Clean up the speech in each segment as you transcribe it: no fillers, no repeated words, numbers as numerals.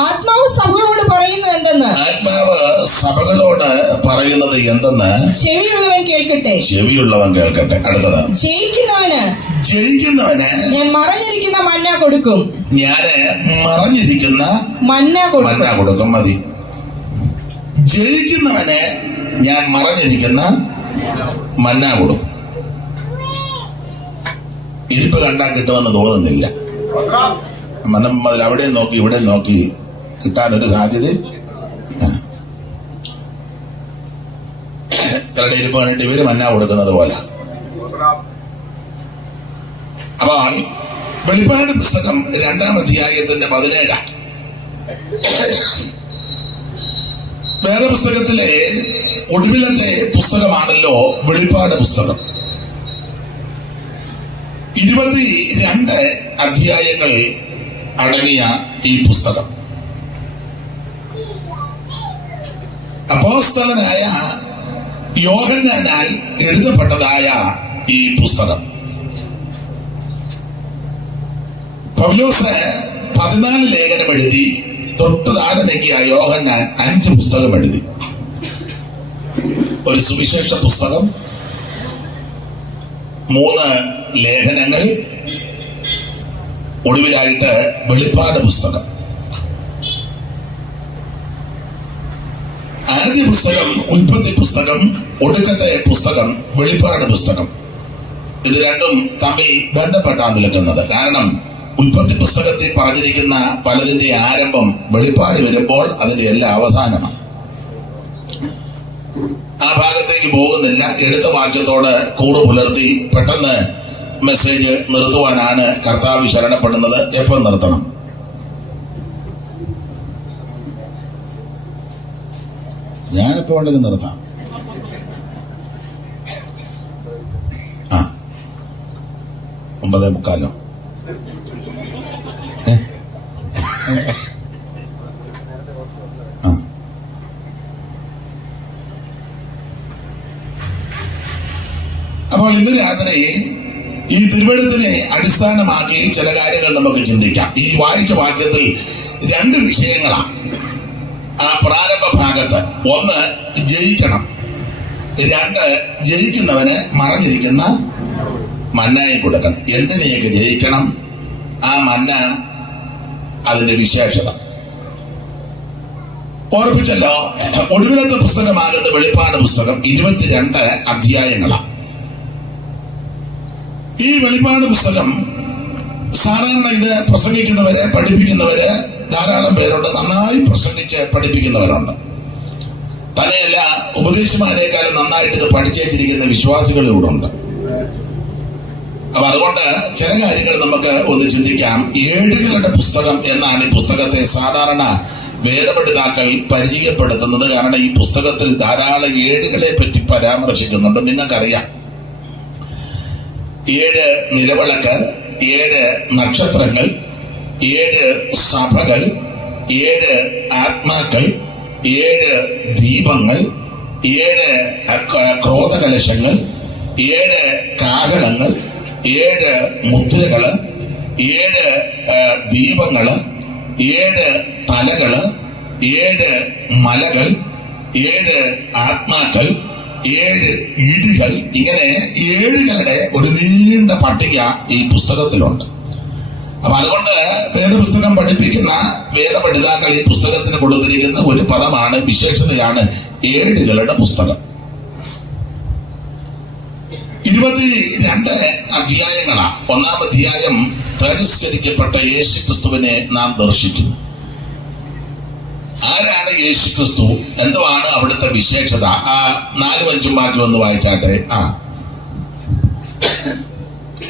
ആത്മാവ് സഭകളോട് പറയുന്നത് എന്തെന്ന് ചെവിയുള്ളവൻ കേൾക്കട്ടെ. അടുത്തത്, ജയിക്കുന്നവന് ഞാൻ മറഞ്ഞിരിക്കുന്ന മന്ന കൊടുക്കും. മന്ന കൊടുക്കും. മതി. ജയിക്കുന്നവന് ഞാൻ മറഞ്ഞിരിക്കുന്ന മന്ന കൊടുക്കും. ഇരിപ്പ് കണ്ടാൽ കിട്ടുമെന്ന് തോന്നുന്നില്ല. മനം അതിൽ അവിടെ നോക്കി ഇവിടെ നോക്കി കിട്ടാനൊരു സാധ്യത. ചിലരുടെ ഇരിപ്പ് കണ്ടിട്ട് ഇവര് മന്ന കൊടുക്കുന്നത് പോലെ. അപ്പോൾ വെളിപ്പാട് പുസ്തകം 2-ാം അധ്യായത്തിന്റെ 17 വേദപുസ്തകത്തിലെ ഒടുവിലത്തെ പുസ്തകമാണല്ലോ വെളിപ്പാട് പുസ്തകം. 22 അധ്യായങ്ങൾ അടങ്ങിയ ഈ പുസ്തകം അപ്പോസ്തലനായ യോഹന്നാനാൽ എഴുതപ്പെട്ടതായ ഈ പുസ്തകം. പൗലോസ് 14 ലേഖനം എഴുതി. തൊട്ട് താഴെ നീക്കിയ യോഹന്നാൻ 5 പുസ്തകം എഴുതി. ഒരു സുവിശേഷ പുസ്തകം, 3 ലേഖനങ്ങൾ, ഒടുവിലായിട്ട് വെളിപ്പാട് പുസ്തകം. ആദ്യ പുസ്തകം ഉൽപ്പത്തി പുസ്തകം, ഒടുക്കത്തെ പുസ്തകം വെളിപ്പാട് പുസ്തകം. ഇത് രണ്ടും തമ്മിൽ ബന്ധപ്പെട്ടാണ് നിൽക്കുന്നത്. കാരണം ഉൽപ്പത്തി പുസ്തകത്തിൽ പറഞ്ഞിരിക്കുന്ന പലതിന്റെ ആരംഭം വെളിപ്പാട് വരുമ്പോൾ അതിന്റെ എല്ലാ അവസാനമാണ്. ആ ഭാഗത്തേക്ക് പോകുന്നില്ല. എടുത്ത വാക്യത്തോട് കൂറ് പുലർത്തി പെട്ടെന്ന് മെസ്സേജ് നിർത്തുവാനാണ് കർത്താവ് ശരണപ്പെടുന്നത്. എപ്പോൾ നിർത്തണം? ഞാനിപ്പോ വേണ്ടെങ്കിൽ നിർത്താം. 9:45. അപ്പോൾ ഇന്ന് രാത്രി ഈ തിരുവെഴുത്തിനെ അടിസ്ഥാനമാക്കി ചില കാര്യങ്ങൾ നമുക്ക് ചിന്തിക്കാം. ഈ വായിച്ച വാക്യത്തിൽ 2 വിഷയങ്ങളാണ് ആ പ്രാരംഭ ഭാഗത്ത്. 1, ജയിക്കണം. 2, ജയിക്കുന്നവന് മറഞ്ഞിരിക്കുന്ന മന്നയെ കൊടുക്കണം. എന്തിനെയൊക്കെ ജയിക്കണം? ആ മന്ന, അതിന്റെ വിശേഷത ഓർപ്പിച്ചല്ലോ. ഒടുവിലത്തെ പുസ്തകമാകുന്ന വെളിപ്പാട് പുസ്തകം 22 അധ്യായങ്ങളാണ്. ഈ വെളിപ്പാട് പുസ്തകം സാധാരണ ഇത് പ്രസംഗിക്കുന്നവര്, പഠിപ്പിക്കുന്നവര് ധാരാളം പേരുണ്ട്. നന്നായി പ്രസംഗിച്ച് പഠിപ്പിക്കുന്നവരുണ്ട്. തന്നെയല്ല, ഉപദേശമാരേക്കാളും നന്നായിട്ട് ഇത് പഠിച്ചേച്ചിരിക്കുന്ന വിശ്വാസികൾ ഇവിടെ ഉണ്ട്. അപ്പൊ അതുകൊണ്ട് ചില കാര്യങ്ങൾ നമുക്ക് ഒന്ന് ചിന്തിക്കാം. 7 പുസ്തകം എന്നാണ് ഈ പുസ്തകത്തെ സാധാരണ വേദപഠിതാക്കൾ പരിചയപ്പെടുത്തുന്നത്. കാരണം ഈ പുസ്തകത്തിൽ ധാരാളം 7 പറ്റി പരാമർശിക്കുന്നുണ്ട്. നിങ്ങൾക്കറിയാം, 7 നിലവിളക്ക്, 7 നക്ഷത്രങ്ങൾ, 7 സഭകൾ, 7 ആത്മാക്കൾ, 7 ദീപങ്ങൾ, 7 ക്രോധകലശങ്ങൾ, 7 കാഹളങ്ങൾ, 7 മുദ്രകള്, 7 ദീപങ്ങള്, 7 തലകള്, 7 മലകൾ, 7 ആത്മാക്കൾ, 7 ഇടികൾ. ഇങ്ങനെ 7കളുടെ ഒരു നീണ്ട പട്ടിക ഈ പുസ്തകത്തിലുണ്ട്. അപ്പൊ അതുകൊണ്ട് വേദപുസ്തകം പഠിപ്പിക്കുന്ന വേദപഠിതാക്കൾ ഈ പുസ്തകത്തിന് കൊടുത്തിരിക്കുന്ന ഒരു പദമാണ്, വിശേഷതയാണ് 7കളുടെ പുസ്തകം. 22 അധ്യായങ്ങളാണ്. 1-ാം അധ്യായം തിരസ്കരിക്കപ്പെട്ട യേശു ക്രിസ്തുവിനെ നാം ദർശിക്കുന്നു. ആരാണ് യേശു ക്രിസ്തു? എന്തുവാണ് അവിടുത്തെ വിശേഷത? ആ 4-5 വാക്യം ഒന്ന് വായിച്ചാട്ടെ.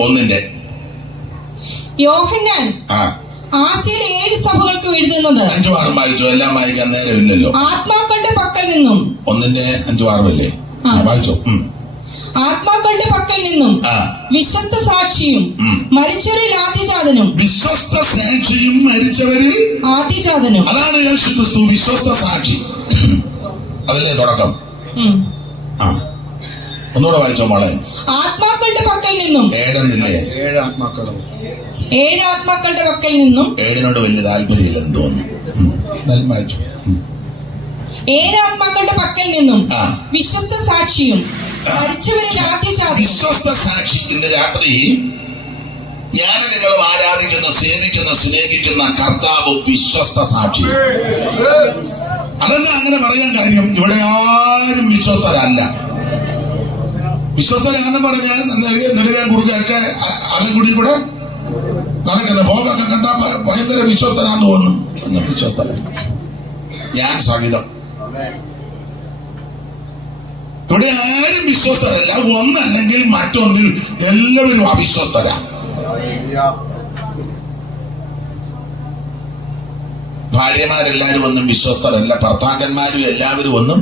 1 യോഹന്നാൻ ആസിയയിലെ 7 സഭകൾക്ക് എഴുതുന്നത്. 5-6 വായിച്ചോ? എല്ലാം വായിക്കാൻ നേരമില്ലല്ലോ. ആത്മാക്കളുടെ പക്കൽ നിന്നും. 1-5-6 അല്ലേ? വായിച്ചോ. ആത്മാക്കളുടെ പക്കൽ നിന്നും വിശ്വസ്ത സാക്ഷിയും മരിച്ചവരിൽ ആദ്യജാതനും. വിശ്വസ്ത സാക്ഷിയും മരിച്ചവരിൽ ആദ്യജാതനും. അതാണ് യേശു ക്രിസ്തു, വിശ്വസ്ത സാക്ഷി. അതല്ലേ തുടക്കം? ഒന്നുകൂടെ വായിച്ചോ മോളെ. ആത്മാക്കളുടെ പക്കൽ നിന്നും. 7 ആത്മാക്കളുടെ പക്കൽ നിന്നും. 7 വലിയ താല്പര്യമില്ലെന്ന് തോന്നുന്നു. വായിച്ചു. 7 ആത്മാക്കളുടെ പക്കൽ നിന്നും ആ. വിശ്വസ്ത സാക്ഷിയും മരിച്ചവരിൽ ആദ്യശാസ്ത്രം. വിശ്വസ്ത സാക്ഷി. ഇന്ന് രാത്രി ഞാൻ നിങ്ങളും ആരാധിക്കുന്ന, സേവിക്കുന്ന, സ്നേഹിക്കുന്ന കർത്താവ് വിശ്വസ്ത സാക്ഷി. അതെന്താ അങ്ങനെ പറയാൻ കാര്യം? ഇവിടെ ആരും വിശ്വസ്തരല്ല. വിശ്വസ്തരാന്ന് പറഞ്ഞാൽ നെടുകാൻ കുറുകൊക്കെ അകൽക്കുടി കൂടെ നടക്കുന്ന പോകൊക്കെ കണ്ട ഭയങ്കര വിശ്വസ്തരാന്ന് തോന്നും. എന്ന വിശ്വസ്തരല്ല. ഞാൻ സഹിതം. ഇവിടെ ആരും വിശ്വസ്തരല്ല. ഒന്നല്ലെങ്കിൽ മറ്റൊന്നിൽ എല്ലാവരും അവിശ്വസ്തരാണ്. ഭാര്യമാരെല്ലാവരും ഒന്നും വിശ്വസ്തരല്ല. ഭർത്താക്കന്മാരും എല്ലാവരും ഒന്നും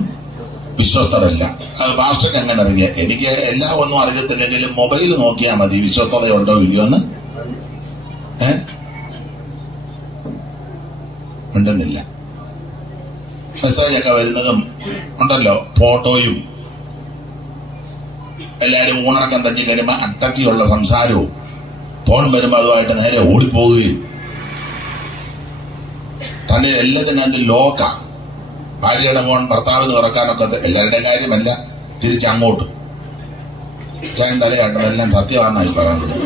വിശ്വസ്തരല്ല. അത് ഭാഷയ്ക്ക് എങ്ങനെ അറിയാ? എനിക്ക് എല്ലാം ഒന്നും അറിയത്തില്ലെങ്കിലും മൊബൈൽ നോക്കിയാൽ മതി വിശ്വസ്തതയുണ്ടോ ഇല്ലയോ എന്ന്. ഉണ്ടെന്നില്ല. മെസ്സേജൊക്കെ വരുന്നതും ഉണ്ടല്ലോ, ഫോട്ടോയും എല്ലാവരും ഊണടക്കം തഞ്ഞി കഴിയുമ്പോൾ അട്ടക്കിയുള്ള സംസാരവും ഫോൺ വരുമ്പോൾ അതുമായിട്ട് നേരെ ഓടിപ്പോവുകയും തന്നെ എല്ലാത്തിനും അതിൽ ലോക്ക. ഭാര്യയുടെ ഫോൺ ഭർത്താവിന് തുറക്കാനൊക്കെ എല്ലാവരുടെയും കാര്യമല്ല, തിരിച്ചങ്ങോട്ടും ചായം തലയാട്ടതെല്ലാം സത്യമാണെന്നായി പറയുന്നത്.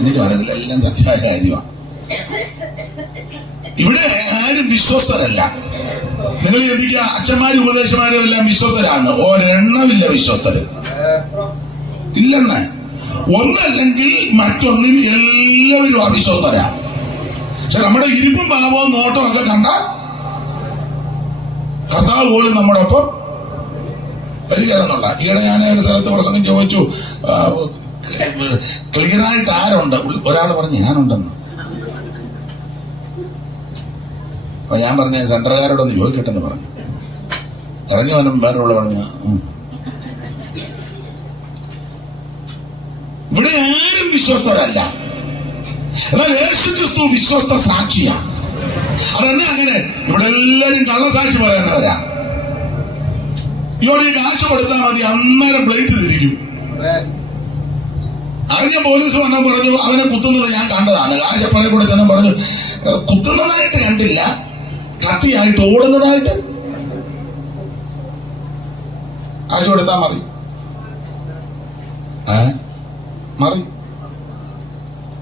എനിക്ക് മനസ്സിൽ എല്ലാം സത്യമായ കാര്യമാണ്. ഇവിടെ ആരും വിശ്വസ്തരല്ല. നിങ്ങൾ ചിന്തിക്കുക, അച്ഛന്മാരും ഉപദേശന്മാരും എല്ലാം വിശ്വസ്തരാണ്. ഒരെണ്ണമില്ല വിശ്വസ്തര് ഇല്ലെന്ന്. ഒന്നല്ലെങ്കിൽ മറ്റൊന്നിൽ എല്ലാവരും അവിശ്വസ്തരാണ്. പക്ഷെ നമ്മുടെ ഇരിപ്പും ഭാവവും നോട്ടവും ഒക്കെ കണ്ട കർത്താവ് പോലും നമ്മുടെ ഒപ്പം വരികയെന്നുള്ള. ഈയിടെ ഞാൻ ഒരു സ്ഥലത്ത് പ്രസംഗം ചോദിച്ചു, ക്ലിയറായിട്ട് ആരുണ്ട്? ഒരാൾ പറഞ്ഞു ഞാനുണ്ടെന്ന്. അപ്പൊ ഞാൻ പറഞ്ഞ സെന്ററുകാരോടൊന്ന് ചോദിക്കട്ടെന്ന് പറഞ്ഞു. ഇറങ്ങി വനും വേറെ പറഞ്ഞ ഇവിടെ ആരും വിശ്വസ്തരല്ല. എന്നാൽ യേശുക്രിസ്തു വിശ്വസ്ത സാക്ഷിയാണ്. അതെന്നാ അങ്ങനെ? ഇവിടെ എല്ലാരും കള്ളസാക്ഷി പറയുന്നവരാ. ഇവിടെ കാശ് കൊടുത്താൽ മതി, അന്നേരം പ്ലേറ്റ് തിരിക്കും. അറിഞ്ഞ പോലീസ് വന്നാൽ പറഞ്ഞു അവനെ കുത്തുന്നത് ഞാൻ കണ്ടതാണ്. കാശപ്പടെ കൂടെ ചെന്ന് പറഞ്ഞു കുത്തുന്നതായിട്ട് കണ്ടില്ല, കത്തിയായിട്ട് ഓടുന്നതായിട്ട്. കാശ് കൊടുത്താൽ മറി മറി.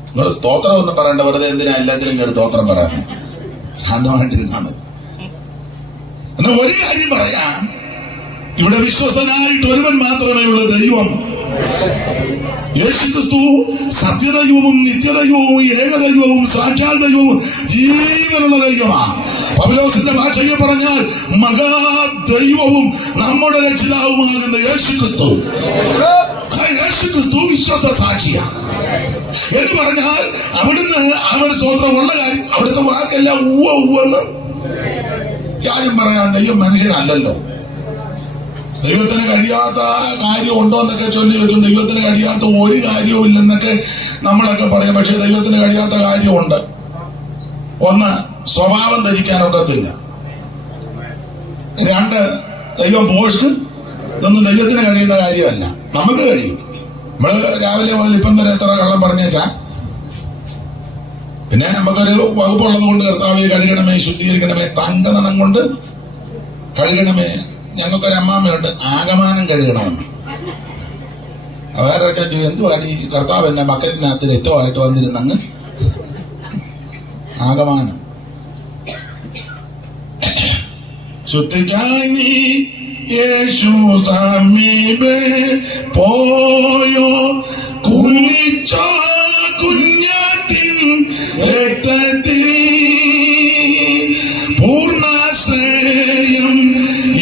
നിങ്ങൾ സ്തോത്രം ഒന്നും പറയണ്ട. വെറുതെ എന്തിനാ എല്ലാത്തിലും കയറി സ്തോത്രം പറയാൻ? ശാന്തമായിട്ടിരുന്നാ മതി. എന്നാൽ ഒരു കാര്യം പറയാം, ഇവിടെ വിശ്വസ്തനായിട്ട് ഒരുവൻ മാത്രമേ ഉള്ളൂ, ദൈവം. യേശുക്രിസ്തു സത്യദൈവവും നിത്യദൈവവും ഏകദൈവവും സാക്ഷാൽ ദൈവവും ജീവനുള്ള ദൈവമാണ്. പൗലോസിന്റെ ഭാഷയിൽ പറഞ്ഞാൽ മഹാദൈവവും നമ്മുടെ രക്ഷിതാവുമാകുന്ന യേശുക്രിസ്തു. യേശുക്രിസ്തു വിശ്വസ്ത സാക്ഷിയാണ് എന്ന് പറഞ്ഞാൽ അവിടുന്ന് അവന് സ്വതന്ത്രമുള്ള കാര്യം. അവിടുത്തെ വാക്കെല്ലാം ഉവ്വെന്ന് കാര്യം പറയാൻ ദൈവം മനുഷ്യനല്ലല്ലോ. ദൈവത്തിന് കഴിയാത്ത കാര്യം ഉണ്ടോ എന്നൊക്കെ ചൊല്ലി വെക്കും. ദൈവത്തിന് കഴിയാത്ത ഒരു കാര്യവും ഇല്ലെന്നൊക്കെ നമ്മളൊക്കെ പറയും. പക്ഷെ ദൈവത്തിന് കഴിയാത്ത കാര്യമുണ്ട്. ഒന്ന്, സ്വഭാവം ധരിക്കാനൊക്കത്തില്ല. 2, ദൈവം പോഷ്. ഇതൊന്നും ദൈവത്തിന് കഴിയുന്ന കാര്യമല്ല, നമുക്ക് കഴിയും. നമ്മള് രാവിലെ മുതൽ ഇപ്പം വരെ എത്ര കള്ളം പറഞ്ഞേച്ചാ. പിന്നെ നമുക്കൊരു വകുപ്പുള്ളത് കൊണ്ട് കർത്താവെ കഴുകണമേ, ശുദ്ധീകരിക്കണമേ, തങ്കനണം കൊണ്ട് കഴുകണമേ. ഞങ്ങൾക്കൊരു അമ്മാമ്മയുണ്ട്, ആകമാനം കഴുകണമെന്ന്. വേറെ എന്തുവാടി കർത്താവ് എന്നെ മക്കളിനകത്ത് രക്തമായിട്ട് വന്നിരുന്നങ്ങ് ആകമാനം. ശുദ്ധിക്കായി നീ യേശു സമീപേ പോയോ, കുളിച്ചോ കുഞ്ഞാട്ടിൻ രക്തത്തിൽ, പൂർണ്ണാശ്രയം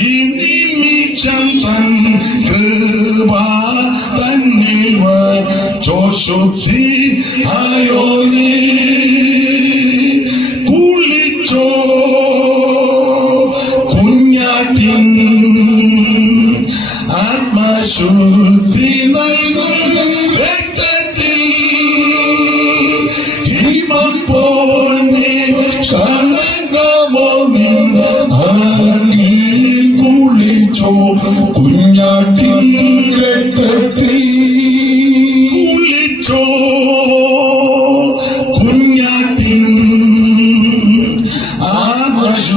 ഈ നിമിഷം തൻ കൃപ തന്നിൽ വച്ചോ, ശുദ്ധി ആയോ നീ, കുളിച്ചോ കുഞ്ഞാട്ടിൻ ആത്മശുദ്ധി നൽകും രക്തത്തിൽ.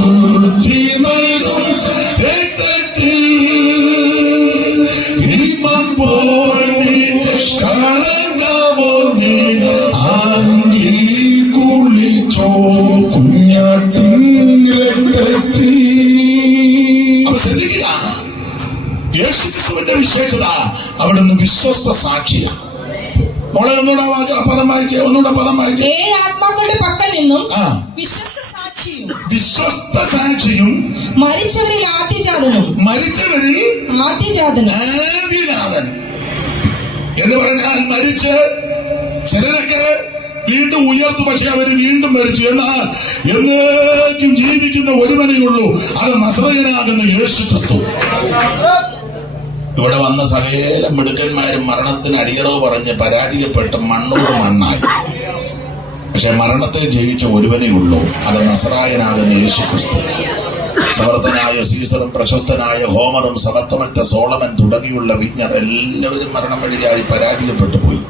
ശുദ്ധി നൽകും രക്തത്തിൽ ഹിമം പോൽ കളങ്കമോ നീ ആങ്കി കുളിച്ചോ കുഞ്ഞാട്ടിൻ രക്തത്തിൽ. അപ്പൊ ശ്രദ്ധിക്കുക, യേശുക്രിസ്തുവിന്റെ വിശേഷത അവിടുന്ന് വിശ്വസ്ത സാക്ഷിയാണ്. മോളെ ഒന്നുകൂടെ പദം വായിച്ചേ, ഒന്നുകൂടെ പദം വായിച്ചേ. 7 ആത്മാക്കളുടെ പക്കൽ നിന്നും ആ, വിശ്വസ്ത സാക്ഷിയും മരിച്ചവരിൽ ആദ്യജാതനും ആദ്യജാതൻ എന്ന് പറഞ്ഞാൽ മരിച്ച് ചിലരൊക്കെ വീണ്ടും ഉയർത്തു, പക്ഷെ അവര് വീണ്ടും മരിച്ചു. എന്നാൽ എന്നേക്കും ജീവിക്കുന്ന ഒരുവനെയുള്ളൂ, അത് നസറയനാകുന്ന യേശു ക്രിസ്തു. ഇവിടെ വന്ന സകല മിടുക്കന്മാരും മരണത്തിന് അടിയറവ് പറഞ്ഞ് പരാജയപ്പെട്ട് മണ്ണോട് മണ്ണായി. പക്ഷെ മരണത്തെ ജയിച്ച ഒരുവനേ ഉള്ളൂ, അത് നസറായനാകുന്ന യേശു ക്രിസ്തു. സമർത്ഥനായ സീസറും പ്രശസ്തനായ ഹോമറും സമത്വമറ്റ സോളമൻ തുടങ്ങിയുള്ള വിജ്ഞർ എല്ലാവരും മരണം വഴിയായി പരാജയപ്പെട്ടു പോയി.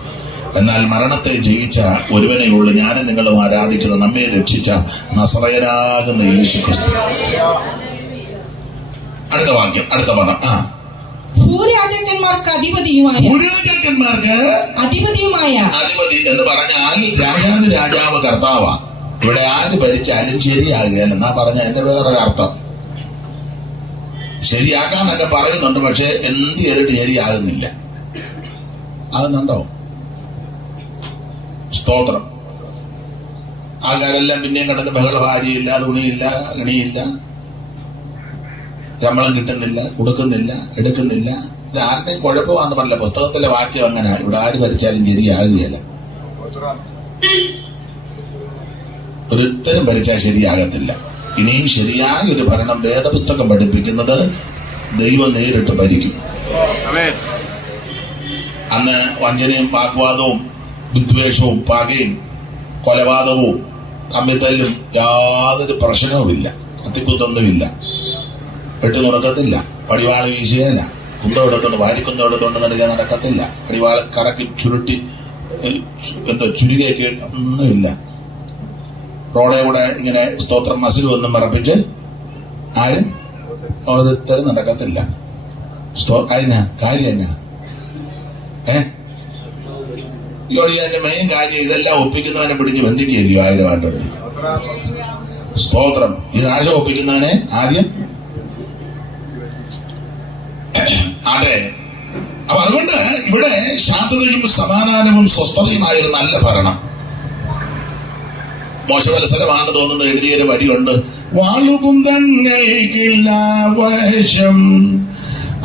എന്നാൽ മരണത്തെ ജയിച്ച ഒരുവനേ ഉള്ളൂ, ഞാനും നിങ്ങളും ആരാധിക്കുന്ന നമ്മെ രക്ഷിച്ച നസറയനാകുന്ന യേശു ക്രിസ്തു. അടുത്ത വാക്യം, അടുത്ത പദം. ഭൂരാജാക്കന്മാർക്ക് അധിപതി എന്ന് പറഞ്ഞാൽ രാജാവ് കർത്താവാ. ഇവിടെ ആര് ഭരിച്ചാലും ശരിയാകുകയല്ല എന്നാ പറഞ്ഞ എന്റെ വേറൊരർത്ഥം. ശരിയാക്കാന്നൊക്കെ പറയുന്നുണ്ട്, പക്ഷെ എന്ത് ചെയ്തിട്ട് ശരിയാകുന്നില്ല. ആകുന്നുണ്ടോ? സ്തോത്രം. ആൾക്കാരെല്ലാം പിന്നെയും കിടന്ന് ബഹളവാരിയില്ല, തുണിയില്ല, ഗണിയില്ല, ശമ്പളം കിട്ടുന്നില്ല, കൊടുക്കുന്നില്ല, എടുക്കുന്നില്ല. ഇത് ആരുടെയും കുഴപ്പമാണെന്ന് പറഞ്ഞില്ല. പുസ്തകത്തിലെ വാക്യം അങ്ങനെ, ഇവിടെ ആര് ഭരിച്ചാലും ശരിയാകുകയല്ല. ഒരുത്തരും ഭരിച്ചാൽ ശരിയാകത്തില്ല. ഇനിയും ശരിയായ ഒരു ഭരണം വേദപുസ്തകം പഠിപ്പിക്കുന്നത് ദൈവം നേരിട്ട് ഭരിക്കും. അന്ന് വഞ്ചനയും വാഗ്വാദവും വിദ്വേഷവും പകയും കൊലപാതകവും തമ്മിത്തല്ലും യാതൊരു പ്രശ്നവുമില്ല, കത്തിക്കുത്തൊന്നുമില്ല, വെട്ടു തുറക്കത്തില്ല, പടിവാള് വീശുകയില്ല, കുന്തം എടുത്തോണ്ട് വാരിക്കുന്തം എടുത്തോണ്ട് നടുക നടക്കത്തില്ല, പടിവാള് കറക്കി ചുരുട്ടി ചുരുകയൊക്കെ ഒന്നുമില്ല. റോഡെ കൂടെ ഇങ്ങനെ സ്തോത്രം മസിൽ ഒന്നും മറപ്പിച്ച് ആരും ഓരോരുത്തരും നടക്കത്തില്ല. കാര്യം എന്നാ അതിന്റെ മെയിൻ കാര്യം ഇതെല്ലാം ഒപ്പിക്കുന്നവനെ പിടിച്ച് ബന്ധിക്കുകയല്ലോ 1000 ആണ്ടെടുത്ത്. സ്തോത്രം. ഇത് ആശ ഒപ്പിക്കുന്നവനെ ആദ്യം അതെ. അപ്പൊ അതുകൊണ്ട് ഇവിടെ ശാന്തതയും സമാധാനവും സ്വസ്ഥതയുമായ ഒരു നല്ല ഭരണം. മോശവത്സരമാണ് തോന്നുന്നത്. എഴുതിയൊരു വരിയുണ്ട്, വാളുകുന്തങ്ങൾക്കില്ല വശം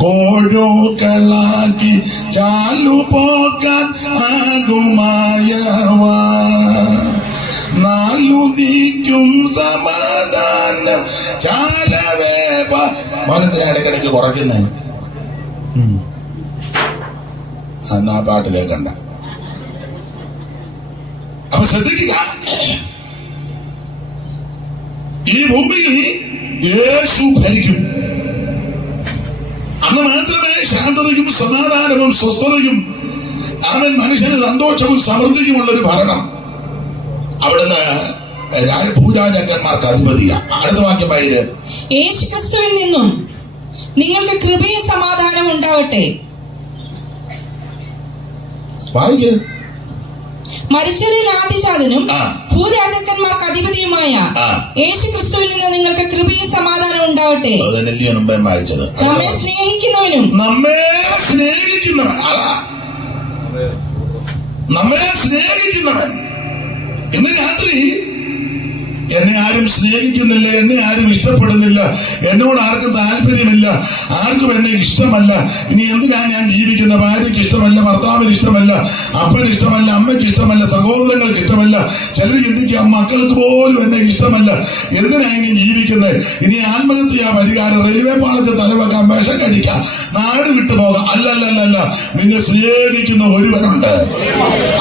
കോഴോക്കളാക്കി ചാലുപോക്കാൻ ആകുമായവ നാലുദിക്കും സമാധാനം ചാലവേപ. മോനത്തിനെ ഇടയ്ക്കിടയ്ക്ക് കുറയ്ക്കുന്നേ, എന്നാ പാട്ട് കേൾക്കണ്ട. അപ്പൊ ശ്രദ്ധിക്കുക, ഈ ഭൂമിയിൽ യേശു ഭരിക്കും. അന്ന് മാത്രമേ ശാന്തതയും സമാധാനവും സ്വസ്ഥതയും അവൻ മനുഷ്യന് സന്തോഷവും സമൃദ്ധിയുമുള്ള ഒരു ഭരണം. അവിടുന്ന് ഭൂരാജാക്കന്മാർക്ക് അധിപതിയാ. അടുത്ത വാക്യം വായിര്. യേശുക്രിസ്തുവിൽ നിന്നും നിങ്ങൾക്ക് കൃപയും സമാധാനവും ഉണ്ടാവട്ടെ. വായിക്ക്. മരിച്ചവരിൽ ആദ്യജാതനും ഭൂരാജാക്കന്മാർക്ക് അധിപതിയുമായ യേശുക്രിസ്തുവിൽ നിന്ന് നിങ്ങൾക്ക് കൃപയും സമാധാനം ഉണ്ടാവട്ടെ. നമ്മെ സ്നേഹിക്കുന്നവനും ഇന്ന് രാത്രി എന്നെ ആരും സ്നേഹിക്കുന്നില്ല, എന്നെ ആരും ഇഷ്ടപ്പെടുന്നില്ല, എന്നോട് ആർക്കും താല്പര്യമില്ല, ആർക്കും എന്നെ ഇഷ്ടമല്ല. ഇനി എന്തിനാ ഞാൻ ജീവിക്കുന്ന? ഭാര്യയ്ക്ക് ഇഷ്ടമല്ല, ഭർത്താവിന് ഇഷ്ടമല്ല, അപ്പന് ഇഷ്ടമല്ല, അമ്മയ്ക്ക് ഇഷ്ടമല്ല, സഹോദരങ്ങൾക്ക് ഇഷ്ടമല്ല, ചിലർ ചിന്തിക്കുക മക്കൾക്ക് പോലും എന്നെ ഇഷ്ടമല്ല, എന്തിനാ ഇനി ജീവിക്കുന്നത്? ഇനി ആത്മഹത്യാ പരിഹാരം, റെയിൽവേ പാളത്തിൽ തലവെക്കാൻ, വിഷം കടിക്കാം, നാട് വിട്ടുപോകാം. അല്ലല്ലല്ല, നിന്നെ സ്നേഹിക്കുന്ന ഒരുവനുണ്ട്.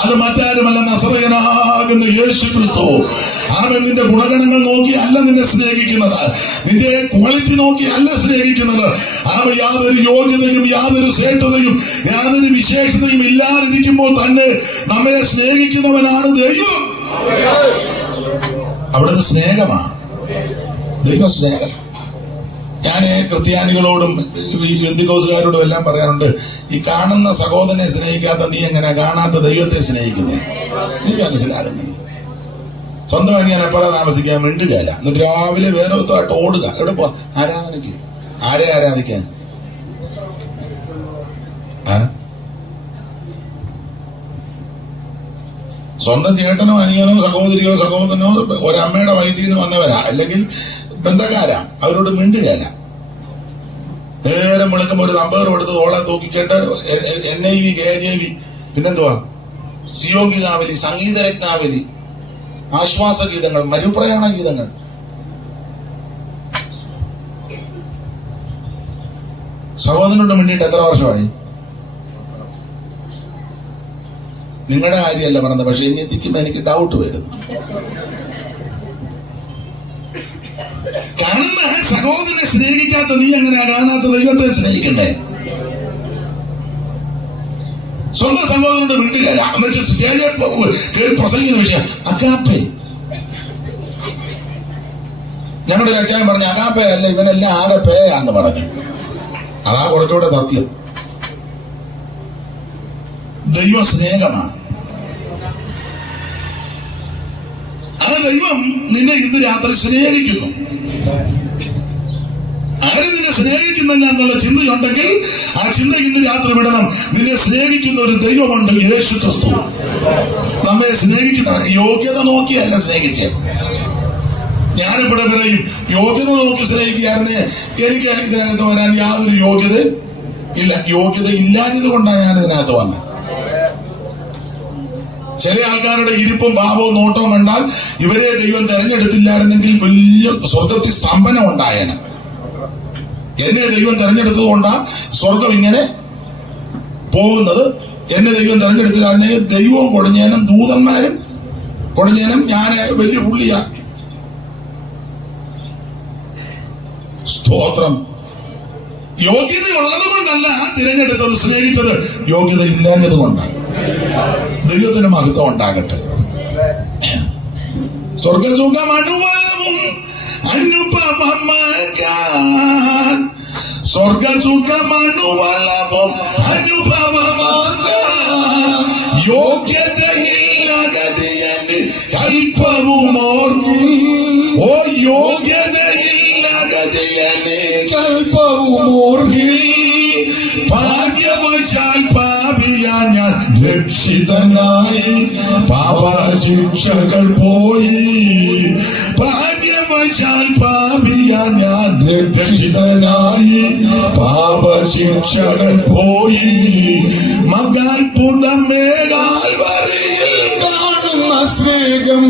അത് മറ്റാരുമല്ല, നസറയനാകുന്ന യേശു ക്രിസ്തു. അവൻ നിന്റെ ഗുണഗണങ്ങൾ നോക്കി അല്ല നിന്നെ സ്നേഹിക്കുന്നത്, നിന്റെ ക്വാളിറ്റി നോക്കി അല്ല സ്നേഹിക്കുന്നത്. അവൻ യാതൊരു യോഗ്യതയും യാതൊരു ശ്രേഷ്ഠതയും യാതൊരു വിശേഷതയും ഇല്ലാതിരിക്കുമ്പോൾ തന്നെ നമ്മെ സ്നേഹിക്കുന്നവനാണ് ദൈവം. അവിടുന്ന് സ്നേഹമാണ്. ദൈവസ്നേഹം. ഞാൻ ക്രിസ്ത്യാനികളോടും ബന്ധുക്കോസുകാരോടും എല്ലാം പറയാറുണ്ട്, ഈ കാണുന്ന സഹോദരനെ സ്നേഹിക്കാത്ത നീ എങ്ങനെ കാണാത്ത ദൈവത്തെ സ്നേഹിക്കുന്നേ? എനിക്ക് മനസ്സിലാകുന്നില്ല. സ്വന്തമായി ഞാൻ എപ്പോഴാ താമസിക്കാൻ മിണ്ടുകയല്ല, എന്നിട്ട് രാവിലെ വേറെ ഒത്തുമായിട്ട് ഓടുക. എവിടെ പോ? ആരാധനയ്ക്ക്. ആരെ ആരാധിക്കാൻ? സ്വന്തം ചേട്ടനോ അനിയനോ സഹോദരിയോ സഹോദരനോ ഒരമ്മയുടെ വയറ്റിൽ നിന്ന് വന്നവരാ, അല്ലെങ്കിൽ ബന്ധക്കാരാ, അവരോട് മിണ്ടുകയല്ല. നേരം വിളിക്കുമ്പോൾ ഒരു നമ്പർ എടുത്ത് ഓളെ തൂക്കിക്കേട്ട് NIV KJV പിന്നെന്തുവാ സിയോഗീതാവലി, സംഗീതരത്നാവലി, ആശ്വാസ ഗീതങ്ങൾ, മരുപ്രയാണ ഗീതങ്ങൾ. സഹോദരനോട് മിണ്ടിയിട്ട് എത്ര വർഷമായി? നിങ്ങളുടെ കാര്യമല്ല പറഞ്ഞത്, പക്ഷെ ഇനി എത്തിക്കുമ്പോ എനിക്ക് ഡൗട്ട് വരുന്നു. കാണുന്ന സഹോദരനെ സ്നേഹിക്കാത്ത നീ എങ്ങനെയാ കാണാത്ത ദൈവത്തെ സ്നേഹിക്കണ്ടേ? സ്വന്തം സഹോദരനോട് മിണ്ടുകയല്ല. എന്നുവെച്ചാൽ സ്റ്റേജിൽ പ്രസംഗിക്കുന്ന വിഷയം അഗാപ്പെ. ഞങ്ങളുടെ ഒരു അച്ചായൻ പറഞ്ഞു, അഗാപ്പെ അല്ല, ഇവനെല്ലാം ആകെപ്പേയാന്ന് പറഞ്ഞു. അതാ കുറച്ചുകൂടെ സത്യം. ദൈവ സ്നേഹമാണ്. ആ ദൈവം നിന്നെ ഇന്ന് രാത്രി സ്നേഹിക്കുന്നു. ആരും നിന്നെ സ്നേഹിക്കുന്നില്ല എന്നുള്ള ചിന്തയുണ്ടെങ്കിൽ ആ ചിന്ത ഇന്ന് രാത്രി വിടണം. നിന്നെ സ്നേഹിക്കുന്ന ഒരു ദൈവമുണ്ട്, യേശു ക്രിസ്തു. നമ്മെ സ്നേഹിക്കുന്നവൻ യോഗ്യത നോക്കിയല്ല സ്നേഹിച്ചത്. ഞാനിവിടെ പറയും, യോഗ്യത നോക്കി സ്നേഹിക്കുകയായിരുന്നേ എനിക്ക് ഇതിനകത്ത് വരാൻ യാതൊരു യോഗ്യത ഇല്ല. യോഗ്യത ഇല്ലാഞ്ഞത് കൊണ്ടാണ് ഞാൻ ഇതിനകത്ത് വന്നത്. ചില ആൾക്കാരുടെ ഇരിപ്പും ഭാവവും നോട്ടവും കണ്ടാൽ ഇവരെ ദൈവം തെരഞ്ഞെടുത്തില്ലായിരുന്നെങ്കിൽ വലിയ സ്വർഗത്തിൽ സ്തംഭനം ഉണ്ടായേനെ. എന്നെ ദൈവം തെരഞ്ഞെടുത്തത് കൊണ്ടാ സ്വർഗം ഇങ്ങനെ പോകുന്നത്. എന്നെ ദൈവം തെരഞ്ഞെടുത്തില്ലായിരുന്നെങ്കിൽ ദൈവവും കൊടിഞ്ഞേനും ദൂതന്മാരും കൊടിഞ്ഞേനും ഞാൻ വലിയ പുള്ളിയാ. സ്തോത്രം. യോഗ്യത ഉള്ളത് കൊണ്ടല്ല തിരഞ്ഞെടുത്തത്, സ്നേഹിച്ചത്. യോഗ്യത ഇല്ലാഞ്ഞത് കൊണ്ടാണ്. ദൈവത്തിന് മഹത്വം ഉണ്ടാകട്ടെ. സ്വർഗസുഖം അനുഭവവും അനുഭവമാക്കാൻ, സ്വർഗസുഖം അനുഭവവും അനുഭവമാക്കാൻ യോഗ്യതയില്ലഗതിയെന്ന് കൽപ്പവും ഓർക്കും. ഓ യോഗ്യതയില്ലഗതിയെന്ന് കൽപ്പവും ഓർക്കിൽ. ഭാഗ്യവശാൽ പാപിയാ ഞാൻ രക്ഷിതനായി, പാപശിക്ഷകൾ പോയി. ഭാഗ്യവശാൽ പാപിയാ ഞാൻ രക്ഷിതനായി, പാപശിക്ഷകൾ പോയി. മഹാത്ഭുതമേകാൽ വരിയിൽ കാണുന്ന സ്നേഹം,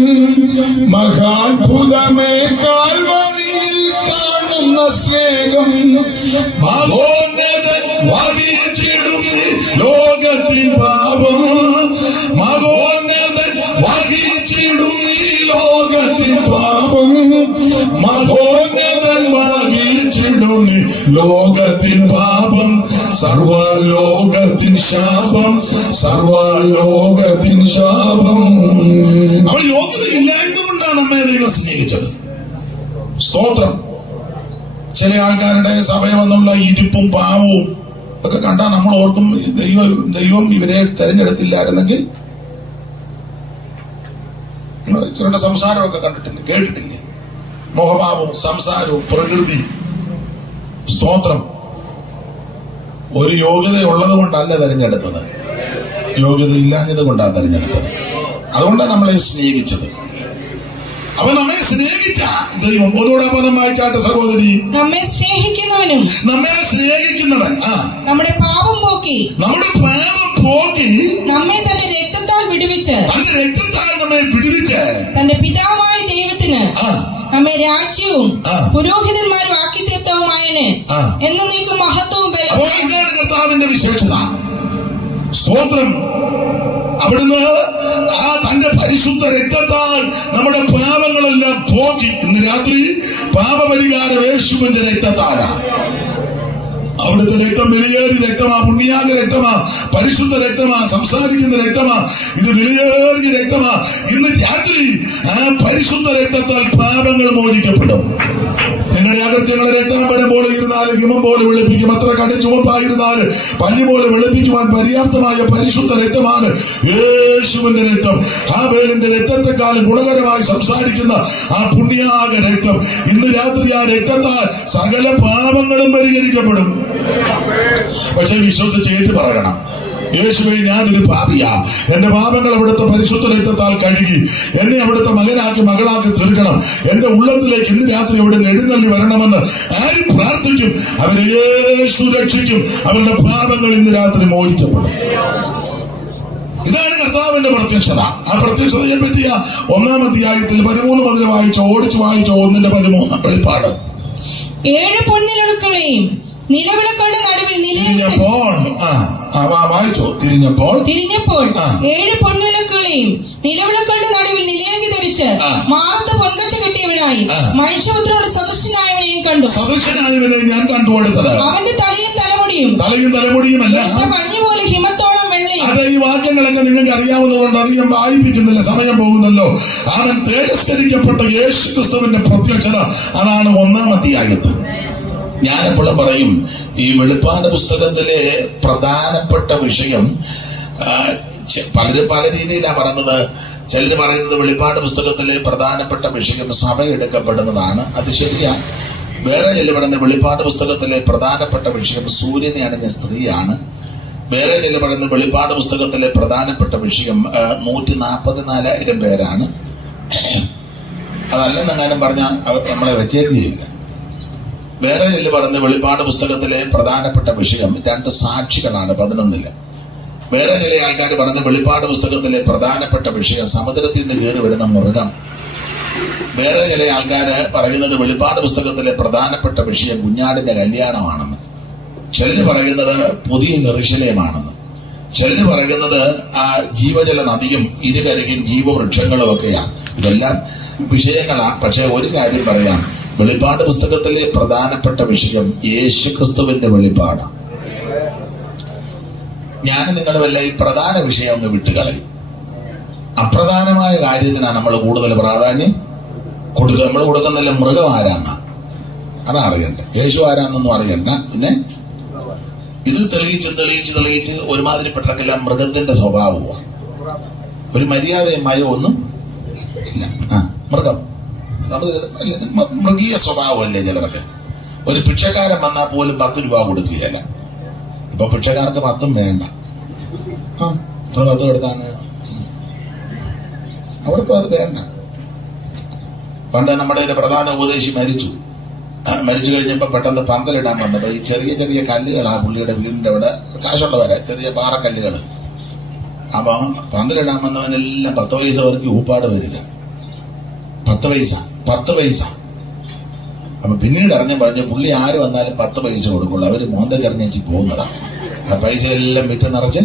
മഹാത്ഭുതമേകാൽ വരിയിൽ കാണുന്ന സ്നേഹം. മഹോന്നതൻ വഹിച്ചിടുന്നു ലോകത്തിൻ പാപം, മഹോന്നതൻ വഹിച്ചിടുന്നു ലോകത്തിൻ പാപം, മഹോന്നതൻ വഹിച്ചിടുന്നു ലോകത്തിൻ പാപം. സർവലോകത്തിൻ ശാപം, സർവലോകത്തിൻ ശാപം. അവൾ യോഗ്യത ഇല്ലായതുകൊണ്ടാണ് നമ്മെ ദൈവം സ്നേഹിച്ചത്. സ്തോത്രം. ചില ആൾക്കാരുടെ സഭയെന്നുള്ള ഇരിപ്പും പാവവും ഒക്കെ കണ്ടാൽ നമ്മൾ ഓർക്കും, ദൈവം ഇവരെ തെരഞ്ഞെടുത്തില്ലായിരുന്നെങ്കിൽ. ചിലരുടെ സംസാരമൊക്കെ കണ്ടിട്ടില്ല, കേട്ടിട്ടില്ല. മുഖഭാവവും സംസാരവും പ്രകൃതി. സ്തോത്രം. ഒരു യോഗ്യത ഉള്ളത് കൊണ്ടല്ല തെരഞ്ഞെടുത്തത്, യോഗ്യത ഇല്ലാഞ്ഞത് കൊണ്ടാണ് തെരഞ്ഞെടുത്തത്. അതുകൊണ്ടാണ് നമ്മളെ സ്നേഹിച്ചത്. അവൻ നമ്മെ സ്നേഹിച്ച ദൈവം. ഒന്നുകൂടെ വായിച്ചാട്ടെ സഹോദരി. നമ്മെ സ്നേഹിക്കുന്നവനും, നമ്മെ സ്നേഹിക്കുന്നവൻ നമ്മുടെ പാപം പോക്കി, നമ്മുടെ പാപം പോക്കി, നമ്മെ തന്റെ രക്തത്താൽ വിടുവിച്ച്, തന്റെ രക്തത്താൽ നമ്മെ വിടുവിച്ച്, തന്റെ പിതാവായ ദൈവത്തിന് നമ്മെ രാജ്യവും പുരോഹിതന്മാരും ആക്കി തീർത്തവുമായന് എന്നേക്കും മഹത്വവും കർത്താവിന്റെ വിശേഷത. സ്തോത്രം. അവിടുന്ന് ആ തന്റെ പരിശുദ്ധ രക്തത്താൽ നമ്മുടെ പാപങ്ങളെല്ലാം പോക്കി. ഇന്ന് രാത്രി പാപപരിഹാരം യേശുവിന്റെ രക്തത്താലാ. അവിടുത്തെ രക്തം വിലയേറിയ രക്തമാ, പുണ്യാക രക്തമാ, പരിശുദ്ധ രക്തമാ, സംസാരിക്കുന്ന രക്തമാ. ഇത് വിലയേറിയ രക്തമാ. ഇന്ന് രാത്രി ആ പരിശുദ്ധ രക്തത്താൽ പാപങ്ങൾ മോചിക്കപ്പെടും. നിങ്ങളുടെ അകൃത്യങ്ങളെ രക്താംബരം പോലെ ഇരുന്നാലും ഹിമം പോലെ വെളുപ്പിക്കും. അത്ര കടും ചുവപ്പായിരുന്നാലും പഞ്ഞി പോലെ വെളുപ്പിക്കുവാൻ പര്യാപ്തമായ പരിശുദ്ധ രക്തമാണ് യേശുവിന്റെ രക്തം. ഹാബേലിന്റെ രക്തത്തെക്കാളും ഗുണകരമായി സംസാരിക്കുന്ന ആ പുണ്യാക രക്തം. ഇന്ന് രാത്രി ആ രക്തത്താൽ സകല പാപങ്ങളും പരിഹരിക്കപ്പെടും. പക്ഷെ വിശ്വസിച്ച് ഏറ്റു പറയണം, യേശുവേ, ഞാനൊരു പാപിയാ. എന്റെ പാപങ്ങൾ അവിടുത്തെ പരിശുദ്ധ രക്തത്താൽ കഴുകി എന്നെ അവിടുത്തെ മകനാക്കി മകളാക്കി തീർക്കണം. എന്റെ ഉള്ളത്തിലേക്ക് ഇന്ന് രാത്രി അവിടുന്ന് എഴുന്നള്ളി വരണമെന്ന് ആര് പ്രാർത്ഥിക്കും, അവരെ യേശു രക്ഷിക്കും. അവരുടെ പാപങ്ങൾ ഇന്ന് രാത്രി മോചിക്കപ്പെടും. ഇതാണ് കർത്താവിന്റെ പ്രത്യക്ഷത. ആ പ്രത്യക്ഷതയെ പറ്റിയ 1-ാം അധ്യായത്തിൽ 13 മുതൽ വായിച്ചോ, ഓടിച്ചു വായിച്ചോ, 1-13 വെളിപ്പാട്. 7 പൊൻനിലവിളക്കുകളെയും നിലവിളക്കുകളുടെ നടുവിൽ തിരിഞ്ഞപ്പോൾ 7 പൊൻനിലവിളക്കുകളെയും നിലവിളക്കുകളുടെ നടുവിൽ നിലയങ്കി ധരിച്ച് മാറത്ത് പൊൻകച്ച കെട്ടിയവനായി മനുഷ്യപുത്രനോട് സദൃശനായവനെയും കണ്ടു. സദൃശനായവനെ ഞാൻ കണ്ടു. അടുത്തത് അവന്റെ തലയും തലമുടിയുമല്ല, മഞ്ഞ് പോലെ ഹിമത്തോളം വെള്ളയും. അതെ, ഈ വാക്യങ്ങളൊക്കെ നിങ്ങൾക്ക് അറിയാവുന്നതുകൊണ്ട് അധികം വായിപ്പിക്കുന്നില്ല, സമയം പോകുന്നല്ലോ. അവൻ തേജസ്കരിക്കപ്പെട്ട യേശു ക്രിസ്തുവിന്റെ പ്രത്യക്ഷത. അതാണ് 1-ാം അധ്യായത്തിൽ. ഞാൻ എപ്പോഴും പറയും, ഈ വെളിപ്പാട് പുസ്തകത്തിലെ പ്രധാനപ്പെട്ട വിഷയം പലരും പല രീതിയിലാണ് പറയുന്നത്. ചിലർ പറയുന്നത് വെളിപ്പാട് പുസ്തകത്തിലെ പ്രധാനപ്പെട്ട വിഷയം സഭ എടുക്കപ്പെടുന്നതാണ്. അത് ശരിയാണ്. വേറെ ചില പറയുന്നത് വെളിപ്പാട് പുസ്തകത്തിലെ പ്രധാനപ്പെട്ട വിഷയം സൂര്യനെ അണിഞ്ഞ സ്ത്രീയാണ്. വേറെ ചില പറയുന്നത് വെളിപ്പാട് പുസ്തകത്തിലെ പ്രധാനപ്പെട്ട വിഷയം 144,000 പേരാണ്. അതല്ലെന്നെങ്ങാനും പറഞ്ഞാൽ നമ്മളെ വെച്ചേക്കുകയില്ല. വേറെ ചില പറയുന്നത് വെളിപ്പാട് പുസ്തകത്തിലെ പ്രധാനപ്പെട്ട വിഷയം 2 സാക്ഷികളാണ് 11-ല്. വേറെ ചില ആൾക്കാർ പറയുന്നത് വെളിപ്പാട് പുസ്തകത്തിലെ പ്രധാനപ്പെട്ട വിഷയം സമുദ്രത്തിൽ നിന്ന് കയറി വരുന്ന മൃഗം. വേറെ ചില ആൾക്കാർ പറയുന്നത് വെളിപ്പാട് പുസ്തകത്തിലെ പ്രധാനപ്പെട്ട വിഷയം കുഞ്ഞാടിന്റെ കല്യാണമാണെന്ന്. ചിലര് പറയുന്നത് പുതിയ യെരൂശലേമാണെന്ന്. ചിലര് പറയുന്നത് ആ ജീവജല നദിയും ഇരുകരികും ജീവവൃക്ഷങ്ങളും ഒക്കെയാണ്. ഇതെല്ലാം വിഷയങ്ങളാ. പക്ഷെ ഒരു കാര്യം പറയാം, വെളിപ്പാട് പുസ്തകത്തിലെ പ്രധാനപ്പെട്ട വിഷയം യേശു ക്രിസ്തുവിന്റെ വെളിപ്പാടാണ്. ഞാൻ നിങ്ങളുമല്ല ഈ പ്രധാന വിഷയം ഒന്ന് വിട്ടുകളയും. അപ്രധാനമായ കാര്യത്തിനാണ് നമ്മൾ കൂടുതൽ പ്രാധാന്യം കൊടുക്കുക. നമ്മൾ കൊടുക്കുന്നില്ല മൃഗം ആരാന്ന, അതാ അറിയണ്ട. യേശു ആരാന്നൊന്നും അറിയണ്ട. പിന്നെ ഇത് തെളിയിച്ച് ഒരുമാതിരിപ്പെട്ട മൃഗത്തിന്റെ സ്വഭാവമാണ്. ഒരു മര്യാദയും മയവും ഒന്നും ഇല്ല. മൃഗം മൃഗീയ സ്വഭാവമല്ലേ ചിലർക്ക്. ഒരു ഭിക്ഷക്കാരൻ വന്നാൽ പോലും 10 രൂപ കൊടുക്കുകയല്ല. ഇപ്പൊ ഭിക്ഷക്കാർക്ക് 10 വേണ്ട. 10 എടുത്താണ് അവർക്കും അത് വേണ്ട. പണ്ട് നമ്മുടെ ഒരു പ്രധാന ഉപദേശി മരിച്ചു കഴിഞ്ഞപ്പോ പെട്ടെന്ന് പന്തലിടാൻ വന്നപ്പോ ഈ ചെറിയ ചെറിയ കല്ലുകളാ പുള്ളിയുടെ വീടിന്റെ അവിടെ കാശുള്ളവരെ ചെറിയ പാറക്കല്ലുകൾ. അപ്പൊ പന്തലിടാൻ വന്നവനെല്ലാം 10 പൈസ അവർക്ക് ഊപ്പാട് വരിക. 10 പൈസ. അപ്പൊ പിന്നീട് പറഞ്ഞു പുള്ളി ആര് വന്നാലും 10 പൈസ കൊടുക്കുള്ളൂ. അവര് മോന്തക്കറിഞ്ഞേച്ചി പോകുന്നതാ. ആ പൈസ എല്ലാം വിറ്റ് നിറച്ച്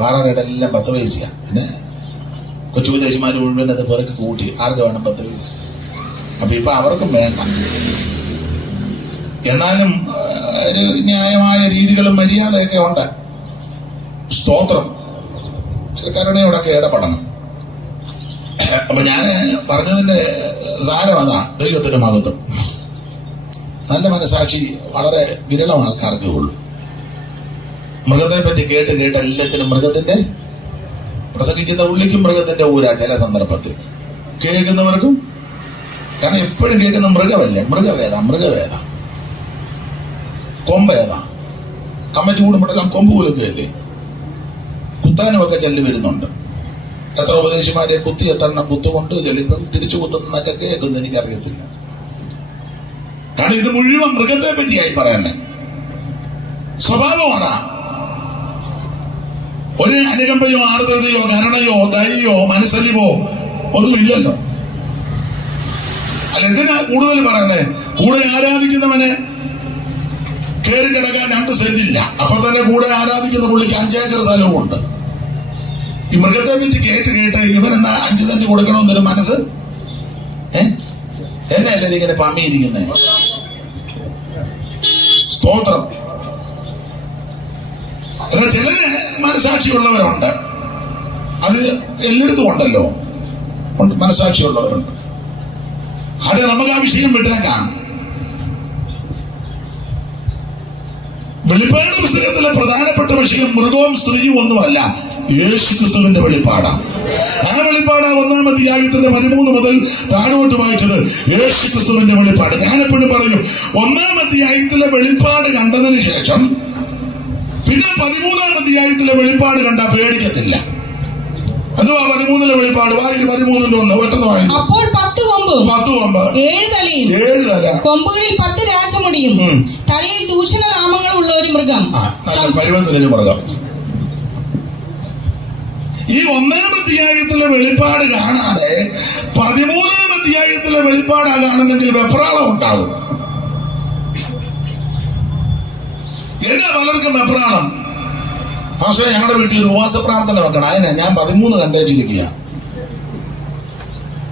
പാറയുടെ എല്ലാം 10 പൈസയാ. പിന്നെ കൊച്ചു വിദേശിമാര് മുഴുവൻ അത് പെറുക്കി കൂട്ടി ആർക്ക് വേണം 10 പൈസ. അപ്പൊ ഇപ്പൊ അവർക്കും വേണ്ട. എന്നാലും ഒരു ന്യായമായ രീതികളും മര്യാദയൊക്കെ ഉണ്ട്. സ്തോത്രം. കരുണയോടൊക്കെ ഇടപെടണം. അപ്പൊ ഞാൻ പറഞ്ഞതിന്റെ സാരം അതാ, ദൈവത്തിന്റെ മഹത്വം. നല്ല മനസാക്ഷി വളരെ വിരളം ആൾക്കാർക്കേ ഉള്ളൂ. മൃഗത്തെ പറ്റി കേട്ട് എല്ലാത്തിനും മൃഗത്തിന്റെ പ്രസംഗിക്കുന്ന ഉള്ളിക്കും മൃഗത്തിന്റെ ഊരാ ചില സന്ദർഭത്തിൽ. കേൾക്കുന്നവർക്കും, കാരണം എപ്പോഴും കേൾക്കുന്ന മൃഗമല്ലേ. മൃഗവേദ കൊമ്പേതാ. കമ്മിറ്റി കൂടുമ്പോഴെല്ലാം കൊമ്പ് കുലുക്കുകയല്ലേ. കുത്താനുമൊക്കെ ചെല്ലി വരുന്നുണ്ട്. എത്ര ഉപദേശിമാരെ കുത്തി എത്തണം കുത്തുകൊണ്ട് ചെല്ലിപ്പം തിരിച്ചു കുത്തുന്നൊക്കെ കേൾക്കുന്നു. എനിക്കറിയത്തില്ല. കാരണം ഇത് മുഴുവൻ മൃഗത്തെ പറ്റിയായി പറയണ്ടേ. സ്വഭാവമാണ്. ഒരു അനുകമ്പയോ ആർദ്രതയോ കരുണയോ ദയയോ മനസ്സലിവോ ഒന്നുമില്ലല്ലോ. അല്ല, എന്തിനാ കൂടുതൽ പറയണേ? കൂടെ ആരാധിക്കുന്നവന് കയറി കിടക്കാൻ 2 സെന്റില്ല. അപ്പൊ തന്നെ കൂടെ ആരാധിക്കുന്ന പുള്ളിക്ക് 5 ഏക്കർ സ്ഥലവും ഉണ്ട്. ഈ മൃഗത്തെ പറ്റി കേട്ട് ഇവനെന്നാ 5 സെന്റ് കൊടുക്കണമെന്നൊരു മനസ്സ് എന്നല്ലേ ഇങ്ങനെ പമ്മിയിരിക്കുന്നേ. സ്തോത്രം. എന്നാൽ ചിലര് മനസാക്ഷിയുള്ളവരുണ്ട്. അത് എല്ലായിടത്തും ഉണ്ടല്ലോ, ഉണ്ട്, മനസാക്ഷിയുള്ളവരുണ്ട്. അത് നമുക്ക് ആ വിഷയം വിട്ടേക്കാം. വെളിപ്പാട് പുസ്തകത്തിലെ പ്രധാനപ്പെട്ട വിഷയം മൃഗവും സ്ത്രീയും ഒന്നുമല്ല, യേശുക്രിസ്തുവിന്റെ വെളിപ്പാടാണ്. ആ വെളിപ്പാട് 1-ാം അധ്യായത്തിന്റെ 13 മുതൽ താഴോട്ട് വായിച്ചത് യേശുക്രിസ്തുവിന്റെ വെളിപ്പാട്. ഞാനെപ്പോഴും പറയും, 1-ാം അധ്യായത്തിലെ വെളിപ്പാട് കണ്ടതിന് ശേഷം പിന്നെ 13-ാം അധ്യായത്തിലെ വെളിപ്പാട് കണ്ടാ പേടിക്കത്തില്ല. അതുവാ 13-ലെ വെളിപ്പാട്. വായിക്ക് 13-ന്റെ 1 ഒറ്റത് വായിക്കും. അപ്പോൾ 10 കൊമ്പും 10 കൊമ്പ് 7 തലയും 7 തല, കൊമ്പുകളിൽ 10 രാജമുടിയും തലയിൽ ദൂഷണ നാമങ്ങൾ ഉള്ള ഒരു മൃഗം. നല്ല പരുവത്തിലൊരു മൃഗം. ഈ 1-ാം അധ്യായത്തിലെ വെളിപ്പാട് കാണാതെ 13-ാം അധ്യായത്തിലെ വെളിപ്പാടാ കാണുന്നെങ്കിൽ വെപ്രാളം ഉണ്ടാവും. എന്നാ പലർക്കും വെപ്രാളം? പക്ഷേ ഞങ്ങളുടെ വീട്ടിൽ ഒരു ഉപവാസ പ്രാർത്ഥന വെക്കണം. അതിനാ ഞാൻ 13 കണ്ടേച്ചിരിക്കുക.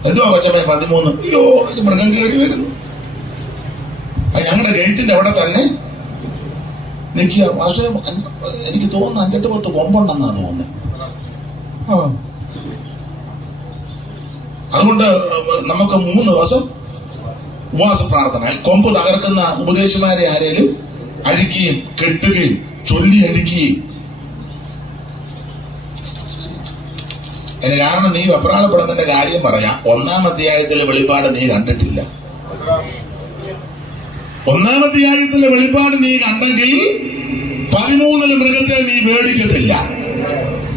എന്തുവാ കൊച്ചമ്മ 13? അയ്യോ, ഇത് മൃഗം കയറി വരുന്നു. ഞങ്ങളുടെ ഗേറ്റിന്റെ അവിടെ തന്നെ നിൽക്കുക. പക്ഷേ എനിക്ക് തോന്നുന്നു 5-10 കൊമ്പുണ്ടെന്നാ തോന്നുന്നത്. അതുകൊണ്ട് നമുക്ക് 3 ദിവസം ഉപവാസ പ്രാർത്ഥന. കൊമ്പ് തകർക്കുന്ന ഉപദേശിമാരെ ആരേലും അഴിക്കുകയും കെട്ടുകയും ചൊല്ലി അടിക്കുകയും. കാരണം നീ വെപ്രാളപ്പെടുന്നതിന്റെ കാര്യം പറയാം. 1-ാം അധ്യായത്തിലെ വെളിപ്പാട് നീ കണ്ടിട്ടില്ല. 1-ാം അധ്യായത്തിലെ വെളിപ്പാട് നീ കണ്ടെങ്കിൽ 13-ലെ മൃഗത്തെ നീ പേടിക്കത്തില്ല.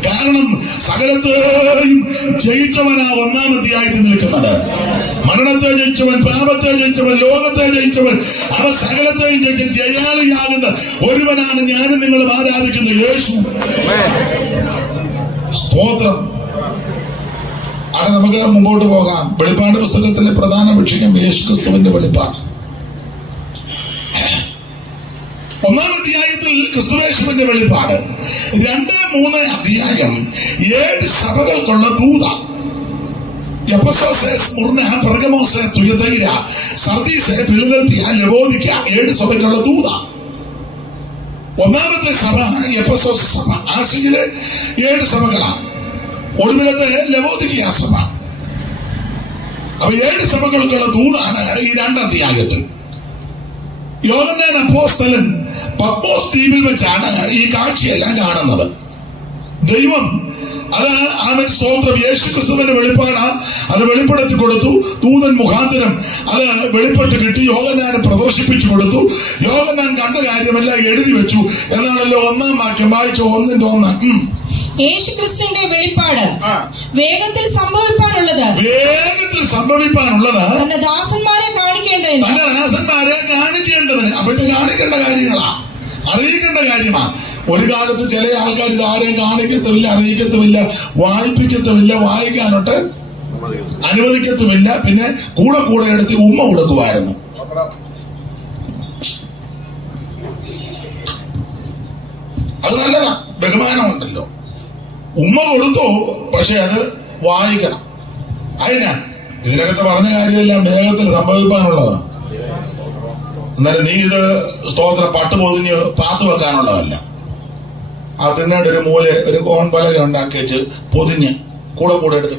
കാരണം സകലത്തെയും ജയിച്ചവനാ 1-ാം അധ്യായത്തിൽ നിൽക്കുന്നത്. മരണത്തെ ജയിച്ചവൻ, പാപത്തെ ജയിച്ചവൻ, ലോകത്തെ ജയിച്ചവൻ, അവ സകലത്തെയും ജയിച്ച ജയാളിയാകുന്ന ഒരുവനാണ് ഞാനും നിങ്ങളും ആരാധിക്കുന്ന യേശു. സ്തോത്രം. അത് നമുക്ക് മുമ്പോട്ട് പോകാം. വെളിപ്പാട് പുസ്തകത്തിലെ പ്രധാന വിഷയം യേശുക്രിസ്തുവിന്റെ വെളിപ്പാട്. 1-ാം അധ്യായത്തിൽ ക്രിസ്തുയേശുവിന്റെ വെളിപ്പാട്. 2-3 അധ്യായം 7 സഭകൾക്കുള്ള ദൂത. എഫെസോസ്, സ്മുർന, പെർഗമോസ്, തുയതൈര, സർദീസ്, ഫിലദൽഫിയ, ലവോദിക്ക 7 സഭയ്ക്കുള്ള ദൂത. 1-ാമത്തെ സഭ എഫെസോസ് സഭ. ആസിയിലെ 7 സഭകളാണ്. ഒടുവിലത്തെ ലവോദിക്ക സഭ. അപ്പൊ 7 സഭകൾക്കുള്ള ദൂതാണ് ഈ 2 അധ്യായത്തിൽ. യോഹന്നാൻ അപ്പോസ്തലൻ പത്മോസ് ദ്വീപിൽ വെച്ചാണ് ഈ കാഴ്ചയെല്ലാം കാണുന്നത്. ദൈവം അത് ആമേൻ സ്തോത്രം യേശുക്രിസ്തുവിന്റെ വെളിപ്പാടാ. അത് വെളിപ്പെടുത്തി കൊടുത്തു. ദൂതൻ മുഖാന്തരം അത് വെളിപ്പെട്ട് കിട്ടി. യോഹന്നാനെ പ്രദർശിപ്പിച്ചു കൊടുത്തു. യോഹന്നാൻ കണ്ട കാര്യമെല്ലാം എഴുതി വെച്ചു എന്നാണല്ലോ 1-ാം വാക്യം വായിച്ചു. 1-ന്റെ 1. യേശുക്രിസ്തുവിന്റെ വെളിപ്പാട് വേഗത്തിൽ സംഭവിപ്പാനുള്ളത് തന്റെ ദാസന്മാരെ കാണിക്കേണ്ടതിന്. അപ്പൊ ഇത് കാണിക്കേണ്ട കാര്യങ്ങളാ, അറിയിക്കേണ്ട കാര്യമാണ്. ഒരു കാലത്ത് ചില ആൾക്കാർ ഇതാരെയും കാണിക്കത്തുമില്ല, അറിയിക്കത്തുമില്ല, വായിപ്പിക്കത്തുമില്ല, വായിക്കാനോട്ട് അനുവദിക്കത്തുമില്ല. പിന്നെ കൂടെ എടുത്ത് ഉമ്മ കൊടുക്കുമായിരുന്നു. അത് നല്ലതാ, ബഹുമാനമുണ്ടല്ലോ. ഉമ്മ കൊടുത്തോ, പക്ഷെ അത് വായിക്കണം. അതിനാ ഇതിനകത്ത് പറഞ്ഞ കാര്യമെല്ലാം വേഗത്തിൽ സംഭവിക്കാനുള്ളതാണ്. എന്നാലും നീ ഇത് സ്തോത്രം പട്ട് പൊതിഞ്ഞ് പാത്തു വെക്കാനുള്ളതല്ല. ആ തിന്നേണ്ട ഒരു മൂല ഒരു കോൺപലക ഉണ്ടാക്കി വെച്ച് പൊതിഞ്ഞ് കൂടെ എടുത്ത്.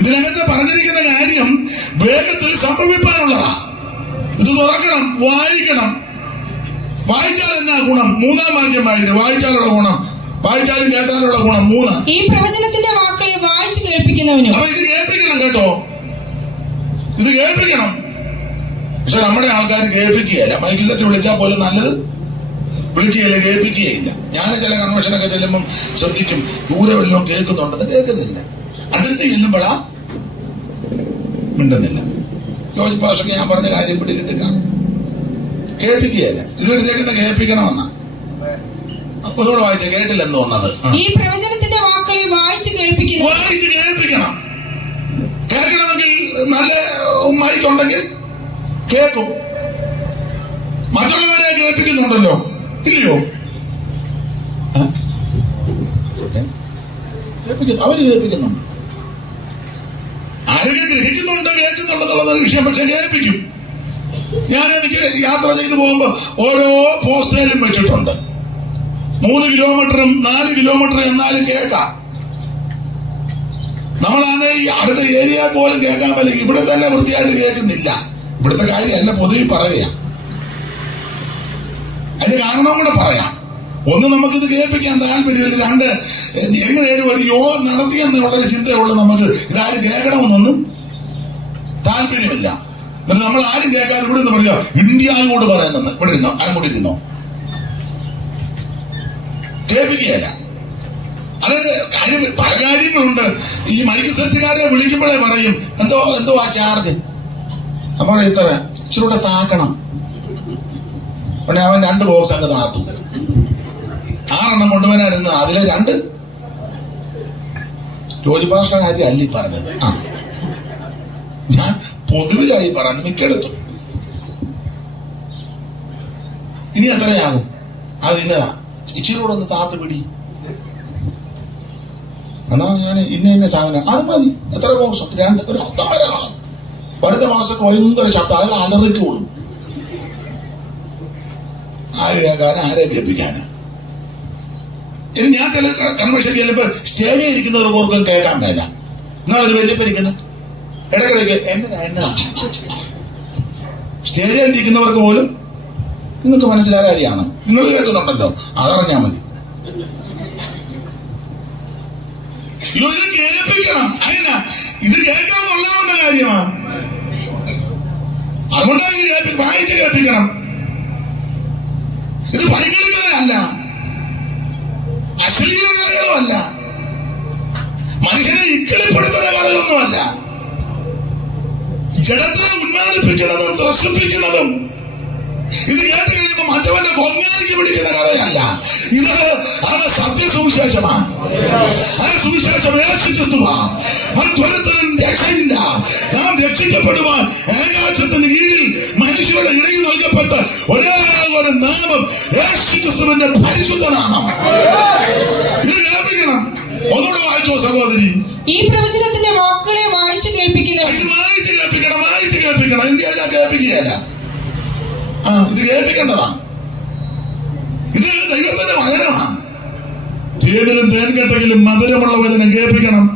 ഇതിനകത്ത് പറഞ്ഞിരിക്കുന്ന കാര്യം വേഗത്തിൽ സംഭവിക്കാനുള്ളതാ. ഇത് തുറക്കണം, വായിക്കണം. വായിച്ചാൽ എന്നാ ഗുണം? 3-ാം വാക്യം വായിച്ചാലുള്ള ഗുണം, വായിച്ചാലും കേട്ടാലുള്ള ഗുണം 3. ഈ പ്രവചനത്തിന്റെ വാക്കുകളെ വായിച്ചു കേൾപ്പിക്കുന്നവനും. അപ്പൊ ഇത് കേൾപ്പിക്കണം കേട്ടോ, ഇത് കേൾപ്പിക്കണം. പക്ഷെ നമ്മുടെ ആൾക്കാർ കേൾപ്പിക്കുകയല്ല. മൈക്കിൽ തട്ടി വിളിച്ചാൽ പോലും നല്ലത് വിളിക്കുകയല്ല, കേൾപ്പിക്കുകയില്ല. ഞാൻ ചില കൺവെൻഷനൊക്കെ ചെല്ലുമ്പം ശ്രദ്ധിക്കും, ദൂരെ വല്ലതും കേൾക്കുന്നുണ്ടെന്ന്. കേൾക്കുന്നില്ല. അടുത്ത് ചെല്ലുമ്പോഴാ മിണ്ടുന്നില്ല. ജോർജ് പാസ്റ്റർക്ക് ഞാൻ പറഞ്ഞ കാര്യം പിടികിട്ട് കാണും. കേൾപ്പിക്കുകയല്ല. ഇതെടുത്തേക്കുന്ന കേൾപ്പിക്കണമെന്നാ. ഒന്നുകൂടെ വായിച്ച കേട്ടില്ലെന്ന് തോന്നത്. ഈ പ്രവചനത്തിന്റെ വാക്കുകളെ വായിച്ചു കേൾപ്പിക്കണം. കേൾക്കണമെങ്കിൽ നല്ല മൈക്കുണ്ടെങ്കിൽ കേൾക്കും. മറ്റുള്ളവരെ കേൾപ്പിക്കുന്നുണ്ടല്ലോ, ഇല്ലയോ? അവര് കേൾപ്പിക്കുന്നുണ്ട്. ആരെങ്കിലും ഗ്രഹിക്കുന്നുണ്ടോ കേൾക്കുന്നുണ്ടെന്നുള്ളത് വിഷയം. പക്ഷെ കേൾപ്പിക്കും. ഞാൻ എനിക്ക് യാത്ര ചെയ്തു പോകുമ്പോ ഓരോ പോസ്റ്റേലും വെച്ചിട്ടുണ്ട്. 3 കിലോമീറ്ററും 4 കിലോമീറ്റർ എന്നാലും കേൾക്കാം. നമ്മളാണ് ഈ അടുത്ത ഏരിയ പോലും കേൾക്കാൻ പറ്റില്ല. ഇവിടെ തന്നെ വൃത്തിയായിട്ട് കേൾക്കുന്നില്ല. ഇവിടുത്തെ കാര്യം എന്നെ പൊതുവെ പറയുക. അതിന്റെ കാരണം കൂടെ പറയാം. ഒന്ന്, നമുക്കിത് കേൾപ്പിക്കാൻ താല്പര്യമില്ല. 2, എങ്ങനെയാലും ഒരു യോഗം നടത്തിയെന്നുള്ളൊരു ചിന്തയുള്ളൂ. നമുക്ക് ഇതാരും കേൾക്കണമെന്നൊന്നും താല്പര്യമില്ല. എന്നിട്ട് നമ്മൾ ആരും കേൾക്കാതെ ഇവിടെ നിന്ന് പറയുക ഇന്ത്യയോട് പറയുന്നത്. ഇവിടെ ഇരുന്നോ, അങ്ങോട്ട് ഇരുന്നോ, കേൾപ്പിക്കുകയല്ല. അത് കാര്യം പല കാര്യങ്ങളുണ്ട്. ഈ മൈക്ക് സെറ്റുകാരെ വിളിക്കുമ്പോഴേ പറയും എന്തോ ആ ചാർജ്. അപ്പോൾ ഇത്ര ഇച്ചിരൂടെ താക്കണം. പിന്നെ അവൻ 2 ബോക്സ് അങ്ങ് താത്തു. 6 എണ്ണം കൊണ്ടുവരാനിരുന്ന അതിലെ 2 ജോലി ഭാഷയുടെ കാര്യം അല്ലി പറഞ്ഞത്. ഞാൻ പൊതുവിലായി പറഞ്ഞു മിക്കടത്തും. ഇനി എത്രയാകും? അത് ഇന്നതാ, ഇച്ചിരൂടെ ഒന്ന് താത്ത് പിടി. എന്നാ ഞാൻ ഇന്ന സാധനം അത് മതി. എത്ര ബോക്സ്? 2. ഒരു 10 കാണും. വരുന്ന മാസമൊക്കെ ഭയങ്കര ശബ്ദം. അയാൾ അലറിക്കുള്ളൂ. ആര് കേൾക്കാന്, ആരെ കേൾപ്പിക്കാന്? ഇനി ഞാൻ ചില കൺവെൻഷൻ ചിലപ്പോ സ്റ്റേജിൽ ഇരിക്കുന്നവർക്കും കേൾക്കാൻ മേല. എന്നാ ഒരു വലിയപ്പരിക്കുന്നത് ഇടയ്ക്കിടയ്ക്ക് എന്നതാ സ്റ്റേജിൽ ഇരിക്കുന്നവർക്ക് പോലും നിങ്ങൾക്ക് മനസ്സിലായ കാര്യമാണ്. നിങ്ങൾ കേൾക്കുന്നുണ്ടല്ലോ, അതറിഞ്ഞാൽ മതി. ഇത് കേൾപ്പിക്കണം. അതിനാ ഇത് കേൾക്കാൻ കൊള്ളാവുന്ന കാര്യമാണ്. അതുകൊണ്ടാണ് ഇത് വായിച്ച് കേൾപ്പിക്കണം. ഇത് പരിഗണിക്കുന്നതല്ല, അശ്ലീല കഥകളുമല്ല, മനുഷ്യനെ ഇക്കിളിപ്പെടുത്തുന്ന കഥയൊന്നുമല്ല. ജഡത്തെ ഉന്മാദിപ്പിക്കുന്നതും ത്രസിപ്പിക്കുന്നതും ഇത് കേട്ട് കഴിയുമ്പോൾ മറ്റവന്റെ പൊങ്ങാതിക്ക് പിടിക്കുന്ന കഥയല്ല. ഇത് അത് സത്യസുവിശേഷമാണ്. ആ സുവിശേഷം യേശുക്രിസ്തുവാണ്. മറ്റൊരുത്തരും രക്ഷയില്ല. നാം രക്ഷിക്കപ്പെടുവാൻ ആകാശത്തിന് കീഴിൽ മനുഷ്യരുടെ ഇടയിൽ നൽകപ്പെട്ട ഒരേ ഒരു നാമം യേശുക്രിസ്തുവിന്റെ പരിശുദ്ധ നാമം. ഇത് കേൾപ്പിക്കണം. ഒന്നുകൂടെ വായിച്ചോ സഹോദരി. ഈ പ്രവചനത്തിന്റെ വാക്കുകളെ വായിച്ചു കേൾപ്പിക്കുന്നത്. ഇത് വായിച്ച് കേൾപ്പിക്കണം, വായിച്ച് കേൾപ്പിക്കണം. ഇന്ത്യയില കേൾപ്പിക്കുകയല്ല. ഇത് കേൾപ്പിക്കേണ്ടതാണ്. ഇത് ദൈവത്തിന്റെ വചനമാണ്. തേനിലും തേൻകെട്ടെങ്കിലും മധുരമുള്ള വചനം കേൾപ്പിക്കണം.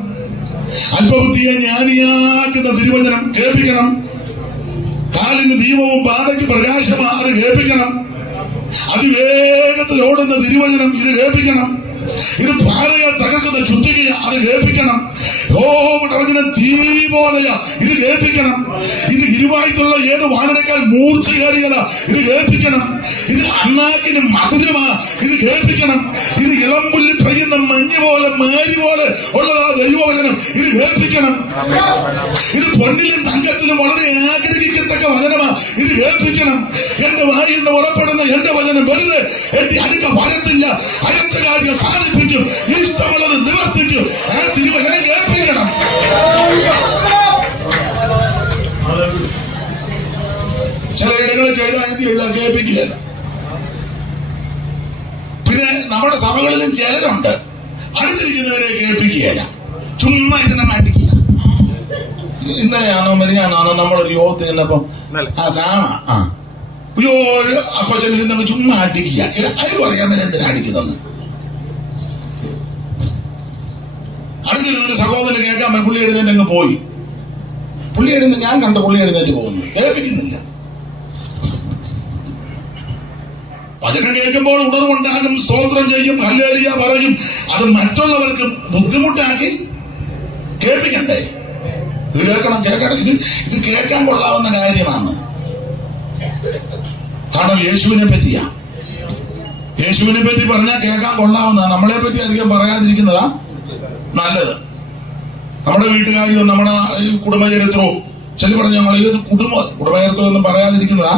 അല്പബുദ്ധിയെ ജ്ഞാനിയാക്കുന്ന തിരുവചനം കേൾപ്പിക്കണം. കാലിന് ദീപവും പാതയ്ക്ക് പ്രകാശമാണ്, അത് കേൾപ്പിക്കണം. അതിവേഗത്തിൽ ഓടുന്ന തിരുവചനം ഇത് കേൾപ്പിക്കണം. ഇത് പാറയെ തകർക്കുന്ന ചുറ്റിക, അത് കേൾപ്പിക്കണം. വചനം തീ പോലെയാ, ഇത് കേൾപ്പിക്കണം. ഇത് ഇരുവായിട്ടുള്ള ഏത് വാനരക്കാൽ മൂർച്ചകാരികള, ഇത് കേൾപ്പിക്കണം. ഇത് അണ്ണാക്കിന് മധുരമാ, ഇത് കേൾപ്പിക്കണം. ഇത് ഇളമ്പുല്ലിൽ പെയ്യുന്ന മഞ്ഞ് പോലെ മാരി പോലെ ഉള്ളതാ ദൈവവചനം, ഇത് കേൾപ്പിക്കണം. ഇത് പൊന്നിലും തങ്കത്തിലും വളരെ ആഗ്രഹിക്കത്തക്ക വചനമാ, ഇത് കേൾപ്പിക്കണം. എന്റെ വായിൽ നിന്ന് പുറപ്പെടുന്ന എന്റെ വചനം വെറുതെ എന്റെ അടുക്ക വരത്തില്ല, അയച്ച കാര്യം സാധിപ്പിക്കും, ഇഷ്ടമുള്ളത് നിവർത്തിക്കും. ആ തിരുവചനം കേൾപ്പിക്കണം. ചിലയിടങ്ങളിൽ ചെയ്താൽ കേൾപ്പിക്കുകയല്ല. പിന്നെ നമ്മുടെ സഭകളിലും ചിലരുണ്ട് അടുത്തിരിക്കുന്നവരെ കേൾപ്പിക്കുകയല്ല, ചുമ്മാ ഇതിനെ മാറ്റിക്കുക. ഇന്നലെയാണോ മെലിഞ്ഞാണോ നമ്മളൊരു യോഗത്തിൽ ചെന്നപ്പം ഒരു അപ്പച്ചനിൽ നമ്മൾ ചുമ്മാ അടിക്കുക. അത് പറയാൻ എന്തിനാ അടിക്കുന്നതെന്ന്. അടുത്തിരുന്നൊരു സഹോദരൻ കേൾക്കാൻ പുള്ളി എഴുന്നേറ്റ് അങ്ങ് പോയി. പുള്ളി എഴുന്നേറ്റ് ഞാൻ കണ്ട പുള്ളി എഴുന്നേറ്റ് പോകുന്നു, കേൾപ്പിക്കുന്നില്ല. വചനം കേൾക്കുമ്പോൾ ഉണർവുണ്ടാകും, സ്തോത്രം ചെയ്യും, ഹല്ലേലൂയ പറയും. അത് മറ്റുള്ളവർക്ക് ബുദ്ധിമുട്ടാക്കി കേൾപ്പിക്കണ്ടേ? ഇത് കേൾക്കണം. ഇത് കേൾക്കാൻ കൊള്ളാവുന്ന കാര്യമാണ്. കാരണം യേശുവിനെ പറ്റിയാ. യേശുവിനെ പറ്റി പറഞ്ഞാൽ കേൾക്കാൻ കൊള്ളാവുന്നതാണ്. നമ്മളെ പറ്റി അധികം പറയാതിരിക്കുന്നതാ നല്ലത്. നമ്മുടെ വീട്ടുകാരിയോ നമ്മുടെ കുടുംബചരിത്രവും ചില പറഞ്ഞു ഞങ്ങൾ ഏത് കുടുംബചരിത്രം ഒന്നും പറയാതിരിക്കുന്നതാ.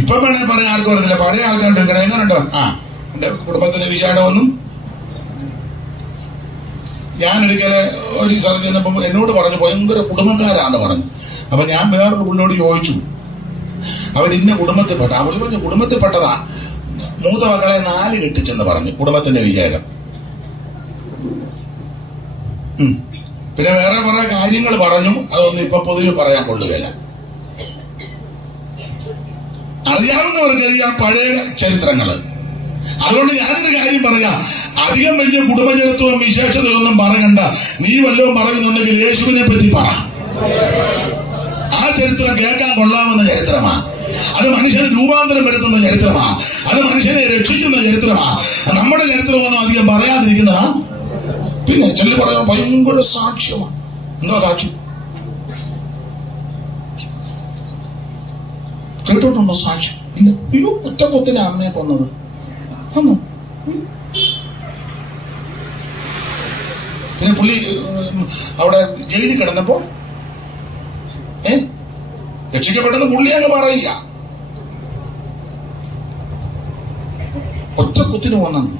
ഇപ്പം വേണേ പറയാൻ ആർക്കും അറിയില്ല. പഴയ ആൾക്കാരുണ്ട് ഇങ്ങനെ എങ്ങനെയുണ്ടോ എന്റെ കുടുംബത്തിലെ വിചാരമൊന്നും. ഞാനൊരിക്കലെ ഒരു സ്ഥലത്ത് ചെന്നപ്പം എന്നോട് പറഞ്ഞു ഭയങ്കര കുടുംബക്കാരാന്ന് പറഞ്ഞു. അപ്പൊ ഞാൻ വേറൊരു പുള്ളിയോട് ചോദിച്ചു, അവർ ഇന്ന കുടുംബത്തിൽപ്പെട്ട. ആ പുള്ളി പറഞ്ഞു കുടുംബത്തിൽപ്പെട്ടതാ, മൂത്ത മക്കളെ 4 കെട്ടിച്ചെന്ന് പറഞ്ഞു കുടുംബത്തിന്റെ വിചാരം. പിന്നെ വേറെ കുറെ കാര്യങ്ങൾ പറഞ്ഞു, അതൊന്നും ഇപ്പൊ പൊതുവെ പറയാൻ കൊള്ളുകയില്ല. അറിയാവുന്നവർക്ക് അറിയാം പഴയ ചരിത്രങ്ങള്. അതുകൊണ്ട് ഞാനൊരു കാര്യം പറയാം, അധികം വലിയ കുടുംബചരിത്രവും വിശേഷതയൊന്നും പറയണ്ട. നീ വല്ലതും പറയുന്നുണ്ടെങ്കിൽ യേശുവിനെ പറ്റി പറ. ആ ചരിത്രം കേൾക്കാൻ കൊള്ളാവുന്ന ചരിത്രമാ. അത് മനുഷ്യന് രൂപാന്തരം വരുത്തുന്ന ചരിത്രമാ. അത് മനുഷ്യനെ രക്ഷിക്കുന്ന ചരിത്രമാ. നമ്മുടെ ചരിത്രമൊന്നും അധികം പറയാതിരിക്കുന്നതാ. പിന്നെ ചൊല്ലി പറയാൻ ഭയങ്കര സാക്ഷ്യമാണ്. എന്താ സാക്ഷ്യം? കേട്ടോട്ടുണ്ടോ സാക്ഷ്യം? ഇല്ല. അയ്യോ, ഒറ്റക്കൊത്തിനെ അമ്മയെ കൊന്നത് ഒന്നും. പിന്നെ പുള്ളി അവിടെ ജയിലിൽ കിടന്നപ്പോ രക്ഷിക്കപ്പെട്ടെന്ന് പുള്ളി അങ്ങ് പറയില്ല. ഒറ്റ കുത്തിന് കൊന്നെന്ന്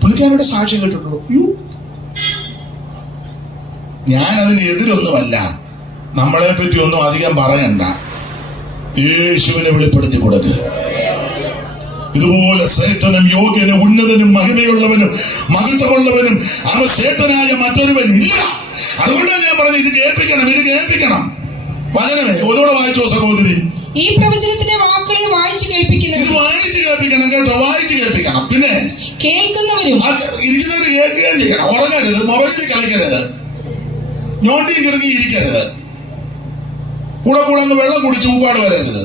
പുള്ളിക്കാരുടെ സാക്ഷ്യം കേട്ടിട്ടുള്ളൂ. ഞാനതിന് എതിരൊന്നുമല്ല. നമ്മളെ പറ്റി ഒന്നും അധികം പറയണ്ട. യേശുവിനെ വെളിപ്പെടുത്തി കൊടുക്കുക. ഇതുപോലെ ശ്രേഷ്ഠനും യോഗ്യനും ഉന്നതനും മഹിമയുള്ളവനും മഹത്വമുള്ളവനും അവശേഷനായ മറ്റൊരുവൻ ഇല്ല. അതുകൊണ്ടാണ് ഞാൻ പറഞ്ഞത്, ഇത് കേൾപ്പിക്കണം. വചനമേ ഒന്നുകൂടെ വായിച്ചോ സഹോദരി. ഈ പ്രവചനത്തിന്റെ വാക്കുകളെ വായിച്ചു കേൾപ്പിക്കുന്നത്. ഇത് വായിച്ചു കേൾപ്പിക്കണം കേട്ടോ, വായിച്ചു കേൾപ്പിക്കണം. പിന്നെ കേൾക്കുന്നവരും ഇരിക്കുന്നവർ കേൾക്കുകയും ചെയ്യണം. ഉറങ്ങരുത്, മൊബൈലിൽ കളിക്കരുത്, ഞോണ്ടി കിറങ്ങി ഇരിക്കരുത്, കൂടെ അങ്ങ് വെള്ളം കുടിച്ച് ഊപ്പാട് വരരുത്,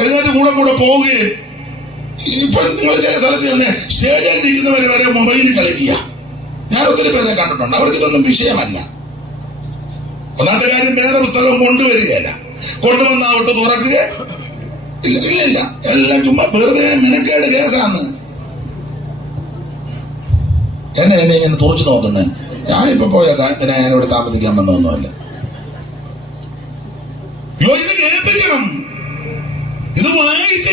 എഴുന്നേറ്റ് കൂടെ പോവുകയും. ഇപ്പൊ നിങ്ങൾ ചില സ്ഥലത്ത് തന്നെ സ്റ്റേജിൽ ഇരിക്കുന്നവരെ വരെ മൊബൈലിൽ കളിക്കുക. ഞാൻ ഒത്തിരി പേരെ കണ്ടിട്ടുണ്ട്. അവർക്ക് ഇതൊന്നും വിഷയമല്ല. ഒന്നാമത്തെ കാര്യം, വേദപുസ്തകം കൊണ്ടുവരികയല്ല. കൊണ്ടുവന്നാവട്ടെ തുറക്കുക ഇല്ല. എല്ലാം ചുമ്മാ വെറുതെ മെനക്കേട് കേസാന്ന്. എന്നെ ഇങ്ങനെ തുറച്ചു നോക്കുന്നത്. ഞാൻ ഇപ്പൊ പോയ കാര്യത്തിനാ ഞാനിവിടെ താമസിക്കാൻ വന്നൊന്നുമല്ല. ഇത് കേൾപ്പിക്കണം. ഇത് വായിച്ച്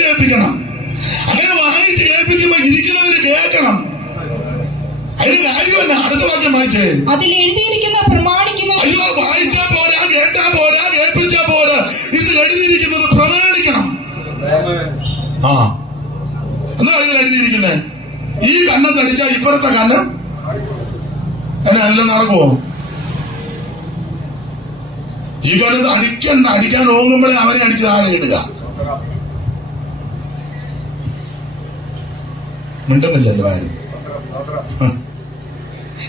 കേൾപ്പിക്കണം. അങ്ങനെ വായിച്ച് കേൾപ്പിക്കുമ്പോ ഇരിക്കുന്നവര് കേൾക്കണം. അതിന് കാര്യമല്ല. അടുത്ത വാക്യം വായിച്ചേ. അതിൽ എഴുതിയിരിക്കുന്ന പ്രമാണിക്കുന്ന. അയ്യോ, വായിച്ചാ പോരാ, കേട്ടാ പോരാ, കേൾപ്പിച്ചാ പോരാ. ഇതിൽ എഴുതിയിരിക്കുന്നത് പ്രമാണിക്കണം. എന്താ ഇതിൽ എഴുതിയിരിക്കുന്നത്? ഈ കണ്ണം തടിച്ചാ ഇപ്പോഴത്തെ കണ്ണം എല്ലാം നടക്കുവോ? ഈ കാലത്ത് അടിക്കാൻ ഓങ്ങുമ്പോഴേ അവനെ അടിച്ച് താഴെ ഇടുക. മിണ്ടുന്നില്ലല്ലോ ആരും.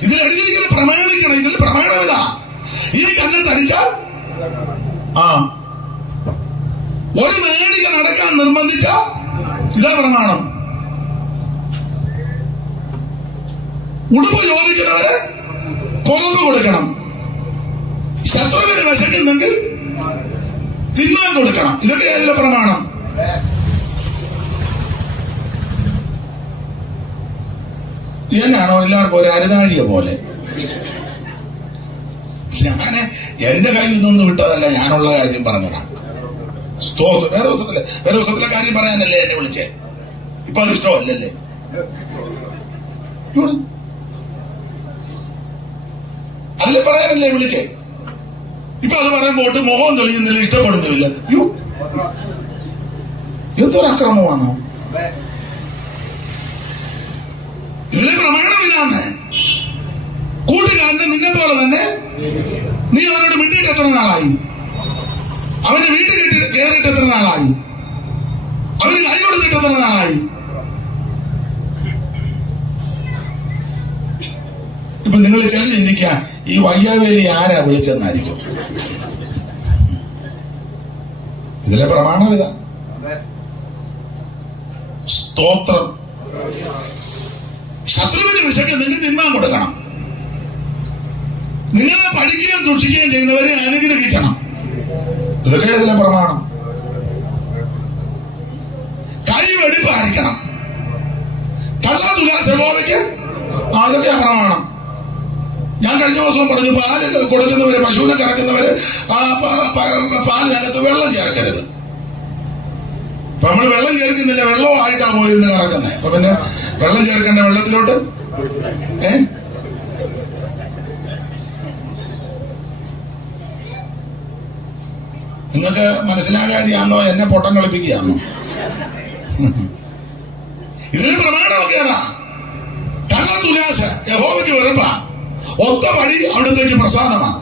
ഇതിൽ എഴുതിയിരിക്കുന്ന പ്രമാണിക്കണം. ഇതിൽ പ്രമാണം ഇതാ. ഈ കണ്ണം തടിച്ചാൽ ഒരു നാഴിക നടക്കാൻ നിർബന്ധിച്ച ഇതാ പ്രമാണം. ഉടുപ്പ് ചോദിക്കുന്നവരെ പുറത്ത് കൊടുക്കണം. ശത്രുവിന് വിശക്കുന്നെങ്കിൽ തിന്നാൻ കൊടുക്കണം. ഇതൊക്കെ അതിലെ പ്രമാണം. ഇതന്നെയാണോ എല്ലാവർക്കും ഒരു അരുതാഴിയ പോലെ? ഞാന് എന്റെ കയ്യിൽ നിന്ന് വിട്ടതല്ല, ഞാനുള്ള കാര്യം പറഞ്ഞതാണ്. വേറെ ദിവസത്തിലെ കാര്യം പറയാനല്ലേ എന്നെ വിളിച്ചേ. ഇപ്പൊ അത് ഇഷ്ടമല്ലല്ലേ? അതിലെ പറയാനല്ലേ വിളിച്ചേ. ഇപ്പൊ അത് പറയുമ്പോട്ട് മുഖം തെളിയുന്നില്ല, ഇഷ്ടപ്പെടുന്നില്ല. എന്തൊരു അക്രമമാണോ ഇതിലെ പ്രമാണം? ഇതാണ്. കൂട്ടുകാരന് നിന്നെ പോലെ തന്നെ നീ അവനോട് മിണ്ടിയിട്ട് എത്ര നാളായി? അവന്റെ വീട്ടിൽ കയറിയിട്ട് എത്ര നാളായി? അവന് കൈ കൊടുത്തിട്ട് എത്ര നാളായി? ഇപ്പൊ നിങ്ങൾ ചില ചിന്തിക്കുക, ഈ വയ്യാവേലി ആരാ വിളിച്ചെന്നായിരിക്കും. ഇതിലെ പ്രമാണം ഇതാ. സ്തോത്രം. ശത്രുവിന് വിശക്കുന്നെങ്കിൽ തിന്നാൻ കൊടുക്കണം. നിങ്ങളെ പഠിക്കുകയും സൂക്ഷിക്കുകയും ചെയ്യുന്നവരെ അനുഗ്രഹിക്കണം. ഇതൊക്കെ ഇതിലെ പ്രമാണം. കൈ വെടിപ്പായിരിക്കണം. കള്ളത്തുലാസഭോവയ്ക്ക് അതൊക്കെയാ പ്രമാണം. ഞാൻ കഴിഞ്ഞ ദിവസം പറഞ്ഞു, പാല് കൊടുക്കുന്നവര്, പശുവിനെ കറക്കുന്നവര് പാലിനകത്ത് വെള്ളം ചേർക്കരുത്. അപ്പൊ നമ്മൾ വെള്ളം ചേർക്കുന്നില്ല, വെള്ളമായിട്ടാ പോയിരുന്ന് കറക്കുന്നത്. അപ്പൊ പിന്നെ വെള്ളം ചേർക്കേണ്ട വെള്ളത്തിലോട്ട് നിങ്ങൾക്ക് മനസ്സിലാകാതെയാണോ എന്നെ പൊട്ടം കളിപ്പിക്കുകയാണോ? ഇതിന് പ്രമാണമൊക്കെ അതാ. കള്ളത്തുലാസ യഹോവയ്ക്ക് വെറുപ്പാ. ഒത്ത വഴി അവിടത്തേക്ക് പ്രസാദമാണ്.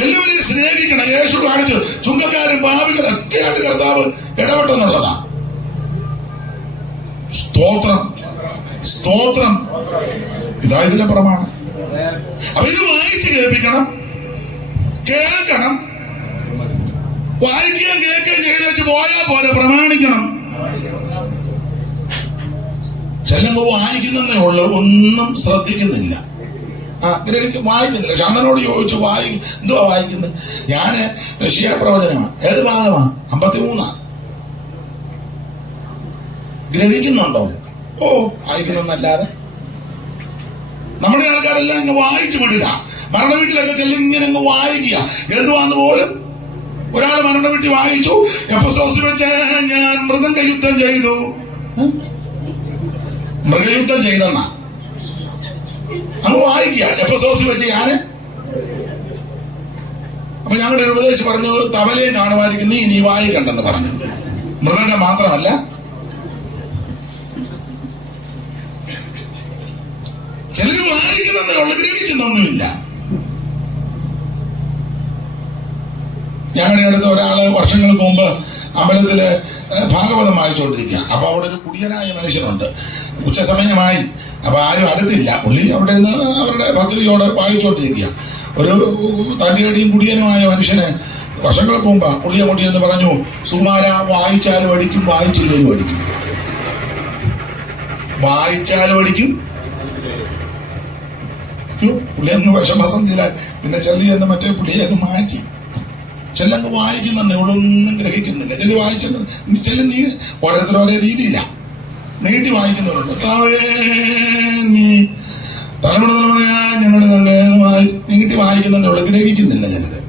എല്ലാവരെയും സ്നേഹിക്കണം. യേശു കാണിച്ചു ചുങ്കക്കാരും പാപികളും ഒക്കെയായിട്ട് കർത്താവ് ഇടപെട്ടെന്നുള്ളതാ. സ്തോത്രം, സ്തോത്രം. ഇതാ ഇതിന്റെ പ്രമാണം. അപ്പൊ ഇത് വായിച്ച് കേൾപ്പിക്കണം, കേൾക്കണം. വായിക്കുകയും കേൾക്കുകയും ചെയ്ത് വെച്ച് പോയാൽ പോലെ പ്രമാണിക്കണം. ചെല്ലുമ്പോ വായിക്കുന്നതേ ഉള്ളു, ഒന്നും ശ്രദ്ധിക്കുന്നില്ല. വായിക്കുന്നില്ല. പക്ഷെ അണ്ണനോട് ചോദിച്ചു എന്തുവാ വായിക്കുന്നത്? ഞാന് യെശയ്യാ പ്രവചനമാ. ഏത് ഭാഗമാ? 53. ഗ്രഹിക്കുന്നുണ്ടോ? ഓ, വായിക്കുന്നല്ലാതെ. നമ്മുടെ ആൾക്കാരെല്ലാം ഇങ്ങ് വായിച്ചു വിടുക. മരണ വീട്ടിലൊക്കെ ചെല്ലി ഇങ്ങനെ അങ്ങ് വായിക്കുക. എന്തുവാന്ന് പോലും. ഒരാൾ മരണ വീട്ടിൽ വായിച്ചു, എഫെസോസിൽ വെച്ച് ഞാൻ മൃഗയുദ്ധം ചെയ്തു. മൃഗയുദ്ധം ചെയ്തെന്നാ അങ്ങ് വായിക്കുക. എഫെസോസിൽ വെച്ച് ഞാന്. അപ്പൊ ഞങ്ങളുടെ ഒരു ഉപദേശം പറഞ്ഞു, തവലയെ കാണുമായിരിക്കും, നീ വായിക്കണ്ടെന്ന് പറഞ്ഞു. മൃഗം മാത്രമല്ല, ചിലർ വായിക്കുന്നതേ ഉള്ളു, ഗ്രഹിക്കുന്നൊന്നുമില്ല. ഞങ്ങളുടെ അടുത്ത് ഒരാള് വർഷങ്ങൾക്ക് മുമ്പ് അമ്പലത്തില് ഭാഗവതം വായിച്ചുകൊണ്ടിരിക്കുക. അപ്പൊ അവിടെ ഒരു കുടിയനായ മനുഷ്യനുണ്ട്. ഉച്ചസമയമായി. അപ്പൊ ആരും അടുത്തില്ല. പുള്ളി അവിടെ നിന്ന് അവരുടെ ഭക്തിയോടെ വായിച്ചുകൊണ്ടിരിക്കുക. ഒരു തടിയടിയും കുടിയനുമായ മനുഷ്യന് വർഷങ്ങൾക്ക് മുമ്പ് പുള്ളി അങ്ങോട്ട് എന്ന് പറഞ്ഞു, സുമാര, വായിച്ചാലും പഠിക്കും, വായിച്ചില്ലേലും പഠിക്കും. വായിച്ചാലും പഠിക്കും. പുള്ളി അങ്ങ് വിഷമസന്ധിയില്ല. പിന്നെ ചെല്ലി എന്ന് മറ്റേ പുള്ളിയെ അങ്ങ് മാറ്റി. ചെല്ലങ്ങ് വായിക്കുന്നുണ്ട്, ഇവിടെ ഒന്നും ഗ്രഹിക്കുന്നില്ല. ചെല്ലി വായിച്ചെന്ന് ചെല്ലി നീ ഓരോരുത്തരും ഓരോ രീതിയില്ല നീട്ടി വായിക്കുന്നവരുണ്ട്. നീ തലമുറ തലമുറയാ ഞങ്ങളുടെ നല്ല നീട്ടി വായിക്കുന്നതേ ഉള്ളു, ഗ്രഹിക്കുന്നില്ല ചിലര്.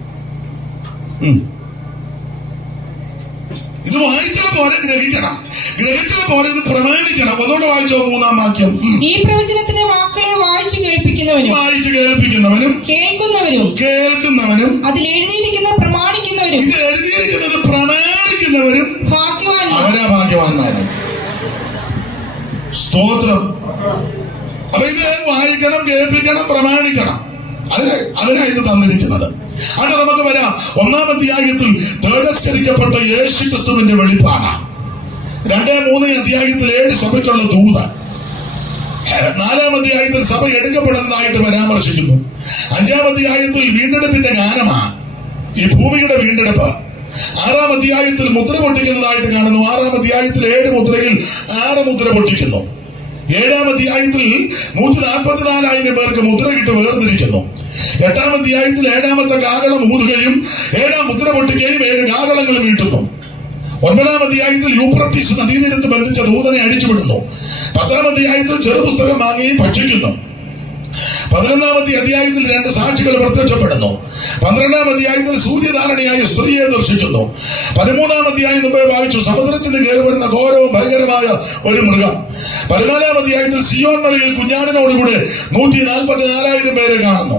ഇത് വായിച്ചാൽ പോലെ ഗ്രഹിക്കണം, ഗ്രഹിച്ചാൽ പോലെ ഇത് പ്രമാണിക്കണം. ഒന്നുകൂടെ വായിച്ചോ 3-ാം വാക്യം. ഈ പ്രവചനത്തിന്റെ വാക്കുകളെ വായിച്ചു കേൾപ്പിക്കുന്നവനും കേൾക്കുന്നവനും അതിൽ എഴുതിയിരിക്കുന്ന പ്രമാണിക്കുന്നവരും ഇത് എഴുതിയിരിക്കുന്നത് പ്രമാണിക്കുന്നവരും അവരാ ഭാഗ്യവാന്മാരും. സ്തോത്രം. അപ്പൊ ഇത് വായിക്കണം, കേൾപ്പിക്കണം, പ്രമാണിക്കണം. അതിനാണ് ഇത് തന്നിരിക്കുന്നത്. അത് നമുക്ക് വരാം. 1-ാം അധ്യായത്തിൽ തേജസ്കരിക്കപ്പെട്ട യേശു ക്രിസ്തുവിന്റെ വെളിപ്പാട്. 2-3 അധ്യായത്തിൽ 7 സഭയ്ക്കുള്ള ദൂത്. 4-ാം അധ്യായത്തിൽ സഭ എടുക്കപ്പെടുന്നതായിട്ട് പരാമർശിക്കുന്നു. 5-ാം അധ്യായത്തിൽ വീണ്ടെടുപ്പിന്റെ ഗാനമാണ്, ഈ ഭൂമിയുടെ വീണ്ടെടുപ്പ്. 6-ാം അധ്യായത്തിൽ മുദ്ര പൊട്ടിക്കുന്നതായിട്ട് കാണുന്നു. 6-ാം അധ്യായത്തിൽ 7 മുദ്രയിൽ 6 മുദ്ര പൊട്ടിക്കുന്നു. 7-ാം അധ്യായത്തിൽ 144,000 പേർക്ക് മുദ്ര കിട്ട് വേർതിരിക്കുന്നു. 8-ാം അധ്യായത്തിൽ 7-ാമത്തെ കാഹളം ഊതുകയും 7-ാം മുദ്ര പൊട്ടിക്കുകയും 7 കാഹളങ്ങൾ വീട്ടുന്നു. 9-ാം അധ്യായത്തിൽ യൂഫ്രട്ടീസ് നദീതീരത്ത് ബന്ധിച്ച ദൂതനെ അഴിച്ചുവിടുന്നു. 10-ാം അധ്യായത്തിൽ ചെറുപുസ്തകം വാങ്ങി ഭക്ഷിക്കുന്നു. 11-ാമത്തെ അധ്യായത്തിൽ 2 സാക്ഷികൾ പ്രത്യക്ഷപ്പെടുന്നു. 12-ാം അധ്യായത്തിൽ സൂര്യധാരണയായ സ്ത്രീയെ ദർശിക്കുന്നു. 13-ാം അധ്യായം മുമ്പേ വായിച്ചു, സമുദ്രത്തിന് കയറി വരുന്ന ഘോരവും ഭയങ്കരമായ ഒരു മൃഗം. 14-ാം അധ്യായത്തിൽ സിയോൻ മലയിൽ കുഞ്ഞാടിനോടുകൂടെ 144,000 പേരെ കാണുന്നു.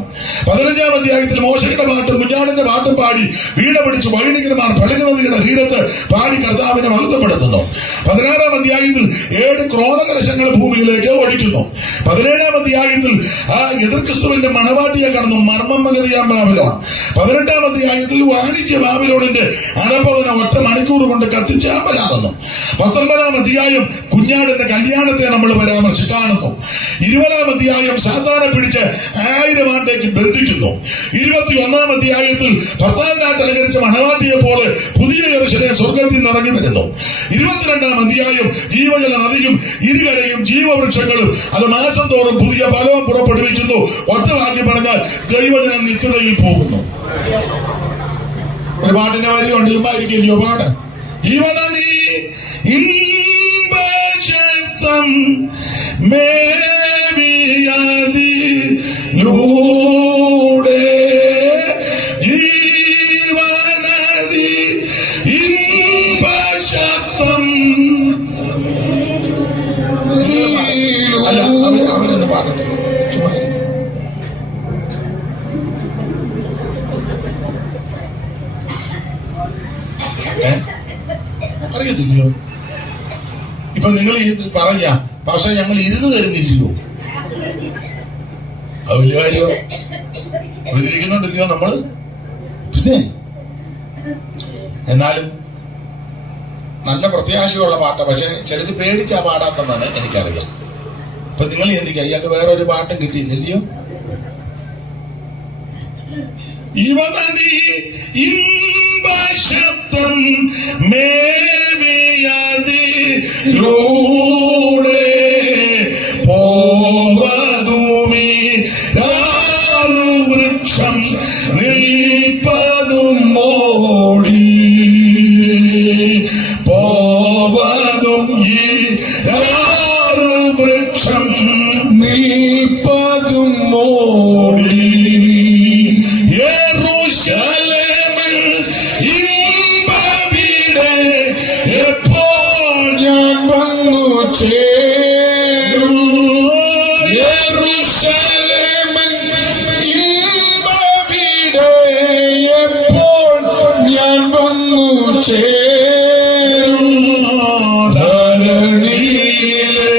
15-ാം അധ്യായത്തിൽ മോശയുടെ പാട്ടും കുഞ്ഞാടിന്റെ പാട്ടും പാടി വീണ പിടിച്ചു വൈണികന്മാർ പഴുകുന്നതിയുടെ തീരത്ത് പാടി കർത്താവിനെ മഹത്വപ്പെടുത്തുന്നു. 16-ാം അധ്യായത്തിൽ 7 ക്രോധകലശങ്ങൾ ഭൂമിയിലേക്ക് ഒഴിക്കുന്നു. 17-ാം അധ്യായത്തിൽ എതിർ ക്രിസ്തുവിന്റെ മണവാട്ടിയെ കടന്നു മർമ്മം മകതിയാം ബാബിലോൺ. 18-ാം അധ്യായത്തിൽ വാണിജ്യ ബാബിലോണിന്റെ അനപ്പതന 1 മണിക്കൂർ കൊണ്ട് കത്തിച്ചാമ്പലാകുന്നു. 19-ാം അധ്യായം കുഞ്ഞാടിന്റെ കല്യാണത്തെ നമ്മൾ കാണുന്നു. 20-ാം അധ്യായം സാത്താനെ പിടിച്ച് 1000 ആണ്ടേക്ക് ബന്ധിക്കുന്നു. 21-ാം അധ്യായത്തിൽ ഭർത്താവിനായിട്ട് അലങ്കരിച്ച മണവാട്ടിയെ പോലെ പുതിയ യെരൂശലേം സ്വർഗത്തിൽ നിന്ന് ഇറങ്ങി വരുന്നു. 22-ാം അധ്യായം ജീവജല നദിയും ഇരുകരയും ജീവവൃക്ഷങ്ങളും അത് മാസം തോറും പുതിയ ഫലവും പുറപ്പെടുവിക്കുന്നു. ഒറ്റ വാക്യം പറഞ്ഞാൽ ദൈവജനം നിത്യതയിൽ പോകുന്നു. ഒരു പാട്ടിന്റെ വരിയുണ്ട്, ഇമ്മായിരിക്കില്ലയോ പാട്. ജീവനദി ഇമ്പശക്തം മേവിയതിലൂടെ ജീവനദി ഇമ്പശക്തം. അല്ല, അവരൊന്ന് പാടട്ടെ, ചുമ്മാ അറിയത്തില്ലയോ? ഇപ്പൊ നിങ്ങൾ പറയാ, പക്ഷെ ഞങ്ങൾ ഇരുന്ന് തരുന്നില്ലയോ? അത് വലിയ കാര്യമോ? ഇരിക്കുന്നുണ്ടല്ലയോ നമ്മള്? പിന്നെ എന്നാലും നല്ല പ്രത്യാശയുള്ള പാട്ടാ. പക്ഷെ ചിലത് പേടിച്ചാ പാടാത്തതാണ് എനിക്കറിയാം. ഇപ്പൊ നിങ്ങൾ ചിന്തിക്കുക, ഇയാൾക്ക് വേറൊരു പാട്ടും കിട്ടിയില്ലയോ? ഇവനീ ഇമ്പശബ്ദം മേവിയതിലൂടെ പോവതുമീ വൃക്ഷം നിൽപ്പതും മോടി പോവതും ഈ വൃക്ഷം നിൽപ്പതും മോടി യെരൂശലേമിൽ ഇമ്പവിടെ എപ്പോൾ ഞാൻ വന്നു ചേരും. യെരൂശലേമിൽ ഇമ്പവിടെ എപ്പോൾ ഞാൻ വന്നു ചേരും. ധരണിയിലെ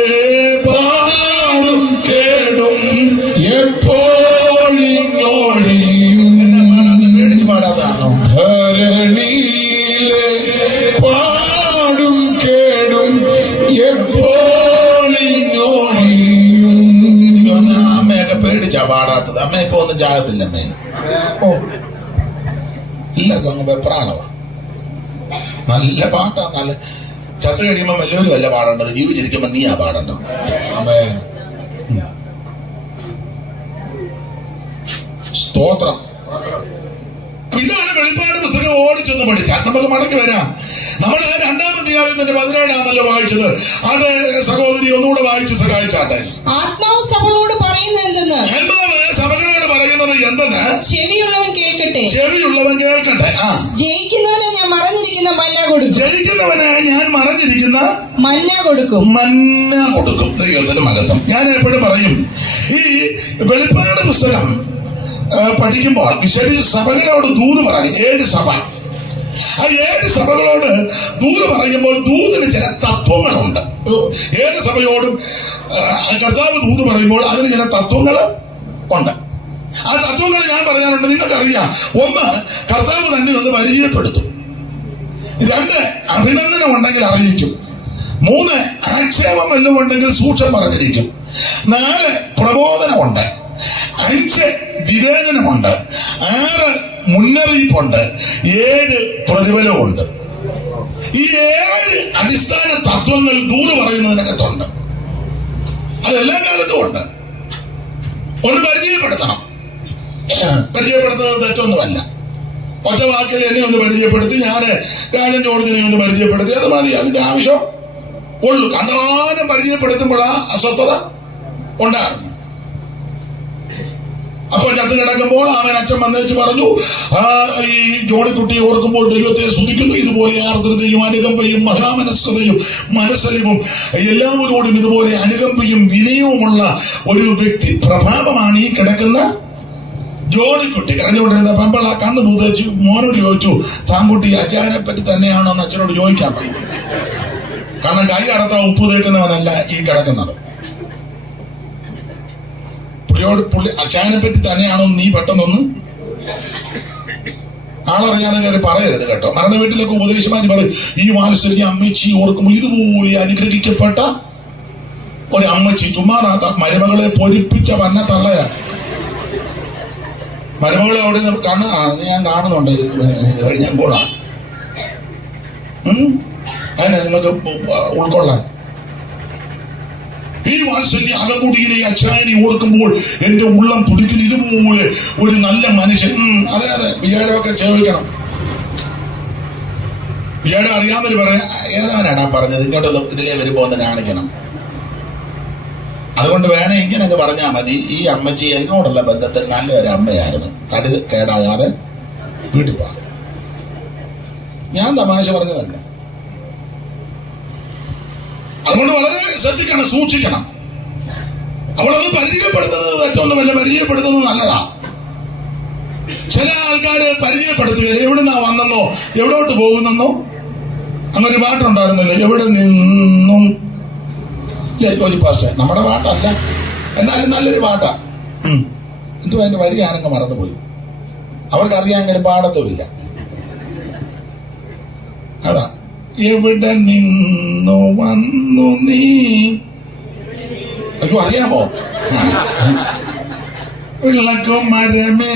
പാടും കേടും എപ്പോഴിങ്ങോഴിയും. പേടിച്ച് പാടാതാണോ? ധരണിയിലെ പാടും കേടും എപ്പോഴിങ്ങോഴിയും. അമ്മയൊക്കെ പേടിച്ചാ പാടാത്തത്. അമ്മ ഇപ്പൊ ഒന്നും ചാകത്തില്ല. അമ്മേ ഓ എല്ലാവർക്കും അങ്ങ് വെപ്രാളവാ. നല്ല പാട്ടാ. നല്ല ചത്തു കഴിയുമ്പോ വലിയൊരു വല്ല പാടേണ്ടത്, ജീവിച്ചിരിക്കുമ്പോ നീയാ പാടേണ്ടത്. അമ്മേ സ്തോത്രം. ഇതാണ് വെളിപ്പാട് പുസ്തകം ഓടിച്ചൊന്ന് പഠിച്ചാൽ നമുക്ക് മടക്കി വരാം. നമ്മൾ 2-ാം അധ്യായത്തിന്റെ 17-ആണല്ലോ വായിച്ചത്. അത് സഹോദരി ഒന്നുകൂടെ വായിച്ച് സഹായിച്ചാട്ടെ. ആത്മാവ് സഭകളോട് പറയുന്നത് എന്തെന്ന്? ആത്മാവ് സഭകളോട് പറയുന്നത് എന്തെന്ന്? ചെവിയുള്ളവൻ കേൾക്കട്ടെ. ചെവിയുള്ളവൻ കേൾക്കട്ടെ. ജയിക്കുന്നവനെ ഞാൻ മറഞ്ഞിരിക്കുന്ന മന്ന കൊടുക്കും. ജയിക്കുന്നവന് ഞാൻ മറഞ്ഞിരിക്കുന്ന മന്ന കൊടുക്കും. മന്ന കൊടുക്കും. ദൈവത്തിന് മഹത്വം. ഞാൻ എപ്പോഴും പറയും, ഈ വെളിപ്പാട് പുസ്തകം പഠിക്കുമ്പോൾ ശരി സഭകളോട് ദൂത് പറയും. 7 സഭ. ആ 7 സഭകളോട് ദൂത് പറയുമ്പോൾ ദൂതിന് ചില തത്വങ്ങളുണ്ട്. 7 സഭയോടും കർത്താവ് ദൂത് പറയുമ്പോൾ അതിന് ചില തത്വങ്ങൾ ഉണ്ട്. ആ തത്വങ്ങൾ ഞാൻ പറയാനുണ്ട്. നിങ്ങൾക്കറിയാം. 1, കർത്താവ് തന്നെ ഒന്ന് പരിചയപ്പെടുത്തും. 2, അഭിനന്ദനം ഉണ്ടെങ്കിൽ അറിയിക്കും. 3, ആക്ഷേപം വല്ലതും ഉണ്ടെങ്കിൽ സൂക്ഷ്മം പറഞ്ഞിരിക്കും. 4, പ്രബോധനമുണ്ട്. 5, വിവേചനമുണ്ട്. 6, മുന്നറിയിപ്പുണ്ട്. 7, പ്രതിഫലമുണ്ട്. ഈ 7 അടിസ്ഥാന തത്വങ്ങൾ ദൂത് പറയുന്നതിനകത്തുണ്ട്. അതെല്ലാ കാലത്തും ഉണ്ട്. ഒന്ന് പരിചയപ്പെടുത്തണം. പരിചയപ്പെടുത്തുന്നത് തെറ്റൊന്നുമല്ല. ഒറ്റ വാക്കിൽ എന്നെ ഒന്ന് പരിചയപ്പെടുത്തി, ഞാൻ രാജൻ ജോർജിനെ ഒന്ന് പരിചയപ്പെടുത്തി, അത് മതി. അതിന്റെ ആവശ്യം ഉള്ളൂ. കണ്ടമാനം പരിചയപ്പെടുത്തുമ്പോഴാ അസ്വസ്ഥത ഉണ്ടാകുന്നു. അപ്പോൾ ചത്ത് കിടക്കുമ്പോൾ അവൻ അച്ഛൻ വന്നേച്ച് പറഞ്ഞു, ഈ ജോണിക്കുട്ടിയെ ഓർക്കുമ്പോൾ ദൈവത്തെ സ്തുതിക്കുന്നു. ഇതുപോലെ ആർദ്രതയും അനുകമ്പയും മഹാമനസ്കതയും മനസ്സലിവും എല്ലാവരോടും ഇതുപോലെ അനുകമ്പയും വിനയവുമുള്ള ഒരു വ്യക്തി പ്രഭാവമാണ് ഈ കിടക്കുന്ന ജോണിക്കുട്ടി. കരഞ്ഞുകൊണ്ടിരുന്ന പെമ്പള കണ്ണു തൂതേച്ച് മോനോട് ചോദിച്ചു, താൻകുട്ടി അച്ചായനെ പറ്റി തന്നെയാണോ എന്ന് അച്ഛനോട് ചോദിക്കാൻ പറഞ്ഞു. കാരണം കൈ അടത്താ ഉപ്പ് തേക്കുന്നവനല്ല ഈ കിടക്കുന്നത്. പുള്ളി അച്ചായനെ പറ്റി തന്നെയാണോ നീ പെട്ടെന്നൊന്ന് ആളറിയാതെ കയറി പറയരുത് കേട്ടോ. മരണ വീട്ടിലൊക്കെ ഉപദേശമാരി പറയും, ഈ വാത്സല്യ അമ്മച്ചി ഓർക്കുമ്പോൾ ഇതുപോലെ അനുഗ്രഹിക്കപ്പെട്ട ഒരു അമ്മച്ചി. ചുമ്മാതാത്ത മരുമകളെ പൊരിപ്പിച്ച വന്ന തള്ളയാ. മരുമകളെ അവിടെ ഞാൻ കാണുന്നുണ്ട്. ഞാൻ കൂടാ അതിനെ നിങ്ങൾക്ക് ഉൾക്കൊള്ളാൻ. ഈ വാത്സല്യ അകമുടിയിലെ അച്ചായനെ ഓർക്കുമ്പോൾ എന്റെ ഉള്ളം തുടിക്കുന്ന ഇതുപോലെ ഒരു നല്ല മനുഷ്യൻ. അതെ അതെ, വിചാരമൊക്കെ ചോദിക്കണം. വിചാരം അറിയാമെന്ന് പറയാം. ഏതാനാണ് പറഞ്ഞത്? ഇങ്ങോട്ടൊന്ന് ഇതിലേ വരുമ്പോ ഒന്ന് കാണിക്കണം. അതുകൊണ്ട് വേണേ ഇങ്ങനെയൊക്കെ പറഞ്ഞാൽ മതി. ഈ അമ്മച്ചി എന്നോടുള്ള ബന്ധത്തിൽ നല്ലൊരു അമ്മയായിരുന്നു. തടി കേടാകാതെ വീട്ടിൽ പോവാം. ഞാൻ തമാശ പറഞ്ഞതല്ല. അതുകൊണ്ട് വളരെ ശ്രദ്ധിക്കണം, സൂക്ഷിക്കണം. അവളത് പരിചയപ്പെടുത്തുന്നത് തെറ്റൊന്നുമല്ല, പരിചയപ്പെടുത്തുന്നത് നല്ലതാ. ചില ആൾക്കാര് പരിചയപ്പെടുത്തുകയില്ല. എവിടുന്നാ വന്നെന്നോ എവിടോട്ട് പോകുന്നെന്നോ. അങ്ങനൊരു പാട്ടുണ്ടായിരുന്നല്ലോ, എവിടെ നിന്നും ഒരു പാട്ട്. നമ്മുടെ പാട്ടല്ല, എന്നാലും നല്ലൊരു പാട്ടാ. എന്തുവാ അതിന്റെ വരി ഞാനങ്ങ് മറന്നുപോയി. അവർക്കറിയാമെങ്കിലും പാടത്തുമില്ല. അതാ എവിടെ നിന്നു വന്നു നീ, അയ്യോ അറിയാമോ? വിളക്കുമരമേ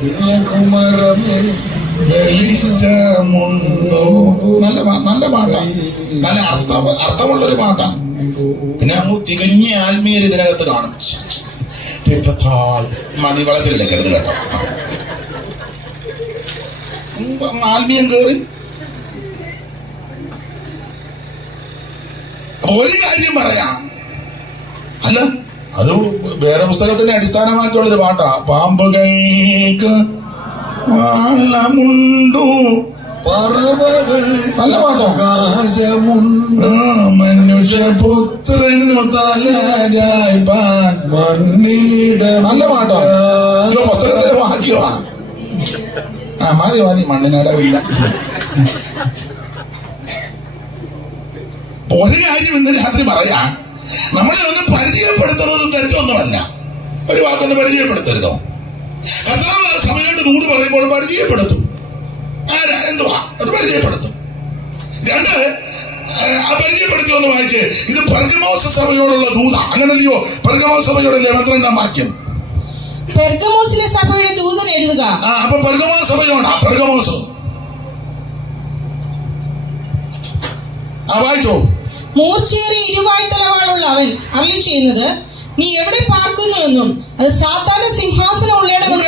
വിളക്കുമരമേ വെളിച്ചമുണ്ടോ. നല്ല പാട്ടാ, നല്ല അർത്ഥമുള്ളൊരു പാട്ടാ. പിന്നെ അങ്ങ് തികഞ്ഞ ആത്മീയർ ഇതിനകത്ത് കാണും. മണിവളത്തിലല്ലേ കരുത് കേട്ടോ, ആത്മീയം കേറി. ഒരു കാര്യം പറയാം, അല്ല അത് വേറെ പുസ്തകത്തിനെ അടിസ്ഥാനമാക്കിയുള്ളൊരു പാട്ടാ. പാമ്പുകൾക്ക് വാളമുണ്ടു, പറവകൾ നല്ല പാട്ടാകാശമുണ്ട്, മനുഷ്യപുത്രനു തലരായ്പാൻ മണ്ണിലിട. നല്ല പാട്ടാ, പുസ്തകത്തിലെ വാക്യമാ. മതി മണ്ണിനടവില്ല. ഒരു കാര്യം ഇന്ന് രാത്രി പറയാ, നമ്മളെ ഒന്ന് പരിചയപ്പെടുത്തുന്നത് തെറ്റൊന്നുമല്ല. ഒരു വാക്കൊന്ന് പരിചയപ്പെടുത്തരുതോ? കർത്താവ് സഭയോട് ദൂത് പറയുമ്പോൾ പരിചയപ്പെടുത്തും. ആരാ എന്തുവാ അത് പരിചയപ്പെടുത്തും. രണ്ട്, പരിചയപ്പെടുത്തി ഒന്ന് വായിച്ച്, ഇത് പെർഗമോസ് സഭയോടുള്ള ദൂത, അങ്ങനല്ലയോ? പെർഗമോസ് സഭയോട് 12-ാം വാക്യം, പെർഗമോസിലെ സഭയുടെ ദൂതൻ എഴുതുക. അപ്പൊ പെർഗമോസ് സഭയോടാ. പെർഗമോസ് വായിച്ചോ. മൂർച്ചയേറിയ ഇരുവായ്ത്തലവാളുള്ള അവൻ അരുളി ചെയ്യുന്നത്, നീ എവിടെ പാർക്കുന്നു എന്നും അത് സാത്താന സിംഹാസനം ഉള്ളയിടമെന്നും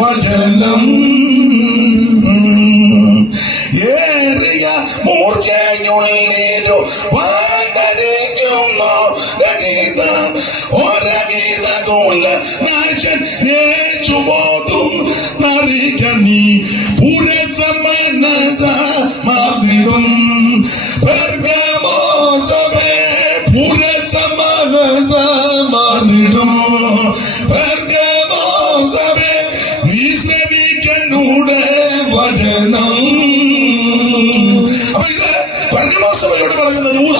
വചനം ഏറിയ മൂർച്ചയുള്ളേരോ വാങ്ങരിക്കുന്നു ഒരഗീതൂല നാശൻ ഏറ്റുപോതും നറിക നീ പുരസമനസ മാർന്നിടും പെർഗമോസമേ പുരസമനസ മാർന്നിടും പെർഗമോസമേ നീ ശ്രമിക്കന്നൂടെ വചനം. അപ്പൊ ഇത് പെർഗമോസഭയോട് പറയുന്ന ദൂത.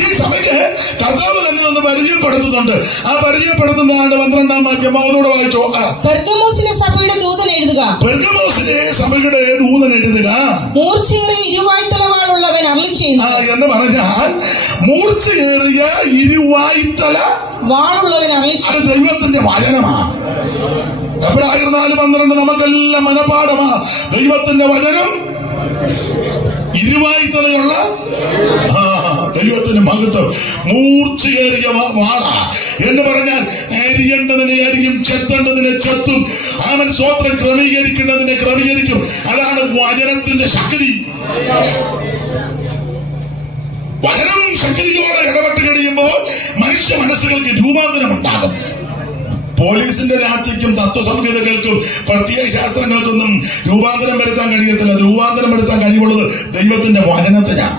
ഈ സഭയ്ക്ക് കർത്താവ് തന്നെ ഒന്ന് പരിചയപ്പെടുത്തുന്നുണ്ട്. ആ പരിചയപ്പെടുത്തുന്നതാണ് 12-ാം വാക്യം. അവനോട് വായിച്ചോ. പെർഗമോസിലെ സഭയുടെ ദൂതൻ എഴുതുക. പെർഗമോസിലെ സഭയുടെ ദൂതൻ എഴുതുക. മൂർച്ചയേറിയ ഇരുവായ്ത്തലവാളുള്ളവൻ അരുളി ചെയ്യുന്നു. എന്ന് പറഞ്ഞാൽ മൂർച്ചയേറിയ ഇരുവായ്ത്തല വാളുള്ളവൻ അരുളി ചെയ്യുന്നു. അത് ദൈവത്തിന്റെ വചനമാ. എപ്പോഴായിരുന്നാലും 12 നമുക്കെല്ലാം മനപാഠമാ. ദൈവത്തിന്റെ വചനം ഇരുവായ്ത്തലയുള്ള ദൈവത്തിന് മഹത്വം. മൂർച്ചയേറിയ വാള എന്ന് പറഞ്ഞാൽ അരിയേണ്ടതിനെ അരിയും, ചെത്തേണ്ടതിനെ ചെത്തും. അവൻ സ്വത്രം ക്രമീകരിക്കേണ്ടതിനെ ക്രമീകരിക്കും. അതാണ് വചനത്തിന്റെ ശക്തി. വചനം ശക്തിയോടെ ഇടപെട്ട് കഴിയുമ്പോൾ മനുഷ്യ മനസ്സുകൾക്ക് രൂപാന്തരം ഉണ്ടാകും. പോലീസിന്റെ രാത്രിക്കും തത്വസംഹിതകൾക്കും പ്രത്യയ ശാസ്ത്രങ്ങൾക്കൊന്നും രൂപാന്തരം വരുത്താൻ കഴിയത്തില്ല. രൂപാന്തരം വരുത്താൻ കഴിവുള്ളത് ദൈവത്തിന്റെ വചനത്തിനാണ്.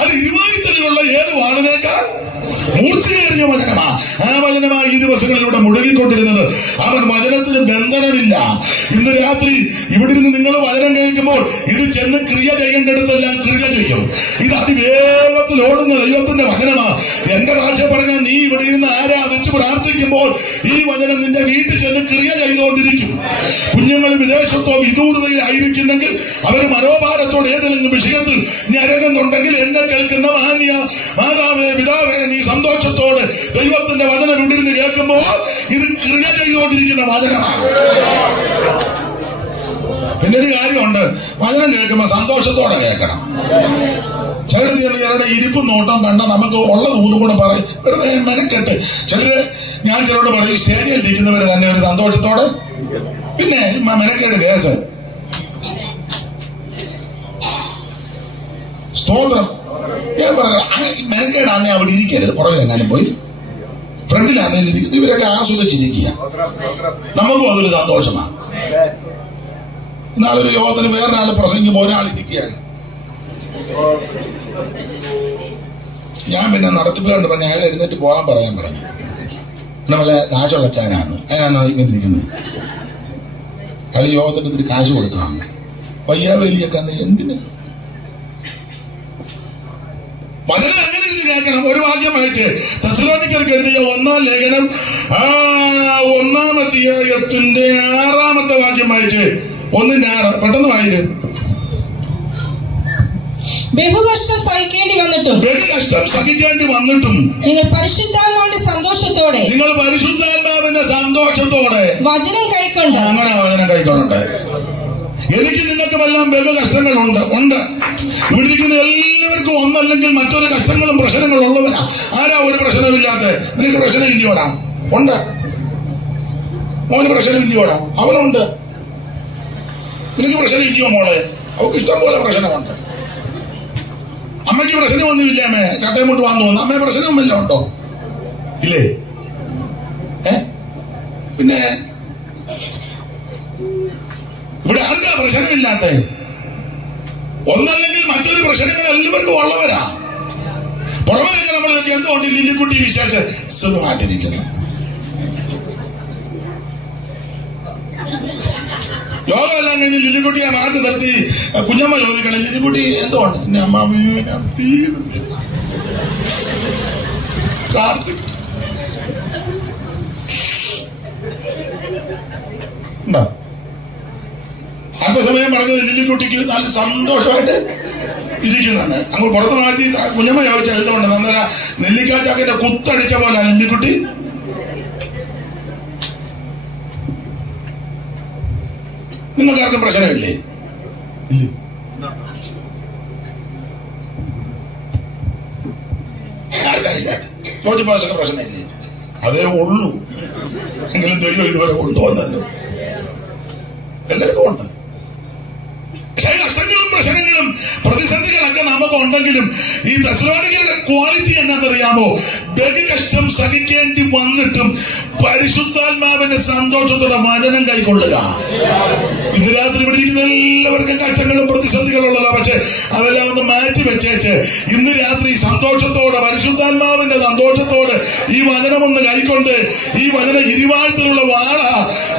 അത് ഇരുവായ്ത്തലയുള്ള ഏത് വാളിനേക്കാൾ മൂർച്ചയേറിയ വചനമാ. ആ വചനമാ ഈ ദിവസങ്ങളിലൂടെ മുഴുകിക്കൊണ്ടിരുന്നത്. അവൻ വചനത്തിന് ബന്ധനമില്ല. ഇന്ന് രാത്രി ഇവിടെ നിന്ന് നിങ്ങൾ വചനം കഴിക്കുമ്പോൾ ഇത് ചെന്ന് ക്രിയ ചെയ്യേണ്ടടുത്തെല്ലാം ക്രിയ ചെയ്യും. ഇത് അതിവേഗത്തിൽ ഓടുന്ന ദൈവത്തിന്റെ വചനമാ. എന്റെ ഭാഷ പറഞ്ഞാൽ നീ ഇവിടെ ഇരുന്ന് ആരാധിച്ച് പ്രാർത്ഥിക്കുമ്പോൾ ഈ വചനം നിന്റെ വീട്ടിൽ ചെന്ന് ക്രിയ ചെയ്തുകൊണ്ടിരിക്കും. കുഞ്ഞുങ്ങൾ വിദേശത്തോ വിദൂരതയിലായിരിക്കുന്നെങ്കിൽ അവർ മനോഭാരത്തോടെ ഏതെങ്കിലും വിഷയത്തിൽ ഞരകുന്നുണ്ടെങ്കിൽ എന്നെ കേൾക്കുന്ന മാന്യ മാതാവേ പിതാവേ, നീ സന്തോഷത്തോടെ ദൈവത്തിന്റെ വചനം ഇവിടുന്ന് കേൾക്കുമ്പോൾ ഇത് ക്രിയ ചെയ്തുകൊണ്ടിരിക്കുന്ന വചനമാണ്. പിന്നെ ഒരു കാര്യമുണ്ട്, വചനം കേൾക്കുമ്പോൾ സന്തോഷത്തോടെ കേൾക്കണം. ചിലരുടെ ഇരിപ്പും നോട്ടം കണ്ട നമുക്ക് ഉള്ളത് ഊന്നും കൂടെ പറയും, വെറുതെ മെനക്കെട്ട്. ഞാൻ ചിലരോട് പറയും, സ്റ്റേജിൽ ഇരിക്കുന്നവര് തന്നെ ഒരു സന്തോഷത്തോടെ, പിന്നെ മെനക്കെട്ട് കേസ്. സ്തോത്രം. ഞാൻ പറയാം, മെനക്കേടാന്നേ അവിടെ ഇരിക്കരുത്. പുറകിലെങ്ങാനും പോയി ഫ്രണ്ടിലാന്നേ ഇരിക്കുന്നത്. ഇവരൊക്കെ ആസ്വദിച്ചിരിക്കുക. നമുക്കും അതൊരു സന്തോഷമാണ്. ഇന്നാളൊരു യോഗത്തിന് വേറൊരാൾ പ്രസംഗിക്കുമ്പോൾ ഒരാൾ ഇരിക്കുകയാണ്. ഞാൻ പിന്നെ നടത്തിപ്പുകാരുണ്ട് പറഞ്ഞു, അയാൾ എഴുന്നേറ്റ് പോകാൻ പറയാൻ പറഞ്ഞു. നമ്മളെ കാശുള്ള ചാനാന്ന് അതിനാണ് ഇങ്ങനെ ഇരിക്കുന്നത്. അയാൾ യോഗത്തിന് ഇത്തിരി കാശ് കൊടുത്തതാണ്. വയ്യാവേലിയൊക്കെ അന്ന് എന്തിന് വചനം അങ്ങനെ ഇരുന്ന് കേൾക്കണം. ഒരു വാക്യം വായിച്ച് തെസ്സലോനിക്കർക്ക് എഴുതിയ 1-ാം ലേഖനം 1-ാം അധ്യായത്തിന്റെ 6-ാമത്തെ വാക്യം വായിച്ച് 1:6 പെട്ടെന്ന് വായിരും. ബഹുകഷ്ടം സഹിക്കേണ്ടി വന്നിട്ടും നിങ്ങൾ പരിശുദ്ധാത്മാവിന്റെ സന്തോഷത്തോടെ വചനം കൈക്കൊണ്ട് അങ്ങനെ വചനം കൈക്കൊള്ളുണ്ട്. എനിക്ക് നിങ്ങൾക്കുമെല്ലാം ബഹു കഷ്ടങ്ങളുണ്ട്. ഇവിടെ ഇരിക്കുന്ന എല്ലാവർക്കും ഒന്നല്ലെങ്കിൽ മറ്റൊരു കഷ്ടങ്ങളും പ്രശ്നങ്ങളും ഉള്ളവരാ. ആരാ ഒരു പ്രശ്നമില്ലാത്ത? നിനക്ക് പ്രശ്നം ഇല്ലയോടാ? ഉണ്ട്. മോന് പ്രശ്നം ഇല്ലയോടാ? അവനുണ്ട്. നിനക്ക് പ്രശ്നം ഇല്ലയോ മോളെ? അവർക്ക് ഇഷ്ടം പോലെ പ്രശ്നമുണ്ട്. അമ്മയ്ക്ക് പ്രശ്നമൊന്നുമില്ല. അമ്മേ ചട്ടയും കൊണ്ട് വാങ്ങു തോന്നുന്നു. അമ്മയെ പ്രശ്നമൊന്നുമില്ല ഉണ്ടോ? ഇല്ലേ? പിന്നെ ഇവിടെ ആർക്കാ പ്രശ്നമില്ലാത്ത? ഒന്നല്ലെങ്കിൽ മറ്റൊരു പ്രശ്നങ്ങൾ എല്ലാവർക്കും ഉള്ളവരാ. പുറമെ നമ്മൾ എന്തുകൊണ്ട് ലില്ലിക്കുട്ടി വിശേഷം സുഖമായിട്ടിരിക്കുന്നു. യോഗ എല്ലാം കഴിഞ്ഞ് ലില്ലിക്കുട്ടിയെ മാറ്റി നിർത്തി കുഞ്ഞമ്മ ചോദിക്കണം, ലില്ലിക്കുട്ടി എന്തുകൊണ്ട്? എന്റെ അമ്മാമ്മയോ ഉണ്ടോ? അല്പസമയം പറഞ്ഞത് ലില്ലിക്കുട്ടിക്ക് നല്ല സന്തോഷമായിട്ട് ഇരിക്കുന്നതാണ്. അങ്ങ് പുറത്ത് മാറ്റി കുഞ്ഞമ്മ ചോദിച്ചാൽ എന്തുകൊണ്ട്? അന്നേരം നെല്ലിക്കാച്ചാക്കിന്റെ കുത്തടിച്ച പോലെ ലില്ലിക്കുട്ടി. നിങ്ങൾക്കാർക്കും പ്രശ്നമില്ലേ? ഇല്ല. ആർക്കായില്ല? ജോജിപ്പാസൊക്കെ പ്രശ്നമില്ലേ? അതേ ഉള്ളൂ. എങ്കിലും ദൈവം ഇതുവരെ കൊണ്ടുവന്നല്ലോ. എല്ലാവർക്കും ഉണ്ട്. പക്ഷേ കഷ്ടങ്ങളും പ്രശ്നങ്ങളും പ്രതിസന്ധികളൊക്കെ നമുക്ക് ഉണ്ടെങ്കിലും ഈ തെസ്സലോനിക്കരുടെ ക്വാളിറ്റി എന്നാന്നറിയാമോ? ബഹുകഷ്ടം സഹിക്കേണ്ടി വന്നിട്ടും പരിശുദ്ധാത്മാവിന്റെ സന്തോഷത്തോടെ വചനം കൈക്കൊള്ളുക. ഇന്ന് രാത്രി ഇവിടെ ഇരിക്കുന്ന എല്ലാവർക്കും കഷ്ടങ്ങളും പ്രതിസന്ധികളും ഉള്ളതാ. പക്ഷെ അതെല്ലാം ഒന്ന് മാറ്റി വെച്ചേച്ച് ഇന്ന് രാത്രി സന്തോഷത്തോടെ പരിശുദ്ധാത്മാവിന്റെ സന്തോഷത്തോടെ ഈ വചനം ഒന്ന് കൈക്കൊണ്ട്, ഈ വചനം ഇരുവാഴ്ചയുള്ള വാളാ,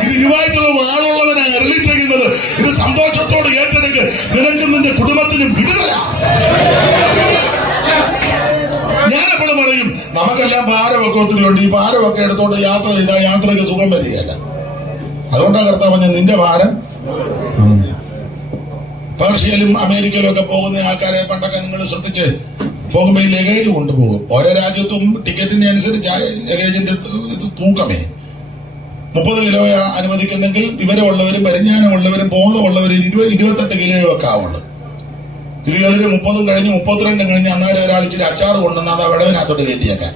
ഇത് ഇരുവാഴ്ചയുള്ള വാളുള്ളവനാണ് അരുളി ചെയ്യുന്നത്. ഇത് സന്തോഷത്തോടെ ഏറ്റെടുക്കുക. നിനക്ക് നിന്റെ കുടുംബത്തിന് വിടുതല. ഞാനെപ്പോഴും പറയും, നമുക്കെല്ലാം ഭാരമൊക്കെ ഒത്തിരി ഉണ്ട്. ഈ ഭാരമൊക്കെ എടുത്തോണ്ട് യാത്ര ചെയ്താൽ യാത്രയ്ക്ക് സുഖം വരികയല്ല. അതുകൊണ്ടാണ് കർത്താവ് പറഞ്ഞ നിന്റെ ഭാരം. പേർഷ്യയിലും അമേരിക്കയിലും ഒക്കെ പോകുന്ന ആൾക്കാരെ പണ്ടൊക്കെ നിങ്ങൾ ശ്രദ്ധിച്ച് പോകുമ്പോൾ ഈ ലഗേജ് കൊണ്ടുപോകും. ഓരോ രാജ്യത്തും ടിക്കറ്റിന്റെ അനുസരിച്ച് ലഗേജിന്റെ തൂക്കമേ 30 കിലോ അനുവദിക്കുന്നെങ്കിൽ വിവരമുള്ളവരും പരിജ്ഞാനമുള്ളവരും ബോധമുള്ളവരും 28 കിലോയെ വെക്കാവുള്ളൂ. ഇത് കളിൽ 30 കഴിഞ്ഞ് 32 കഴിഞ്ഞ് അന്നേരം ഒരാൾ ഇച്ചിരി അച്ചാറ് കൊണ്ടുവന്ന് അത് വിടവിനകത്തോട്ട് കയറ്റിയേക്കാൻ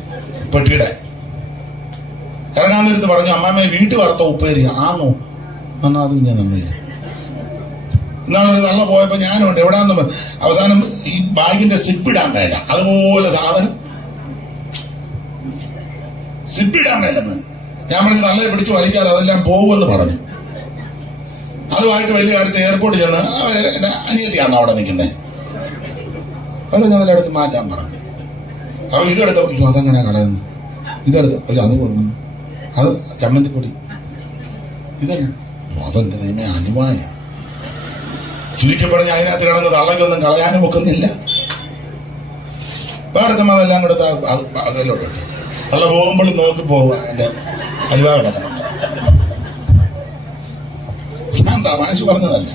പെട്ടിയുടെ ഇറങ്ങാൻ നേരത്ത് പറഞ്ഞു, അമ്മാമ്മയെ വീട്ടിൽ വറുത്ത ഉപ്പേരി ആന്നോ? എന്നാ അതും ഞാൻ നന്നായി. എന്നാളൊരു തള്ള പോയപ്പോ ഞാനുണ്ട് എവിടാന്ന് അവസാനം ഈ ബാഗിന്റെ സിപ്പിടാൻ മേല, അതുപോലെ സാധനം സിപ്പിടാൻ മേലെന്ന് ഞാൻ പറഞ്ഞു, തള്ളയെ പിടിച്ച് വലിക്കാതെ അതെല്ലാം പോകുമെന്ന് പറഞ്ഞു. അതുമായിട്ട് വലിയ കാര്യത്തിൽ എയർപോർട്ടിൽ ചെന്ന് എന്റെ അനിയത്തിയാണോ അവിടെ നിൽക്കുന്നത്, അവർ ഞാൻ അതിൻ്റെ അടുത്ത് മാറ്റാൻ പറഞ്ഞു. അവ ഇതെടുത്ത അതെങ്ങനെ കളയുന്നു, ഇതെടുത്ത് അത് കൊണ്ടു, അത് ചമ്മന്തിപ്പൊടി ഇതന്നെ അതെന്റെ ദൈവമേ അനുമായ. ചുരുക്കി പറഞ്ഞ് അതിനകത്ത് കിടന്ന് തള്ളക്കൊന്നും കളയാനും വെക്കുന്നില്ല. വേറെ അതെല്ലാം കൊടുത്ത അതിലോട്ട് തള്ള പോകുമ്പോൾ നോക്കി പോവുക. എന്റെ അലുവ കിടക്കുന്നുണ്ട്. ഞാൻ തമാശ പറഞ്ഞതല്ല.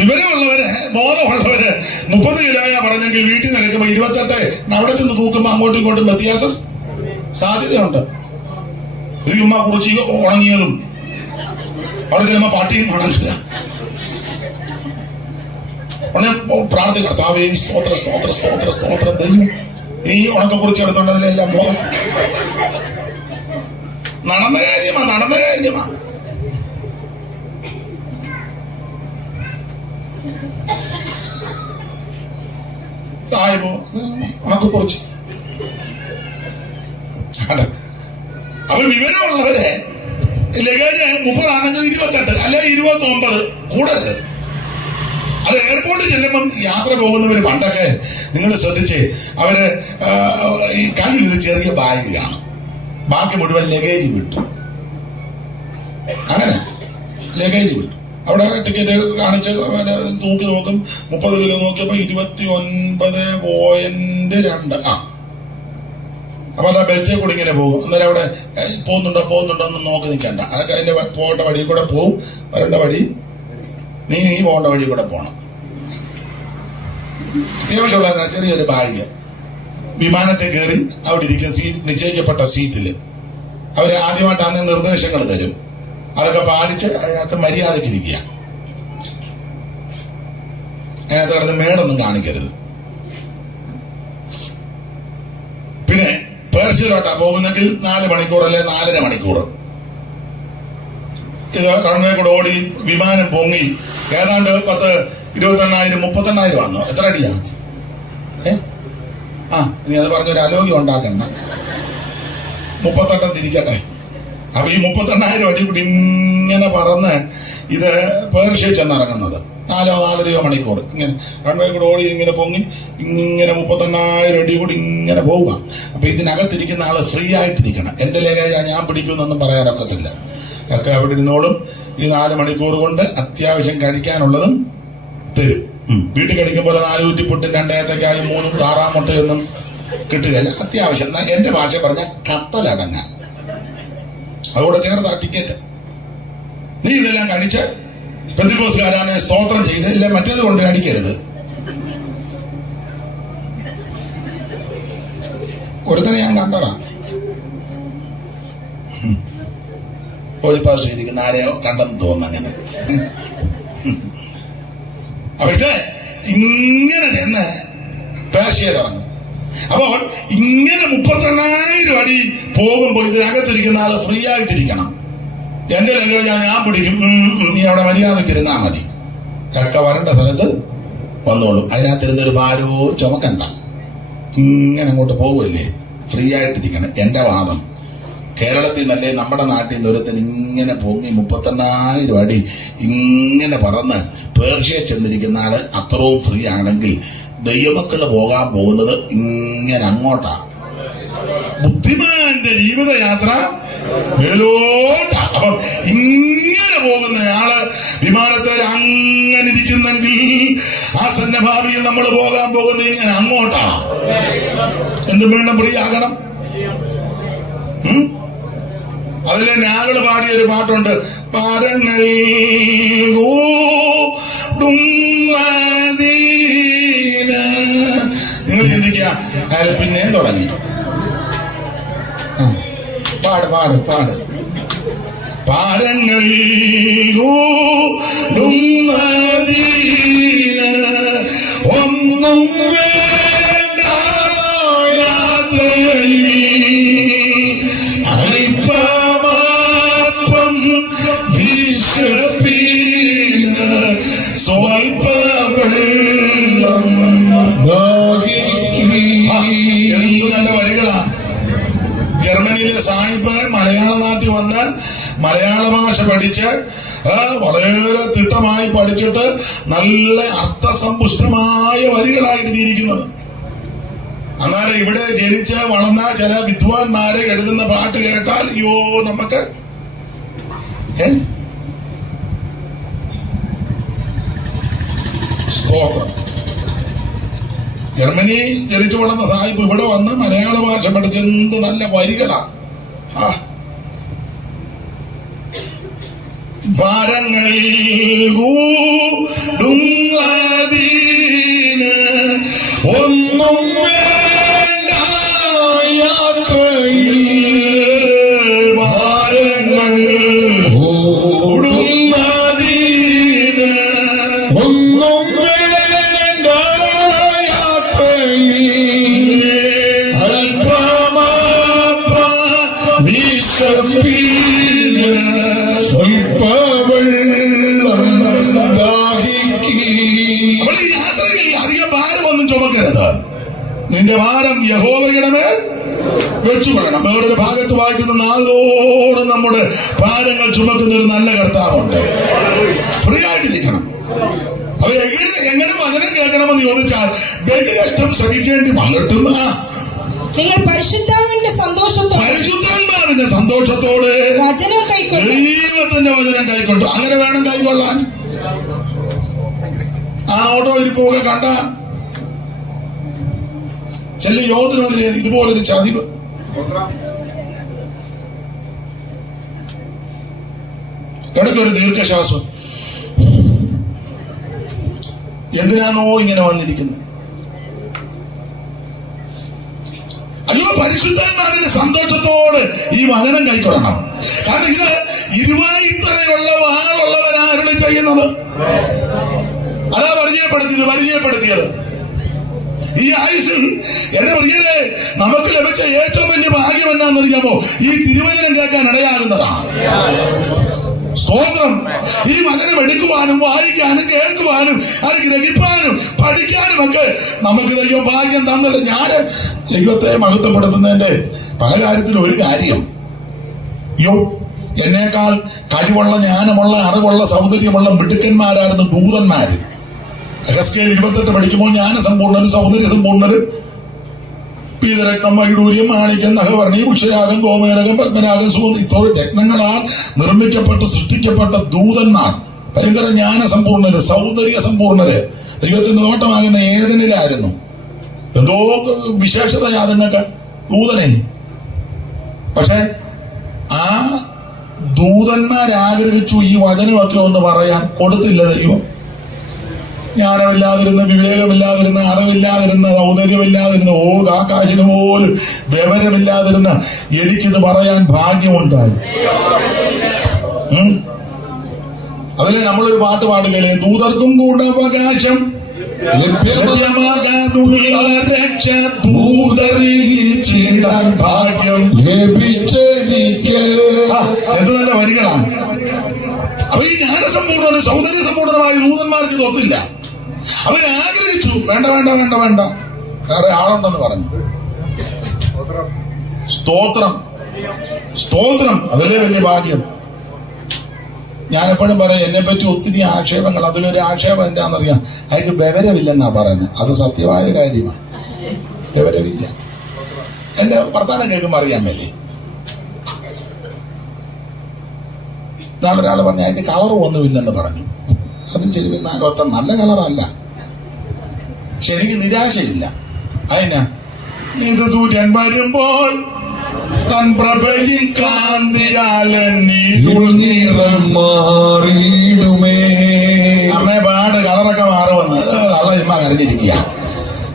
വിവരമുള്ളവര് ബോധമുള്ളവര് 30 കിലോയാ പറഞ്ഞെങ്കിൽ വീട്ടിൽ നിന്ന് എടുക്കുമ്പോ 28 അവിടെ ചെന്ന് തൂക്കുമ്പോ അങ്ങോട്ടും ഇങ്ങോട്ടും വ്യത്യാസം സാധ്യതയുണ്ട്. ഇത് ചുമ്മാ കുറിച്ച് ഉണങ്ങിയതും അവിടെ ചെല്ലുമ്പോ പാട്ടിയും ഉണങ്ങുക. ഉടനെ പ്രാർത്ഥന, കർത്താവേ സ്തോത്ര സ്തോത്ര സ്തോത്ര സ്തോത്ര ദൈവം ഈ ഉണക്ക കുറിച്ച് എടുത്തോണ്ട് അതിലെല്ലാം പോകാം. നടന്ന കാര്യമാ. സാഹിബോ ഉണക്ക കുറിച്ച് അപ്പൊ വിവരമുള്ളവരെ ലഗേജ് 30 ആണെങ്കിൽ 28 അല്ലെ 29 കൂടരുത്. അത് എയർപോർട്ടിൽ ചെല്ലുമ്പം യാത്ര പോകുന്നവര് പണ്ടൊക്കെ നിങ്ങൾ ശ്രദ്ധിച്ച് അവര് ഈ കയ്യിലൊരു ചെറിയ ബാഗ് കാണും, ബാക്കി മുഴുവൻ ലഗേജ് വിട്ടു. അങ്ങനെ ലഗേജ് വിട്ടു. അവിടെ ടിക്കറ്റ് കാണിച്ച് തൂക്കി നോക്കും, 30 കിലോ നോക്കിയപ്പോ 29.2. അപ്പൊ അതാ ബെൽറ്റിയെ കൂടി ഇങ്ങനെ പോകും. അന്നേരം അവിടെ പോകുന്നുണ്ടോ എന്ന് നോക്കി നിൽക്കണ്ട, അതൊക്കെ അതിന്റെ പോകേണ്ട വഴി കൂടെ പോവും. വരേണ്ട വഴി നീ പോകേണ്ട വഴി കൂടെ പോണം. അത്യാവശ്യമുള്ള ചെറിയൊരു ബാഗ്. വിമാനത്തിൽ കയറി അവിടെ ഇരിക്കുന്ന നിശ്ചയിക്കപ്പെട്ട സീറ്റില് അവര് ആദ്യമായിട്ട് അന്ന് നിർദ്ദേശങ്ങൾ തരും. അതൊക്കെ പാലിച്ച് അതിനകത്ത് മര്യാദയ്ക്ക് ഇരിക്കുക. അതിനകത്ത് കിടന്ന് മേടൊന്നും കാണിക്കരുത്. പിന്നെ പേർഷ്യയിലോട്ടാ പോകുന്നെങ്കിൽ 4 മണിക്കൂർ അല്ലെ 4.5 മണിക്കൂർ ഇത് റൺവേ കൂടെ ഓടി വിമാനം പൊങ്ങി ഏതാണ്ട് 28,000-38,000 വന്നോ? എത്ര അടിയാ? ഇനി അത് പറഞ്ഞൊരു അലോഗ്യം ഉണ്ടാക്കണ്ട. 38 തിരിക്കട്ടെ. അപ്പൊ ഈ 38,000 അടി കൂടി ഇങ്ങനെ പറന്ന് ഇത് പേർഷ്യ ചെന്നിറങ്ങുന്നത് 4-4.5 മണിക്കൂർ ഇങ്ങനെ റൺവേ കൂടെ ഓടി ഇങ്ങനെ പൊങ്ങി ഇങ്ങനെ 38,000 അടി കൂടി ഇങ്ങനെ പോവുക. അപ്പൊ ഇതിനകത്തിരിക്കുന്ന ആള് ഫ്രീ ആയിട്ടിരിക്കണം. എന്റെ ലഗേജ് ഞാൻ പിടിക്കുമെന്നൊന്നും പറയാനൊക്കത്തില്ല. ഒക്കെ അവിടെ ഇരുന്നോളും. ഈ 4 മണിക്കൂർ കൊണ്ട് അത്യാവശ്യം കഴിക്കാനുള്ളതും തരും. വീട്ടിൽ കഴിക്കുമ്പോൾ 4 ഊറ്റിപ്പൊട്ടും 2 ഏത്തക്കായും 3 താറാമുട്ടയൊന്നും കിട്ടുകയില്ല. അത്യാവശ്യം എന്റെ ഭാഷ പറഞ്ഞ കത്തലടങ്ങാൻ അതുകൂടെ ചേർത്താ ടിക്കറ്റ്. നീ ഇതെല്ലാം കഴിച്ച് പെന്തിക്കോസ്കാരാനെ സ്തോത്രം ചെയ്ത് ഇല്ല മറ്റേത് കൊണ്ട് അടിക്കരുത്. ഒരുത്തനെ ഞാൻ കണ്ടതാ, ഒഴിപ്പാസ് ചെയ്തിരിക്കുന്ന ആരെയോ കണ്ടെന്ന് തോന്നുന്നു. അങ്ങനെ അപ്പൊ ഇത് ഇങ്ങനെ ചെന്ന് പേർഷ്യയിലിറങ്ങും. അപ്പോൾ ഇങ്ങനെ 38,000 അടി പോകുമ്പോൾ ഇതിനകത്തിരിക്കുന്ന ആള് ഫ്രീ ആയിട്ടിരിക്കണം. എന്റെ ലഗേജ് ഞാൻ പിടിക്കും, നീ അവിടെ മര്യാദക്കിരുന്നാ മതി. ചക്ക വരേണ്ട സ്ഥലത്ത് വന്നോളും. അതിനകത്തിരുന്നൊരു ഭാരവും ചുമക്കണ്ട. ഇങ്ങനെ അങ്ങോട്ട് പോകുമല്ലേ, ഫ്രീ ആയിട്ടിരിക്കണം. എന്റെ വാദം കേരളത്തിൽ നിന്നല്ലേ നമ്മുടെ നാട്ടിൽ നിന്ന് ഒരുത്തൻ ഇങ്ങനെ പൊങ്ങി 38,000 അടി ഇങ്ങനെ പറന്ന് പേർഷ്യ ചെന്നിരിക്കുന്ന ആള് അത്രയും ഫ്രീ ആണെങ്കിൽ ദൈവമക്കള് പോകാൻ പോകുന്നത് ഇങ്ങനെ അങ്ങോട്ടാ. ബുദ്ധിമാന്റെ ജീവിതയാത്ര മേലോട്ടാ. അപ്പം ഇങ്ങനെ പോകുന്നയാള് വിമാനത്തിൽ അങ്ങനെ ഇരിക്കുന്നെങ്കിൽ ആസന്ന ഭാവിയിൽ നമ്മൾ പോകാൻ പോകുന്നത് ഇങ്ങനെ അങ്ങോട്ടാ. എന്തും വേണം, ഫ്രീ ആകണം. അതിലെ ഞാകള് പാടിയൊരു പാട്ടുണ്ട്, പാരങ്ങൾ നിങ്ങൾ ചിന്തിക്കുക. അയാൾ പിന്നെയും തുടങ്ങി പാട് പാട് പാട്. പാരങ്ങൾ ഒന്നും വേണ്ട യാത്രയിൽ അല്പമാത്രം വിശപ്പിന് സ്വൽപ്പ വെള്ളം എന്ത് നല്ല വരികളാ. ജർമ്മനിയിലെ സാഹിബ് മലയാള നാട്ടിൽ വന്ന് മലയാള ഭാഷ പഠിച്ച് വളരെ തിട്ടമായി പഠിച്ചിട്ട് നല്ല അർത്ഥസമ്പുഷ്ടമായ വരികളായിട്ട് ഇരിക്കുന്നത്. അന്നേരം ഇവിടെ ജനിച്ച് വളർന്ന ചില വിദ്വാൻമാരെ എഴുതുന്ന പാട്ട് കേട്ടാൽ അയ്യോ നമുക്ക് സ്തോത്രം. ജർമ്മനി ജനിച്ചു വളർന്ന സാഹിബ് ഇവിടെ വന്ന് മലയാള ഭാഷ പഠിച്ച് എന്ത് നല്ല വരികളാ. ഭാരങ്ങൾ ഒന്നും വേണ്ട യാത്രയിൽ ഭാരങ്ങൾ ഓടുന്നതിന് ഒന്നും വേണ്ട യാത്രയിൽ അല്പമാപ്പ വിശപ്പിന് സ്വൽപ്പ വെള്ളം ദാഹിക്കി. യാത്രയിൽ അധികം ഭാരമൊന്നും ചുമക്കരുത്. നിന്റെ ഭാരം യഹോവയുടെ മേൽ വെച്ചുകൊള്ളണം. വേറൊരു ഭാഗത്ത് വായിക്കുന്ന നാളോട് നമ്മുടെ ഭാരങ്ങൾ ചുമക്കുന്ന ഒരു നല്ല കർത്താവുണ്ട്. ഫ്രീ ആയിട്ട് നിൽക്കണം. അത് കേൾക്കണമെന്ന് ചോദിച്ചാൽ ബലികഷ്ടം സഹിക്കേണ്ടി വന്നിട്ടും നിങ്ങൾ പരിശുദ്ധാത്മാവിന്റെ സന്തോഷത്തോടെ വചനം കൈക്കൊണ്ടു. ദൈവത്തിന്റെ വചനം കൈക്കൊണ്ടു. അങ്ങനെ വേണം കൈക്കൊള്ളാൻ. ആ ഓട്ടോ ഇരിപ്പൊക്കെ കണ്ട ചില യോധനമെതിരെ ഇതുപോലൊരു ചതിവ്. ഇടയ്ക്കൊരു ദീർഘശ്വാസം. എന്തിനാണോ ഇങ്ങനെ വന്നിരിക്കുന്നത്? അയ്യോ, പരിശുദ്ധാത്മാവിന്റെ സന്തോഷത്തോട് ഈ വചനം കൈക്കൊള്ളണം. കാരണം ഇത് ഇരുവായിത്തറയുള്ള വാളുള്ളവരാരുടെ ചെയ്യുന്നത്. അതാ പരിചയപ്പെടുത്തിയത്. ഈ ആയുസിൽ എന്നെ പ്രിയരെ നമുക്ക് ലഭിച്ച ഏറ്റവും വലിയ ഭാഗ്യം എന്നാന്നറിയാമോ? ഈ തിരുവചനം കേൾക്കാൻ ഇടയാകുന്നതാണ്. സ്തോത്രം. ഈ വചനം എടുക്കുവാനും വായിക്കാനും കേൾക്കുവാനും അത് ഗ്രഹിപ്പാനും പഠിക്കാനും ഒക്കെ നമുക്ക് ദൈവം ഭാഗ്യം തന്നില്ല. ഞാൻ ദൈവത്തെ മഹത്വപ്പെടുത്തുന്നതിന്റെ പല കാര്യത്തിലും ഒരു കാര്യം, എന്നേക്കാൾ കഴിവുള്ള, ജ്ഞാനമുള്ള, അറിവുള്ള, സൗന്ദര്യമുള്ള മിടുക്കന്മാരായിരുന്നു ദൂതന്മാര്. അഗസ്ത്യൻ 28 പഠിക്കുമ്പോൾ ജ്ഞാനസമ്പൂർണ്ണരും സൗന്ദര്യസമ്പൂർണ്ണരും പീതരത്നം, വൈഡൂര്യം, മാണിക്യം, നഖവർണി, ഉക്ഷരാഗം, ഗോമേരകം, പത്മരാഗം, ഇത്തോടെ രത്നങ്ങളാൽ നിർമ്മിക്കപ്പെട്ട് സൃഷ്ടിക്കപ്പെട്ട ദൂതന്മാർ ഭയങ്കര ജ്ഞാനസമ്പൂർണ്ണര്, സൗന്ദര്യ സമ്പൂർണ്ണര്, ദൈവത്തിന്റെ നോട്ടമാകുന്ന ഏതനിലായിരുന്നു. എന്തോ വിശേഷത യാതൊക്കെ ദൂതനെ. പക്ഷെ ആ ദൂതന്മാരാഗ്രഹിച്ചു ഈ വചനമൊക്കെ ഒന്ന് പറയാൻ, കൊടുത്തില്ല ദൈവം. ജ്ഞാനമില്ലാതിരുന്ന, വിവേകമില്ലാതിരുന്ന, അറിവില്ലാതിരുന്ന, സൗന്ദര്യമില്ലാതിരുന്ന, കാക്കാശിന് പോലും വിവരമില്ലാതിരുന്ന എനിക്കിത് പറയാൻ ഭാഗ്യമുണ്ടായി. അതിലെ നമ്മളൊരു പാട്ട് പാടുകയല്ലേ, ദൂതർക്കും കൂടെ അവകാശം രക്ഷ ദൂതറിയിച്ചിടാൻ ഭാഗ്യം ലഭിച്ചെനിക്ക്. എന്ത് നല്ല വരികളാണ്. അപ്പൊ ഈ ജ്ഞാനസമ്പൂർണ്ണ, സൗന്ദര്യ സമ്പൂർണ്ണമായ ദൂതന്മാർക്ക് തൊത്തില്ല. അവരാഗ്രഹിച്ചു, വേണ്ട വേണ്ട വേണ്ട വേണ്ട, വേറെ ആളുണ്ടെന്ന് പറഞ്ഞു. സ്തോത്രം, സ്തോത്രം. അതല്ലേ വലിയ ഭാഗ്യം. ഞാനെപ്പോഴും പറയും, എന്നെ പറ്റി ഒത്തിരി ആക്ഷേപങ്ങൾ. അതിലൊരു ആക്ഷേപം എന്താണെന്നറിയാം, അയാൾക്ക് വിവരമില്ലെന്നാ പറയുന്നത്. അത് സത്യമായ കാര്യമാണ്. വിവരമില്ല. എന്റെ വർത്താനം കേൾക്കുമ്പോൾ അറിയാൻ മേലേ. നാളെ ഒരാൾ പറഞ്ഞു അയാൾക്ക് കളർ ഒന്നുമില്ലെന്ന് പറഞ്ഞു. അതും ശരി, നാഗോത്ത നല്ല കളറല്ല. പക്ഷെ എനിക്ക് നിരാശയില്ല. അതിനാ, നീത് സൂര്യൻ വരുമ്പോൾ തൻ പ്രഭയിൽ കാന്തിയാലൻ നിറം മാറിയിടുമേ. അമ്മേ പാട് കളറൊക്കെ മാറുമെന്ന് തള്ള ചുമ്മാ കരഞ്ഞിരിക്കുക.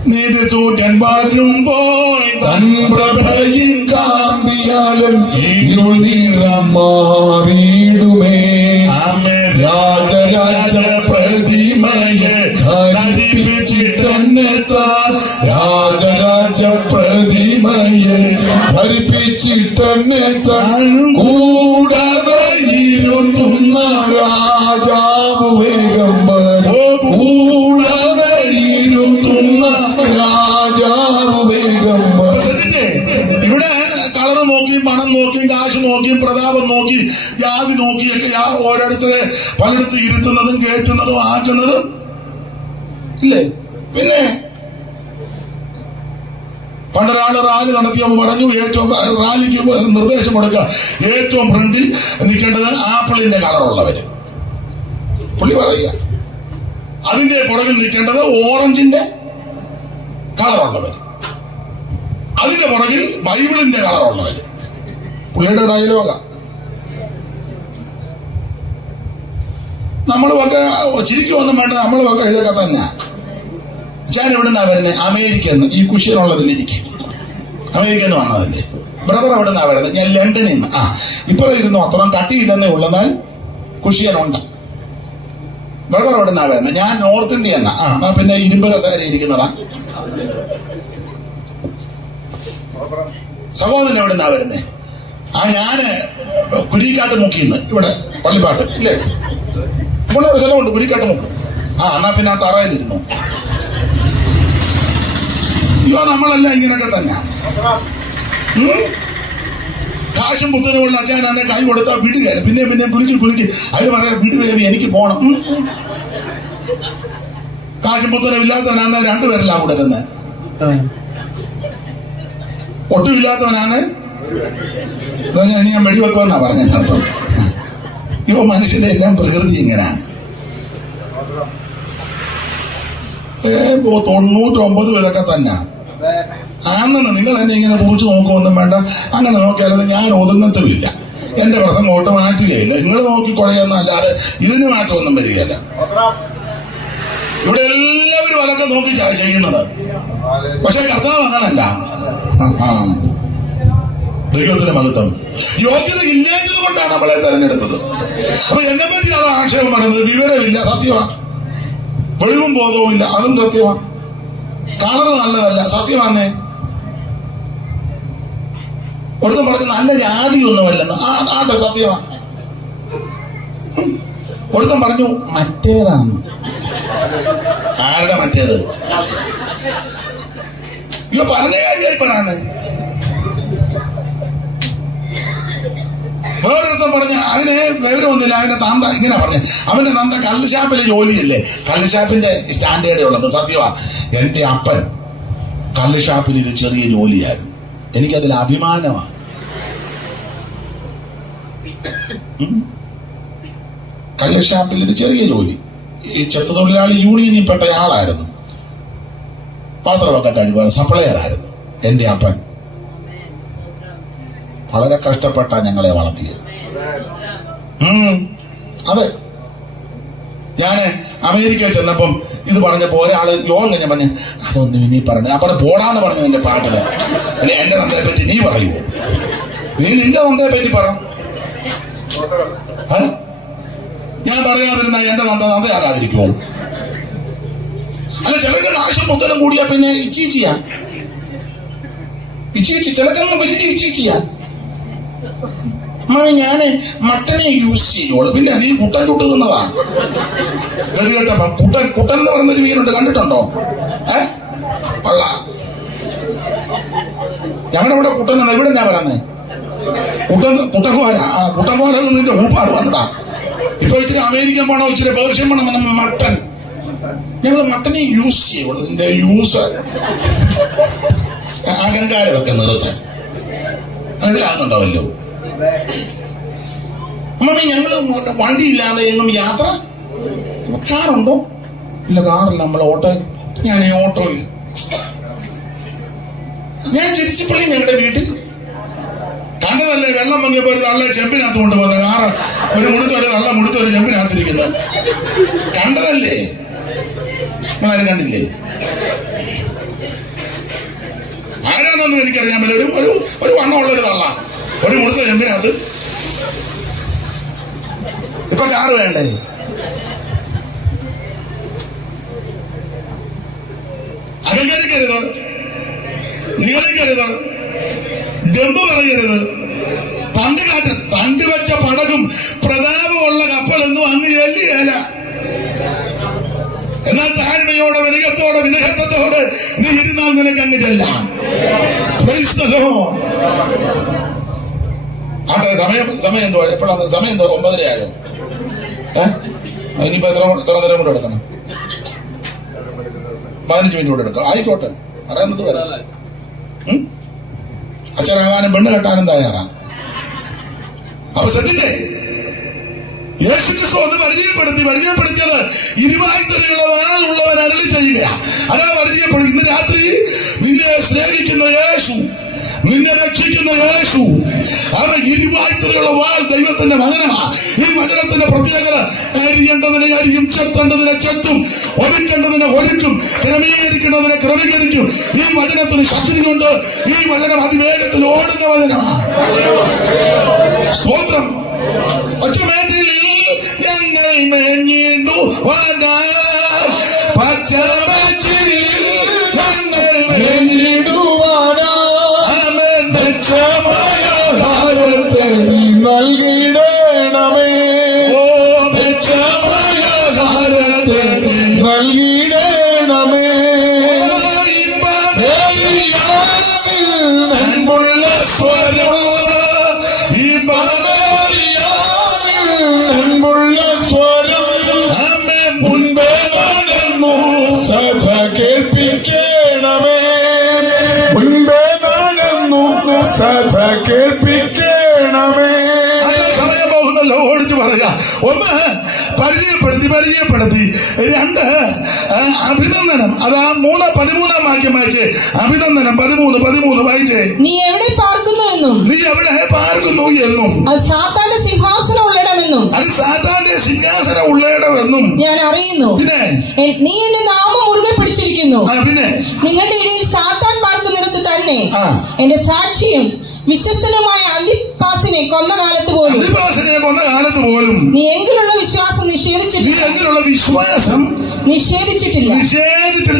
നീത് സൂര്യൻ വരുമ്പോൾ തൻ പ്രഭയിൽ കാന്തിയാലൻ നിറം മാറിയിടുമേ. രാജരാജ പ്രതിമയെ ധരിപ്പിച്ചിട്ടെന്നെ താൻ, രാജരാജ പ്രതിമയെ ധരിപ്പിച്ചിട്ടെന്നെ താൻ, കൂടവേ ഇരുത്തുന്ന രാജാവ് വേഗം വരും, കൂടവേ ഇരുത്തുന്ന രാജാവ് വേഗം വരും. ഇവിടെ കളറ് നോക്കിയും പണം നോക്കിയും കാശ് നോക്കിയും പ്രതാപം നോക്കി ജാതി നോക്കിയൊക്കെ ഓരോരുത്തരെ പലയിടത്ത് ഇരുത്തുന്നതും കയറ്റുന്നതും ആക്കുന്നതും ഇല്ലേ. പിന്നെ പണ്ടൊരാള് റാലി നടത്തിയപ്പോൾ പറഞ്ഞു, ഏറ്റവും റാലിക്ക് നിർദ്ദേശം കൊടുക്കുക, ഏറ്റവും ഫ്രണ്ടിൽ നിൽക്കേണ്ടത് ആപ്പിളിന്റെ കളറുള്ളവര്. പുള്ളി പറയുക, അതിന്റെ പുറകിൽ നിൽക്കേണ്ടത് ഓറഞ്ചിന്റെ കളറുള്ളവര്, അതിന്റെ പുറകിൽ ബൈബിളിന്റെ കളറുള്ളവര്. പുള്ളിയുടെ ഡയലോഗ. നമ്മളുമൊക്കെ ചിരിക്കൊന്നും വേണ്ട, നമ്മളുമൊക്കെ ഇതൊക്കെ തന്നെ. ഞാൻ എവിടുന്നാ വരുന്നത്? അമേരിക്കന്ന്. ഈ കുഷ്യനുള്ളതിലിരിക്കും. അമേരിക്കന്ന് വന്നതല്ലേ. ബ്രദർ എവിടുന്നാ വരുന്നത്? ഞാൻ ലണ്ടനിൽ നിന്ന്. ഇപ്പൊ ഇരുന്നു, അത്രയും കട്ടിയില്ലെന്നേ ഉള്ളെന്നാൽ കുഷ്യനുണ്ട്. ബ്രദർ എവിടുന്നാ വരുന്നത്? ഞാൻ നോർത്ത് ഇന്ത്യ എന്നാ. പിന്നെ ഇരുമ്പ് കസേര ഇരിക്കുന്നതാ. സഹോദരൻ എവിടുന്നാ വരുന്നേ? ഞാന് കുരിക്കാട്ട് മുക്കിന്ന്. ഇവിടെ പള്ളിപ്പാട്ട് ഇല്ലേ, ഇവിടെ ഒരു സ്ഥലമുണ്ട് കുരിക്കാട്ട് മുക്ക്. എന്നാ പിന്നെ ആ തറയിലിരുന്നു. അയ്യോ, നമ്മളെല്ലാം ഇങ്ങനൊക്കെ തന്നെ. കാശും പുത്തനുമുള്ള അച്ഛൻ എന്നെ കൈ കൊടുത്താൽ വിടുകയാണ്. പിന്നെ കുലുക്കി അതിന് പറയാം, വിടുവേവി എനിക്ക് പോണം. കാശും പുത്തനും ഇല്ലാത്തവനാണ് രണ്ടുപേരല്ല കൊടുക്കുന്നത്. ഒട്ടുമില്ലാത്തവനാണ് ഇനി ഞാൻ വെടിവെക്കുമെന്നാ പറഞ്ഞതിന്റെ അർത്ഥം. മനുഷ്യന്റെ എല്ലാം പ്രകൃതി ഇങ്ങനെ 99 ഇതൊക്കെ തന്നെ ആണെന്ന് നിങ്ങൾ എന്നെ ഇങ്ങനെ കുറിച്ച് നോക്കുമൊന്നും വേണ്ട. അങ്ങനെ നോക്കിയാലത് ഞാൻ ഒതുങ്ങത്തുമില്ല. എന്റെ പ്രസംഗം ഒട്ട് മാറ്റുകയില്ല. നിങ്ങൾ നോക്കി കുഴയൊന്നല്ലാതെ ഇതിന് മാറ്റമൊന്നും വരികയല്ല. ഇവിടെ എല്ലാവരും അതൊക്കെ നോക്കി ചെയ്യുന്നത്. പക്ഷെ കർത്താവ് അങ്ങനല്ല. ദൈവത്തിന്റെ മഹത്വം. യോഗ്യത ഇല്ലാത്തത് കൊണ്ടാണ് നമ്മളെ തെരഞ്ഞെടുത്തത്. അപ്പൊ എന്നെ പറ്റി അത് ആക്ഷേപം പറയുന്നത് വിവരമില്ല, സത്യമാണ്. വെളിവും ബോധവും ഇല്ല, അതും സത്യമാണ്. കാണുന്നത് നല്ലതല്ല, സത്യമാന്നേ. ഒരുത്തം പറഞ്ഞ് നല്ല ജാതിയൊന്നുമല്ലെന്ന്, ആട്ടെ സത്യമാണ്. ഒരുത്തം പറഞ്ഞു മറ്റേതാന്ന്. ആരുടെ മറ്റേത്? പറഞ്ഞ കാര്യമായി പറയാന്ന്. വേറൊരുത്തം പറഞ്ഞ അവന് വിവരമൊന്നുമില്ല. അവന്റെ തന്ത ഇങ്ങനെ പറഞ്ഞ അവന്റെ തന്ത കള്ളുഷാപ്പിലെ ജോലിയല്ലേ, കള്ളുഷാപ്പിന്റെ സ്റ്റാൻഡേർഡ് ഉള്ളത്. സത്യമാ, എന്റെ അപ്പൻ കള്ളുഷാപ്പിൽ ഒരു ചെറിയ ജോലിയായിരുന്നു. എനിക്കതിൽ അഭിമാനമാണ്. കള്ളുഷാപ്പിൽ ഒരു ചെറിയ ജോലി. ഈ ചെത്തുതൊഴിലാളി യൂണിയനിൽ പെട്ട ആളായിരുന്നു. പാത്രമൊക്കെ കഴുകുവാൻ സപ്ലയർ ആയിരുന്നു എന്റെ അപ്പൻ. വളരെ കഷ്ടപ്പെട്ട ഞങ്ങളെ വളർത്തിയത്. അതെ, ഞാന് അമേരിക്കയിൽ ചെന്നപ്പം ഇത് പറഞ്ഞപ്പോ ഒരാള് യോഗം കഴിഞ്ഞ പറഞ്ഞ് അതൊന്നും ഇനി പറഞ്ഞു. അപ്പൊ പോടാന്ന് പറഞ്ഞു എന്റെ പാട്ടില്. എന്റെ നന്ദയെ പറ്റി നീ പറയുമോ? നീ നിന്റെ നന്ദയെ പറ്റി പറ. ഞാൻ പറയാതിരുന്ന എന്റെ നന്ദയാകാതിരിക്കുമോ? അല്ല, ചിലക്ക് കാശും പുത്തനും കൂടിയാ പിന്നെ ഇച്ചീച്ചിയാ. ചിലക്കൊന്നും വലിയ ഇച്ചീച്ചിയാ. ഞാന് മട്ടനെ യൂസ് ചെയ്യുള്ളൂ. പിന്നെ നീ കുട്ടൻ ചുട്ട് നിന്നതാ. ഗതി കേട്ടപ്പ കുട്ടൻ എന്ന് പറയുന്നൊരു മീനുണ്ട്, കണ്ടിട്ടുണ്ടോ? അല്ല, ഞങ്ങളുടെ ഇവിടെ കുട്ടൻ എന്നാ ഇവിടെ ഞാൻ പറയുന്നേ. കുട്ടൻകോര നിന്റെ ഊപ്പാട് വന്നതാ. ഇപ്പൊ ഇച്ചിരി അമേരിക്കൻ പണോ ഇച്ചിരി പേർഷ്യൻ പണം മട്ടൻ. ഞങ്ങൾ മട്ടനെ യൂസ് ചെയ്യുള്ളൂ. ഇതിന്റെ യൂസ് അഹങ്കാരമൊക്കെ നിർത്താൻ മനസ്സിലാകുന്നുണ്ടാവല്ലോ. ഞങ്ങള് വണ്ടിയില്ലാതെ എങ്ങും യാത്ര. കാറുണ്ടോ? ഇല്ല, കാറില്ല. നമ്മൾ ഓട്ടോ. ഞാൻ ഈ ഓട്ടോയിൽ ഞാൻ തിരിച്ചപ്പള്ളി ഞങ്ങളുടെ വീട്ടിൽ കണ്ടതല്ലേ, വെള്ളം മങ്ങിയപ്പോ ഒരു തള്ള ചെമ്പിനകത്ത് കൊണ്ടുപോകുന്ന കാറ്. ഒരു മുടുത്തൊരു ചെമ്പിനകത്തിരിക്കുന്നത് കണ്ടതല്ലേ? നിങ്ങളാരും കണ്ടില്ലേ? ആരാന്നൊന്നും എനിക്കറിയാൻ പറ്റില്ല. ഒരു വണ്ണമുള്ളൊരു തള്ള ഒരു മുടുത്ത ചെമ്പിനകത്ത്. ഇപ്പൊ കാറ് വേണ്ടേ? അഹങ്കരിക്കരുത്, നിഗളിക്കരുത്, ഡെമ്പ് പറയരുത്. തണ്ട് വെച്ച പടകും പ്രതാപമുള്ള കപ്പലൊന്നും അങ്ങ് ചെല്ലുകയില്ല. എന്നാൽ താഴ്മയോടെ വിനയത്തോടെ വിനയത്വത്തോടെ നീ ഇരുന്നാൽ നിനക്ക് അങ്ങ് ചെല്ലാം. ആട്ടെ, സമയം എന്തുവാ? എപ്പോഴാണ് സമയം? എന്തോ 9:30 ആയോ? ഇനിയിപ്പോ എത്ര നേരം കൂടെ എടുക്കണം? 15 മിനിറ്റ് കൂടെ എടുക്കാം. ആയിക്കോട്ടെ, പറയുന്നത് വരാം. അച്ഛനാകാനും പെണ്ണ് കെട്ടാനും തയ്യാറാ. അപ്പൊ ശ്രദ്ധിച്ചേ, യേശുക്രിസ്തു ഒന്ന് പരിചയപ്പെടുത്തിയത് ഇരുവായ്ത്തലയുള്ള വാളുള്ളവൻ അരുളി ചെയ്യുക. അതാ പരിചയപ്പെടും. ഇന്ന് രാത്രി നിന്നെ സ്നേഹിക്കുന്ന യേശു, നിന്നെ രക്ഷിക്കുന്ന യേശു, അവൻ ഇരുവായ്ത്തലയുള്ള വാൾ ദൈവത്തിന്റെ വചനമാ. ഈ വചനത്തിന്റെ പ്രത്യേകത അരിയേണ്ടതിനെ അരിയും, ചെത്തേണ്ടതിനെ ചെത്തും, ഒരുക്കേണ്ടതിനെ ഒരുക്കും, ക്രമീകരിക്കേണ്ടതിനെ ക്രമീകരിക്കും. ഈ വചനത്തിന് ശക്തി കൊണ്ട് ഈ വചനം അതിവേഗത്തിൽ ഓടുന്ന വചനമാ. സ്തോത്രം. ഒറ്റമേഖലയിൽ ഞങ്ങൾ മേഞ്ഞിടു പച്ചമച്ചിൽ ഞങ്ങൾ മേഞ്ഞിടുവാനാരത്തെ നീ നൽകിടണമേ. ഓ മെച്ചമായ ധാരത്തെ നീ നൽകിടണമേ. നന്മുള്ള സ്വരം നന്മുള്ള സ്വരം അമ്മ മുൻപേ നടന്നു ഒന്ന് പരിചയപ്പെടുത്തി. രണ്ട് അഭിനന്ദനം. അത് ആ 13 വാക്യം വായിച്ചേ. അഭിനന്ദനം 13 വായിച്ചേ. നീ എവിടെ പാർക്കുന്നു എന്നും അത് സാത്താന്റെ സിംഹാസനം ഉള്ളിടമെന്നും ഞാൻ അറിയുന്നു. നീ എന്റെ നാമം മുറുകെ പിടിച്ചിരിക്കുന്നു. നിങ്ങളുടെ ഇടയിൽ സാത്താൻ പാർക്കുന്നിടത്ത് തന്നെ എന്റെ സാക്ഷിയും വിശ്വസ്തനുമായ അന്തിപ്പാസിനെ കൊന്ന കാലത്ത് പോലും നീ എങ്കിലുള്ള വിശ്വാസം നിഷേധിച്ചിട്ടില്ല.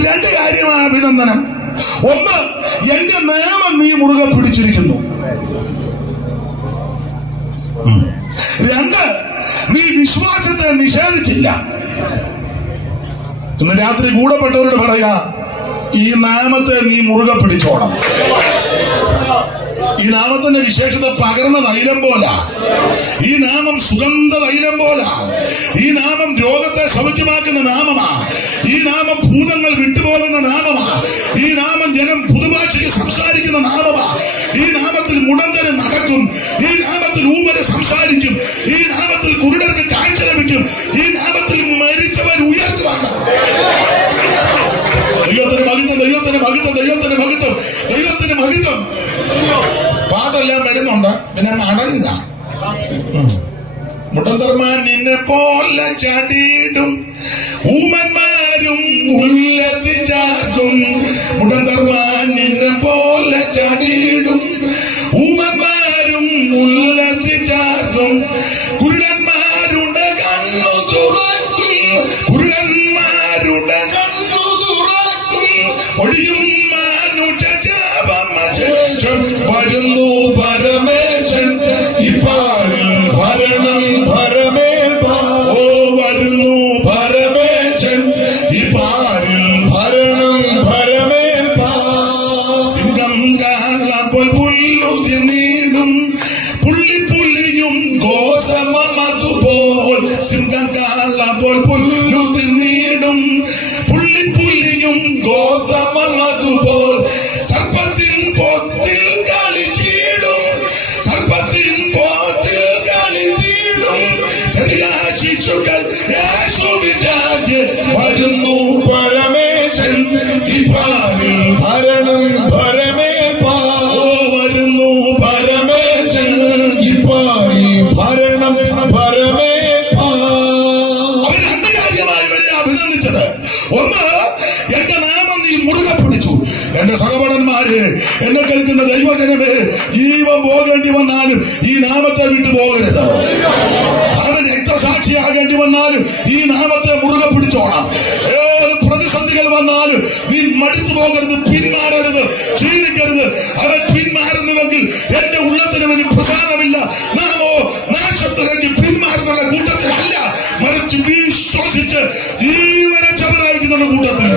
രണ്ട് കാര്യമാണ് അഭിനന്ദനം. ഒന്ന്, എന്റെ നിയമം നീ മുറുകെ പിടിച്ചിരിക്കുന്നു. രണ്ട്, നീ വിശ്വാസത്തെ നിഷേധിച്ചില്ല. ഇന്ന് രാത്രി കൂടപ്പെട്ടവരോട് പറയാ, ഈ നാമത്തെ നീ മുറുകെ പിടിച്ചോണം. ഈ നാമത്തിന്റെ വിശേഷത പകർന്ന തൈലം പോല, ഈ നാമം സുഗന്ധ തൈലം പോല, ഈ നാമം രോഗത്തെ സൗഖ്യമാക്കുന്ന നാമമാ, ഈ നാമം ഭൂതങ്ങൾ വിട്ടുപോകുന്ന നാമമാ, ഈ നാമം ജനം പുതുഭാഷയ്ക്ക് സംസാരിക്കുന്ന നാമമാ, ഈ നാമത്തിൽ മുടന്തന് നടക്കും, ഈ നാമത്തിൽ ഊമന് സംസാരിക്കും, ഈ നാമത്തിൽ കുരുടർക്ക് കാഴ്ച ലഭിക്കും, ഈ നാമത്തിൽ മരിച്ചവൻ ഉയർത്തുവാണ്. ദൈവത്തിന് മഹിതം. പാട്ടെല്ലാം വരുന്നുണ്ട്, പിന്നെ അടങ്ങുക. മുടന്തർമാൻ നിന്നെ പോലെ ചാടിയിടും, ഊമന്മാരും ഉല്ലസിച്ചാർക്കും. മുടന്തർമാൻ നിന്നെ പോലെ ചാടിയിടും, ഊമന്മാരും ഉല്ലസിച്ചാർക്കും. കുരുടന്മാരുടെ കണ്ണു തുറക്കും, കുരുടന്മാരുടെ കണ്ണു തുറക്കും. ഒഴിയും വരുന്നു പരമേശൻ, ഇപ്പാരിൽ ഭരണം ഭരമേൽപ്പാ. ഓ വരുന്നു പരമേശൻ, ഇപ്പാരിൽ ഭരണം ഭരമേൽപ്പാ. സിംഹം കാളപ്പോൾ പുല്ലു തിന്നിടും, പുള്ളിയും ഗോസമതുപോൽ. സിംഹം കാളപ്പോൾ പുല്ലു തിന്നിടും, പുള്ളിയും ഗോസമതുപോൽ. സർപ്പത്തിൻ പൊത്തിൽ കളിച്ചിടും, സർപ്പത്തിൻ പൊത്തിൽ കളിച്ചിടും. ചെറിയ ശിശുക്കൾ യേശുവിൻ രാജ്യം വരുന്നു പരമേശൻ, ഇപ്പാരിൽ ഭരണം ഭരമേൽപ്പാ. വരുന്നു പരമേശൻ, ഇപ്പാരിൽ ഭരണം ഭരമേൽപ്പാ. അവർ രണ്ട് കാര്യമായി വരെ അഭിനന്ദിച്ചത്. ഒന്ന്, എന്റെ നാമം നീ മുറുകെ പിടിച്ചു. എന്റെ സഹോദരന്മാരെ, എന്നെ കേൾക്കുന്ന ദൈവജനമേ, ജീവൻ പോകേണ്ടി വന്നാലും ഈ നാമത്തെ വിട്ടു പോകരുത്. അവൻ രക്തസാക്ഷിയാകേണ്ടി വന്നാലും ഈ നാമത്തെ മുറുകെ പിടിച്ചോണം. ഏത് പ്രതിസന്ധികൾ വന്നാലും നീ മടുത്തു പോകരുത്, പിന്മാറരുത്, ക്ഷീണിക്കരുത്. അവൻ പിന്മാറുന്നുവെങ്കിൽ എന്റെ ഉള്ളത്തിന് വേണ്ടി പ്രസാദമില്ല. നാമോ നാശത്തിലേക്ക് പിന്മാറുന്നുള്ള കൂട്ടത്തിലല്ല, മറിച്ച് വിശ്വസിച്ച് ജീവരക്ഷകനായിരിക്കുന്ന കൂട്ടത്തിൽ.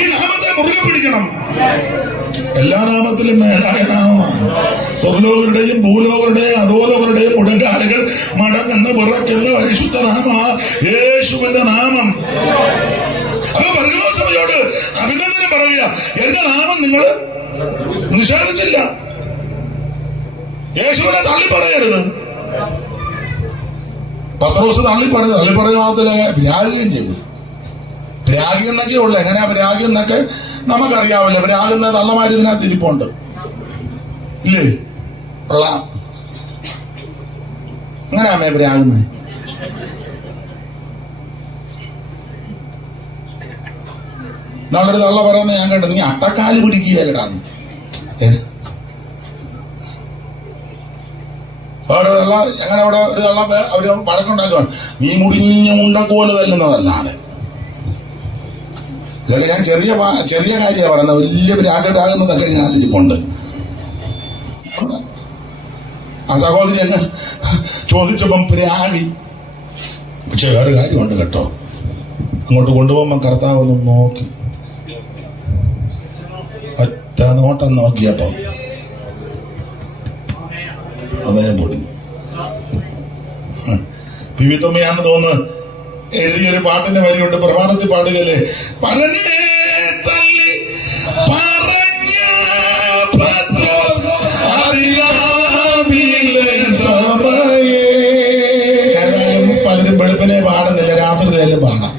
ഈ നാമത്തെ മുറുകെ പിടിക്കണം. എല്ലാ നാമത്തിലും മേലായ നാമമാണ്. സ്വർലോകരുടെയും ഭൂലോകരുടെയും അധോലോകരുടെയും മുടങ്കാലുകൾ മടങ്ങുന്ന വിറയ്ക്കുന്ന പരിശുദ്ധ നാമമാ യേശുവിന്റെ നാമം. അപ്പൊ പരമസഭയോട് അഭിനന്ദനം പറയുക, എന്റെ നാമം നിങ്ങൾ നിഷേധിച്ചില്ല. യേശുവിനെ തള്ളി പറയരുത്. പത്രോസ് തള്ളി പറയാൻ മാത്രമല്ല, വ്യാകുകയും ചെയ്തു. പ്രാഗി എന്നൊക്കെ ഉള്ളു. എങ്ങനെയാ പ്രാഗി എന്നൊക്കെ നമുക്കറിയാവില്ല. പ്രാഗുന്ന തള്ളമാര് ഇതിനകത്ത് ഇരിപ്പുണ്ട്, ഇല്ലേ? ഉള്ള എങ്ങനെയാമേ പ്രാഗുന്നത്? നാളൊരു തള്ള പറയുന്നത് ഞാൻ കേട്ടു, നീ അട്ടക്കാല് പിടിക്കുകയല്ലടാന്ന്. ഓരോ തള്ള എങ്ങനെ അവിടെ ഒരു തള്ള അവര് വഴക്കുണ്ടാക്കുകയാണ്, നീ മുടിഞ്ഞ മുണ്ടക്കോല് തല്ലുന്നതല്ലാതെ. ഇതൊക്കെ ഞാൻ ചെറിയ കാര്യമാണ് പറയുന്നത്. വലിയ രാഗരാകുന്നതൊക്കെ ഞാൻ അതിരിപ്പുണ്ട്. ആ സഹോദരി അങ്ങ് ചോദിച്ചപ്പം പ്രാണി. പക്ഷെ വേറെ കാര്യമുണ്ട് കേട്ടോ, അങ്ങോട്ട് കൊണ്ടുപോകുമ്പോൾ കർത്താവ് ഒന്ന് നോക്കി, ഒറ്റ നോട്ടം നോക്കിയപ്പോ ഹൃദയം പൊടിഞ്ഞു. വിവിധമയാണെന്ന് തോന്നുന്നു എഴുതിയൊരു പാട്ടിന്റെ വരിയുണ്ട്, പ്രമാണത്തിൽ പാടുകയല്ലേ, പറഞ്ഞേ തള്ളി പറഞ്ഞ പത്രോസ് അറിയാമില്ലേ സമയേ. ആയാലും പാടാം.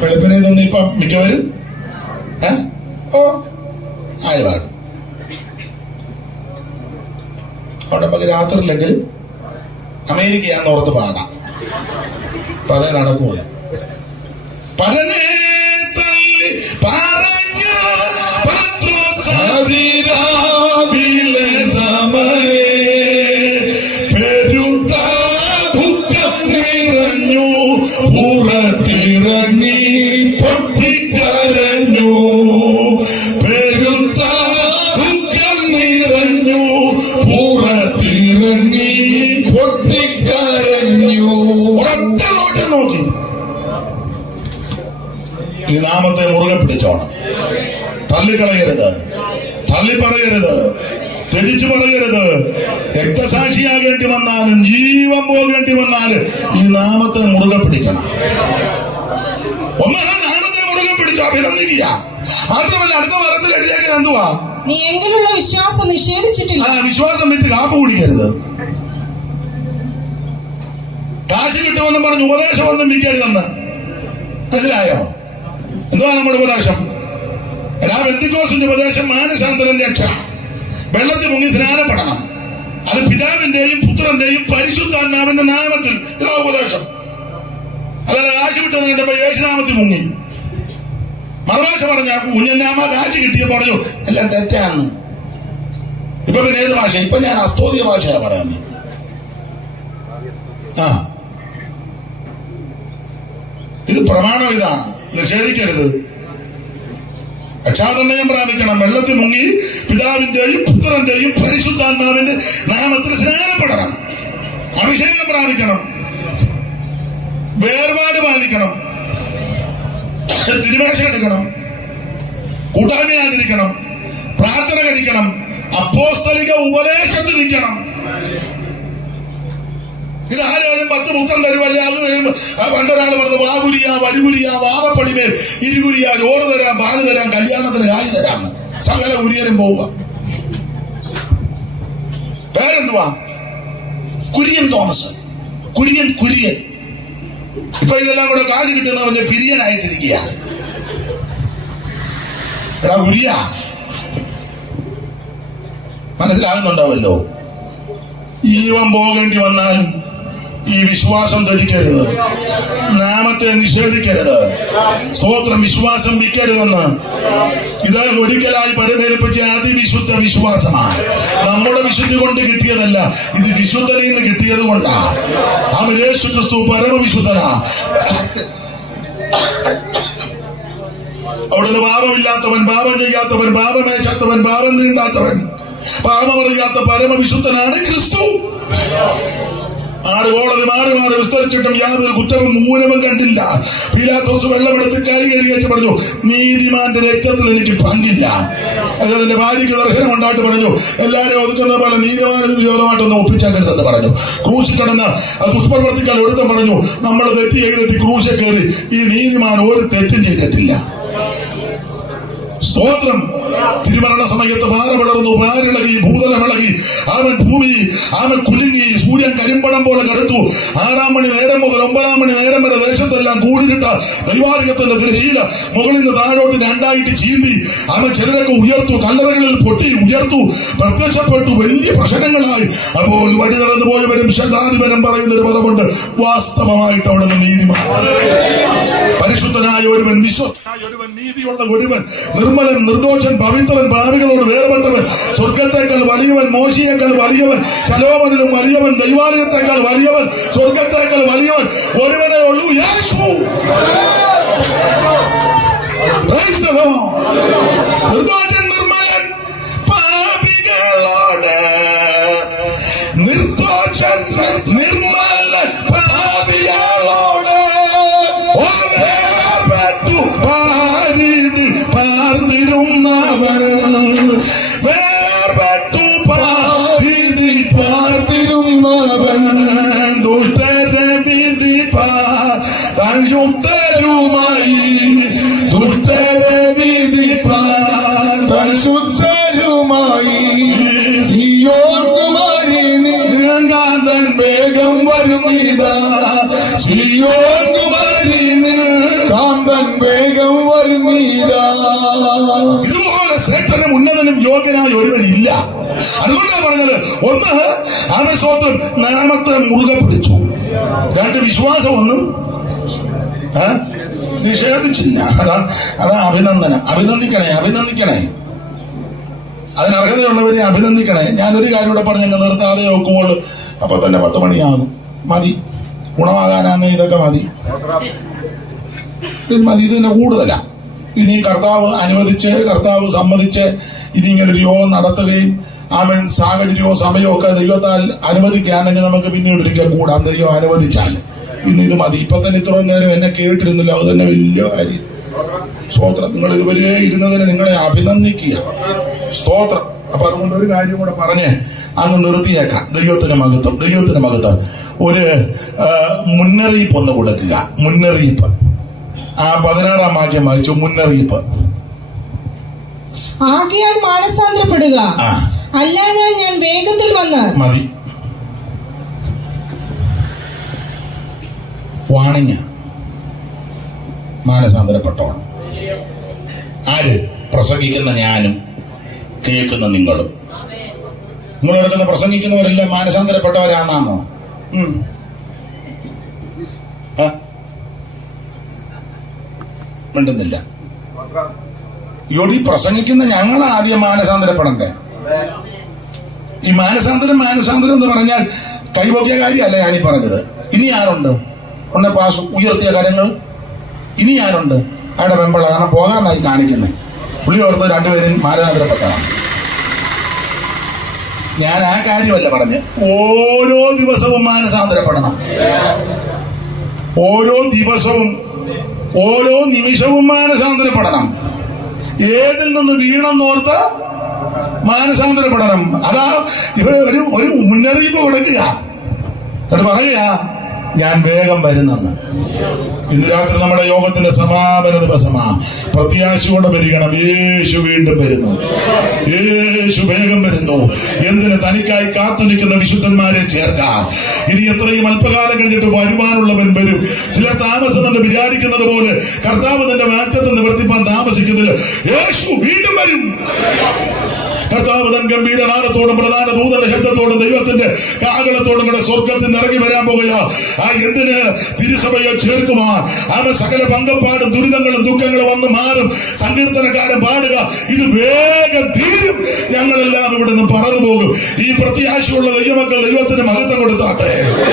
വെളുപ്പിനെ ഇതൊന്നും ഇപ്പൊ മിക്കവരും ആര് പാടും. അവിടെ നമുക്ക് രാത്രിയില്ലെങ്കിൽ അമേരിക്കയാന്ന് ഓർത്ത് പാടാം. അപ്പൊ അതേ നടക്കൂല. പരനെ തള്ളി പറഞ്ഞ പത്രോസാതിരാവിലെ സമയേ പെരുത്ത ദുഃഖം നിറഞ്ഞു, പുറത്തിറങ്ങി പൊട്ടിക്കരഞ്ഞു. പെരുത്ത ദുഃഖം നിറഞ്ഞു, പുറത്തിറങ്ങി പൊട്ടിക്കരഞ്ഞു. ഒറ്റ നോട്ടം നോക്കി. ഈ നാമത്തെ മുറുകെ പിടിച്ചോണം. തള്ളിക്കളയരുത്, തള്ളി പറയരുത്, ത്യജിച്ചു പറയരുത്. രക്തസാക്ഷിയാകേണ്ടി വന്നാലും ജീവൻ പോകേണ്ടി വന്നാലും ഈ നാമത്തെ മുറുകെ പിടിക്കണം. ഒന്നാം നാമത്തെ മുറുകെ പിടിച്ചു അഭിനന്ദിക്കുക. മാത്രമല്ല അടുത്ത വരത്തിൽ എഴുതിയേക്ക് എന്തുവാ? നീ എങ്കിലുള്ള വിശ്വാസം നിഷേധിച്ചിട്ടില്ല. വിശ്വാസം വിട്ട് കാപ്പ് കുടിക്കരുത്. കാശ് കിട്ടുമെന്നും പറഞ്ഞ് ഉപദേശമൊന്നും വിൽക്കരുതെന്ന് മനസ്സിലായോ? എന്തുവാ നമ്മുടെ ഉപദേശം? ബെന്തിക്കോസിന്റെ ഉപദേശം മാനസാന്തരം, രക്ഷ. വെള്ളത്തിൽ മുങ്ങി സ്നാനപ്പെടണം. അത് പിതാവിന്റെയും പുത്രന്റെയും പരിശുദ്ധാത്മാവിന്റെ നാമത്തിൽ. ഇതാ ഉപദേശം. അല്ലാതെ കാശ് കിട്ടുന്ന കണ്ടപ്പോ യേശുനാമത്തിൽ മുങ്ങി. മറുഭാഷ പറഞ്ഞ കുഞ്ഞന്നാമ കാശ് കിട്ടിയ പറഞ്ഞു എല്ലാം തെറ്റാന്ന്. ഇപ്പൊ പിന്നെ ഏത് ഭാഷ? ഇപ്പൊ ഞാൻ അസ്തോദിയ ഭാഷയാ പറയാന്ന്. ഇത് പ്രമാണം. ഇതാ നിഷേധിക്കരുത്. രക്ഷാനിർണയം പ്രാപിക്കണം. വെള്ളത്തിൽ മുങ്ങി പിതാവിന്റെയും പുത്രന്റെയും പരിശുദ്ധാത്മാവിന്റെ നാമത്തിൽ സ്നാനപ്പെടണം. അഭിഷേകം പ്രാപിക്കണം. വേർപാട് പാലിക്കണം. തിരുമേശ എടുക്കണം. കൂട്ടായ്മയാതിരിക്കണം. പ്രാർത്ഥന കഴിക്കണം. അപ്പോസ്തലിക ഉപദേശത്തിൽ നിൽക്കണം. ഇതാരും 10 മുത്തം തരുമല്ല. അത് തരും. പണ്ടൊരാൾ പറഞ്ഞു വാകുരിയ വലുകുരിയ വാദപ്പടിമേൽ ഇരുകുരിയ ചോറ് തരാം, പാല് തരാം, കല്യാണത്തിന് കായ് തരാം. സകല കുരിയനും പോവുക. പേരെന്തുവാ? കുര്യൻ തോമസ്. കുര്യൻ. ഇപ്പൊ ഇതെല്ലാം കൂടെ കാശ് കിട്ടുന്ന പറഞ്ഞ പിരിയനായിട്ടിരിക്കുക. കുരിയ മനസ്സിലാകുന്നുണ്ടാവല്ലോ. ജീവൻ പോകേണ്ടി വന്നാലും ഈ വിശ്വാസം ധരിക്കരുത്. നാമത്തെ നിഷേധിക്കരുത്. സ്തോത്രം. വിശ്വാസം വിൽക്കരുതെന്ന്. ഇത് ഒരിക്കലായി പരിമേൽപ്പിച്ച അതിവിശുദ്ധ വിശ്വാസമാണ്. നമ്മുടെ വിശുദ്ധി കൊണ്ട് കിട്ടിയതല്ല, ഇത് വിശുദ്ധനിൽ നിന്ന് കിട്ടിയത് കൊണ്ടാ. അവൻ യേശു ക്രിസ്തു പരമവിശുദ്ധനാ. അവിടുന്ന് പാപമില്ലാത്തവൻ, പാപം ചെയ്യാത്തവൻ, പാപമേശാത്തവൻ, പാപം നീണ്ടാത്തവൻ, പാപമറിയാത്ത പരമവിശുദ്ധനാണ് ക്രിസ്തു. 6 കോടതി മാറി വിസ്തരിച്ചിട്ടും യാതൊരു കുറ്റവും മൂലവും കണ്ടില്ല. പീലാത്തോസ് വെള്ളമെടുത്ത് കൈ കഴുകി പറഞ്ഞു, നീതിമാന്റെ രക്തത്തിൽ എനിക്ക് പങ്കില്ല. അതിന്റെ ഭാര്യയ്ക്ക് ദർശനം ഉണ്ടായിട്ട് പറഞ്ഞു, എല്ലാവരും ഒതുക്കുന്ന പോലെ നീതിമാനത്തിന് വിരോധമായിട്ടൊന്ന് ഒപ്പിച്ചേക്കരുതെന്ന് പറഞ്ഞു. ക്രൂശിൽ കിടന്ന് ദുഷ്പ്രവർത്തിക്കാൻ ഒരുത്തം പറഞ്ഞു, നമ്മൾ തെറ്റ് ചെയ്തിട്ട് ക്രൂശിൽ കയറി. ഈ നീതിമാൻ ഒരു തെറ്റും ചെയ്തിട്ടില്ല. സ്തോത്രം. തിരുമരണ സമയത്ത് പാറ പിളർന്നു, പാരിളകി, ഭൂതലമിളകി, അവൻ ഭൂമി അവൻ കുലുങ്ങി, സൂര്യൻ കരിമ്പടം പോലെ കറുത്തു. 6 മണി നേരം മുതൽ 9 മണി നേരം വരെ ദേശത്തെല്ലാം കൂടിയിട്ട ദൈവാധികത്തിന്റെ തിരശീല മുകളിൽ നിന്ന് താഴോട്ട് 2ആയിട്ട് ചീന്തി. അവൻ ചിലരൊക്കെ ഉയർത്തു, കല്ലറകളിൽ പൊട്ടി ഉയർത്തു, പ്രത്യക്ഷപ്പെട്ടു. വലിയ പ്രശ്നങ്ങളായി. അപ്പോൾ വഴി നടന്നു പോയവരും ശതാധിപനും പറയുന്ന ഒരു പദമുണ്ട്, വാസ്തവമായിട്ട് അവിടെ നിന്ന് നീതിമാൻ, പരിശുദ്ധനായ ഒരുവൻ, വിശ്വസ്തനായ ഒരുവൻ, നീതിയുള്ള ഒരുവൻ, നിർമ്മലൻ, നിർദോഷൻ, പവിത്രൻ, പാപികളോട് വേർപെട്ടവൻ, സ്വർഗത്തേക്കാൾ വലിയവൻ, മോശയേക്കാൾ വലിയവൻ, ശലോമോനിലും വലിയവൻ, ദൈവാലയത്തേക്കാൾ വലിയവൻ, സ്വർഗത്തേക്കാൾ വലിയവൻ ഒരുവനേ ഉള്ളൂ, യേശു. നിർദോഷൻ, നിർമ്മലൻ, പാപികളോട്, നിർദോഷൻ, നിർമ്മലൻ, പാപികളോട് പാർത്തിരുന്നവൻ, വേർപെട്ടു പാർത്തിൽ പാർത്തിരുന്നവൻ, ദുഷ്ടരെ വിധിപ്പാൻ ശുദ്ധരുമായി, ദുഷ്ടരെ വിധിപ്പാൻ ശുദ്ധരുമായി, സിയോൻ കുമാരി നിൻ വേഗം വരുന്നിതാ, സിയോൻ കുമാരി യോഗ്യനായ ഒരുവനില്ല. അതുകൊണ്ടാണ് പറഞ്ഞത്, ഒന്ന് അവൻ സ്വന്തം നാമത്തെ മുറുകെ പിടിച്ചു, രണ്ട് വിശ്വാസം ഒന്നും നിഷേധിച്ചില്ല. അതാ അഭിനന്ദിക്കണേ. അതിന് അർഹതയുള്ളവരെ അഭിനന്ദിക്കണേ. ഞാനൊരു കാര്യം കൂടെ പറഞ്ഞ് നിർത്താതെ നോക്കുമ്പോൾ അപ്പൊ തന്നെ 10 മണിയാകും. മതി, ഗുണമാകാനാന്ന് ഇതൊക്കെ മതി, ഇത് മതി, ഇത് തന്നെ കൂടുതലാ. ഇനി കർത്താവ് സമ്മതിച്ച് ഇനി ഇങ്ങനൊരു യോഗം നടത്തുകയും ആമേൻ സാഹചര്യവും സമയവും ഒക്കെ ദൈവത്താൽ അനുവദിക്കുകയാണെങ്കിൽ നമുക്ക് പിന്നീട് ഒരിക്കൽ കൂടാം, ദൈവം അനുവദിച്ചാൽ. ഇന്ന് ഇത് മതി. ഇപ്പൊ തന്നെ ഇത്രയും നേരം എന്നെ കേട്ടിരുന്നില്ല, അത് തന്നെ വലിയ കാര്യം. സ്തോത്രം. നിങ്ങൾ ഇതുവരെ ഇരുന്നതിന് നിങ്ങളെ അഭിനന്ദിക്കുക. സ്തോത്രം. അപ്പൊ അതുകൊണ്ട് ഒരു കാര്യം കൂടെ പറഞ്ഞ് അങ്ങ് നിർത്തിയേക്കാം. ദൈവത്തിന് മഹത്വം. ഒരു മുന്നറിയിപ്പ് ഒന്ന് കൊടുക്കുക. മുന്നറിയിപ്പ്. ആ 16-ാം വാക്യം വായിച്ചു. മുന്നറിയിപ്പ്. ആകയാൽ മാനസാന്തരപ്പെടുക, അല്ലാഞ്ഞാൽ ഞാൻ വേഗത്തിൽ വന്ന്. മതി. വാണിങ്ങ മാനസാന്തരപ്പെട്ടോണം. ആര്? പ്രസംഗിക്കുന്ന ഞാനും കേൾക്കുന്ന നിങ്ങളും. നിങ്ങളെടുക്കുന്ന പ്രസംഗിക്കുന്നവരെല്ലാം മാനസാന്തരപ്പെട്ടവരാണെന്നാണോ? മിണ്ടുന്നില്ല. ഈ പ്രസംഗിക്കുന്ന ഞങ്ങൾ ആദ്യം മാനസാന്തരപ്പെടണ്ടേ? ഈ മാനസാന്തരം എന്ന് പറഞ്ഞാൽ കൈവോക്കിയ കാര്യമല്ല ഞാനീ പറഞ്ഞത്. ഇനി ആരുണ്ട്? പാസ് ഉയർത്തിയ കരങ്ങൾ. ഇനി ആരുണ്ട്? അയാളുടെ വെമ്പള, കാരണം പോകാനായി കാണിക്കുന്നത്. പുള്ളി ഓർത്ത് രണ്ടുപേരും മാനസാന്തരപ്പെട്ടതാണ്. ഞാൻ ആ കാര്യമല്ല പറഞ്ഞ്. ഓരോ ദിവസവും മാനസാന്തരപ്പെടണം. ഓരോ ദിവസവും ഓരോ നിമിഷവും മാനസാന്തരപ്പെടണം. ഏതിൽ നിന്ന് വീണെന്നോർത്ത് മാനസാന്തരപ്പെടണം. അതാ ഇവര് ഒരു മുന്നറിയിപ്പ് കൊടുക്കുക. എന്നിട്ട് പറയുക, ഞാൻ വേഗം വരുന്നെന്ന്. ഇന്ന് രാത്രി നമ്മുടെ യോഗത്തിന്റെ സമാപന ദിവസമാ. പ്രത്യാശയോടെ വരികണം. യേശു വീണ്ടും വരുന്നു. യേശു വേഗം വരുന്നു. എന്തിന്? തനിക്കായി കാത്തുനിൽക്കുന്ന വിശുദ്ധന്മാരെ ചേർക്കാം. ഇനി എത്രയും അല്പകാലം കഴിഞ്ഞിട്ട് വരുവാനുള്ളവൻ വരും. ചിലർ താമസമെന്ന് വിചാരിക്കുന്നത് പോലെ കർത്താവ് തന്റെ വാഗ്ദത്തം നിവർത്തിപ്പാൻ താമസിക്കുന്നില്ല. യേശു വീണ്ടും വരും. കർത്താവ് തൻ ഗംഭീരനാദത്തോടും പ്രധാന ദൂതന്റെ ശബ്ദത്തോടും ദൈവത്തിന്റെ കാഹളത്തോടും കൂടെ സ്വർഗത്തിൽ ഇറങ്ങി വരാൻ പോകുക. എന്തിന്? തിരുസഭയെ ചേർക്കുവാൻ. അവൻ സകല പങ്കപ്പാടും ദുരിതങ്ങളും ദുഃഖങ്ങളും വന്ന് മാറും. സങ്കീർത്തനക്കാരൻ പാടുക, ഇത് വേഗം തീരും, ഞങ്ങളെല്ലാം ഇവിടെ നിന്ന് പറന്നു പോകും. ഈ പ്രത്യാശയുള്ള ദൈവമക്കൾ ദൈവത്തിന് മഹത്വം കൊടുത്താട്ടെ.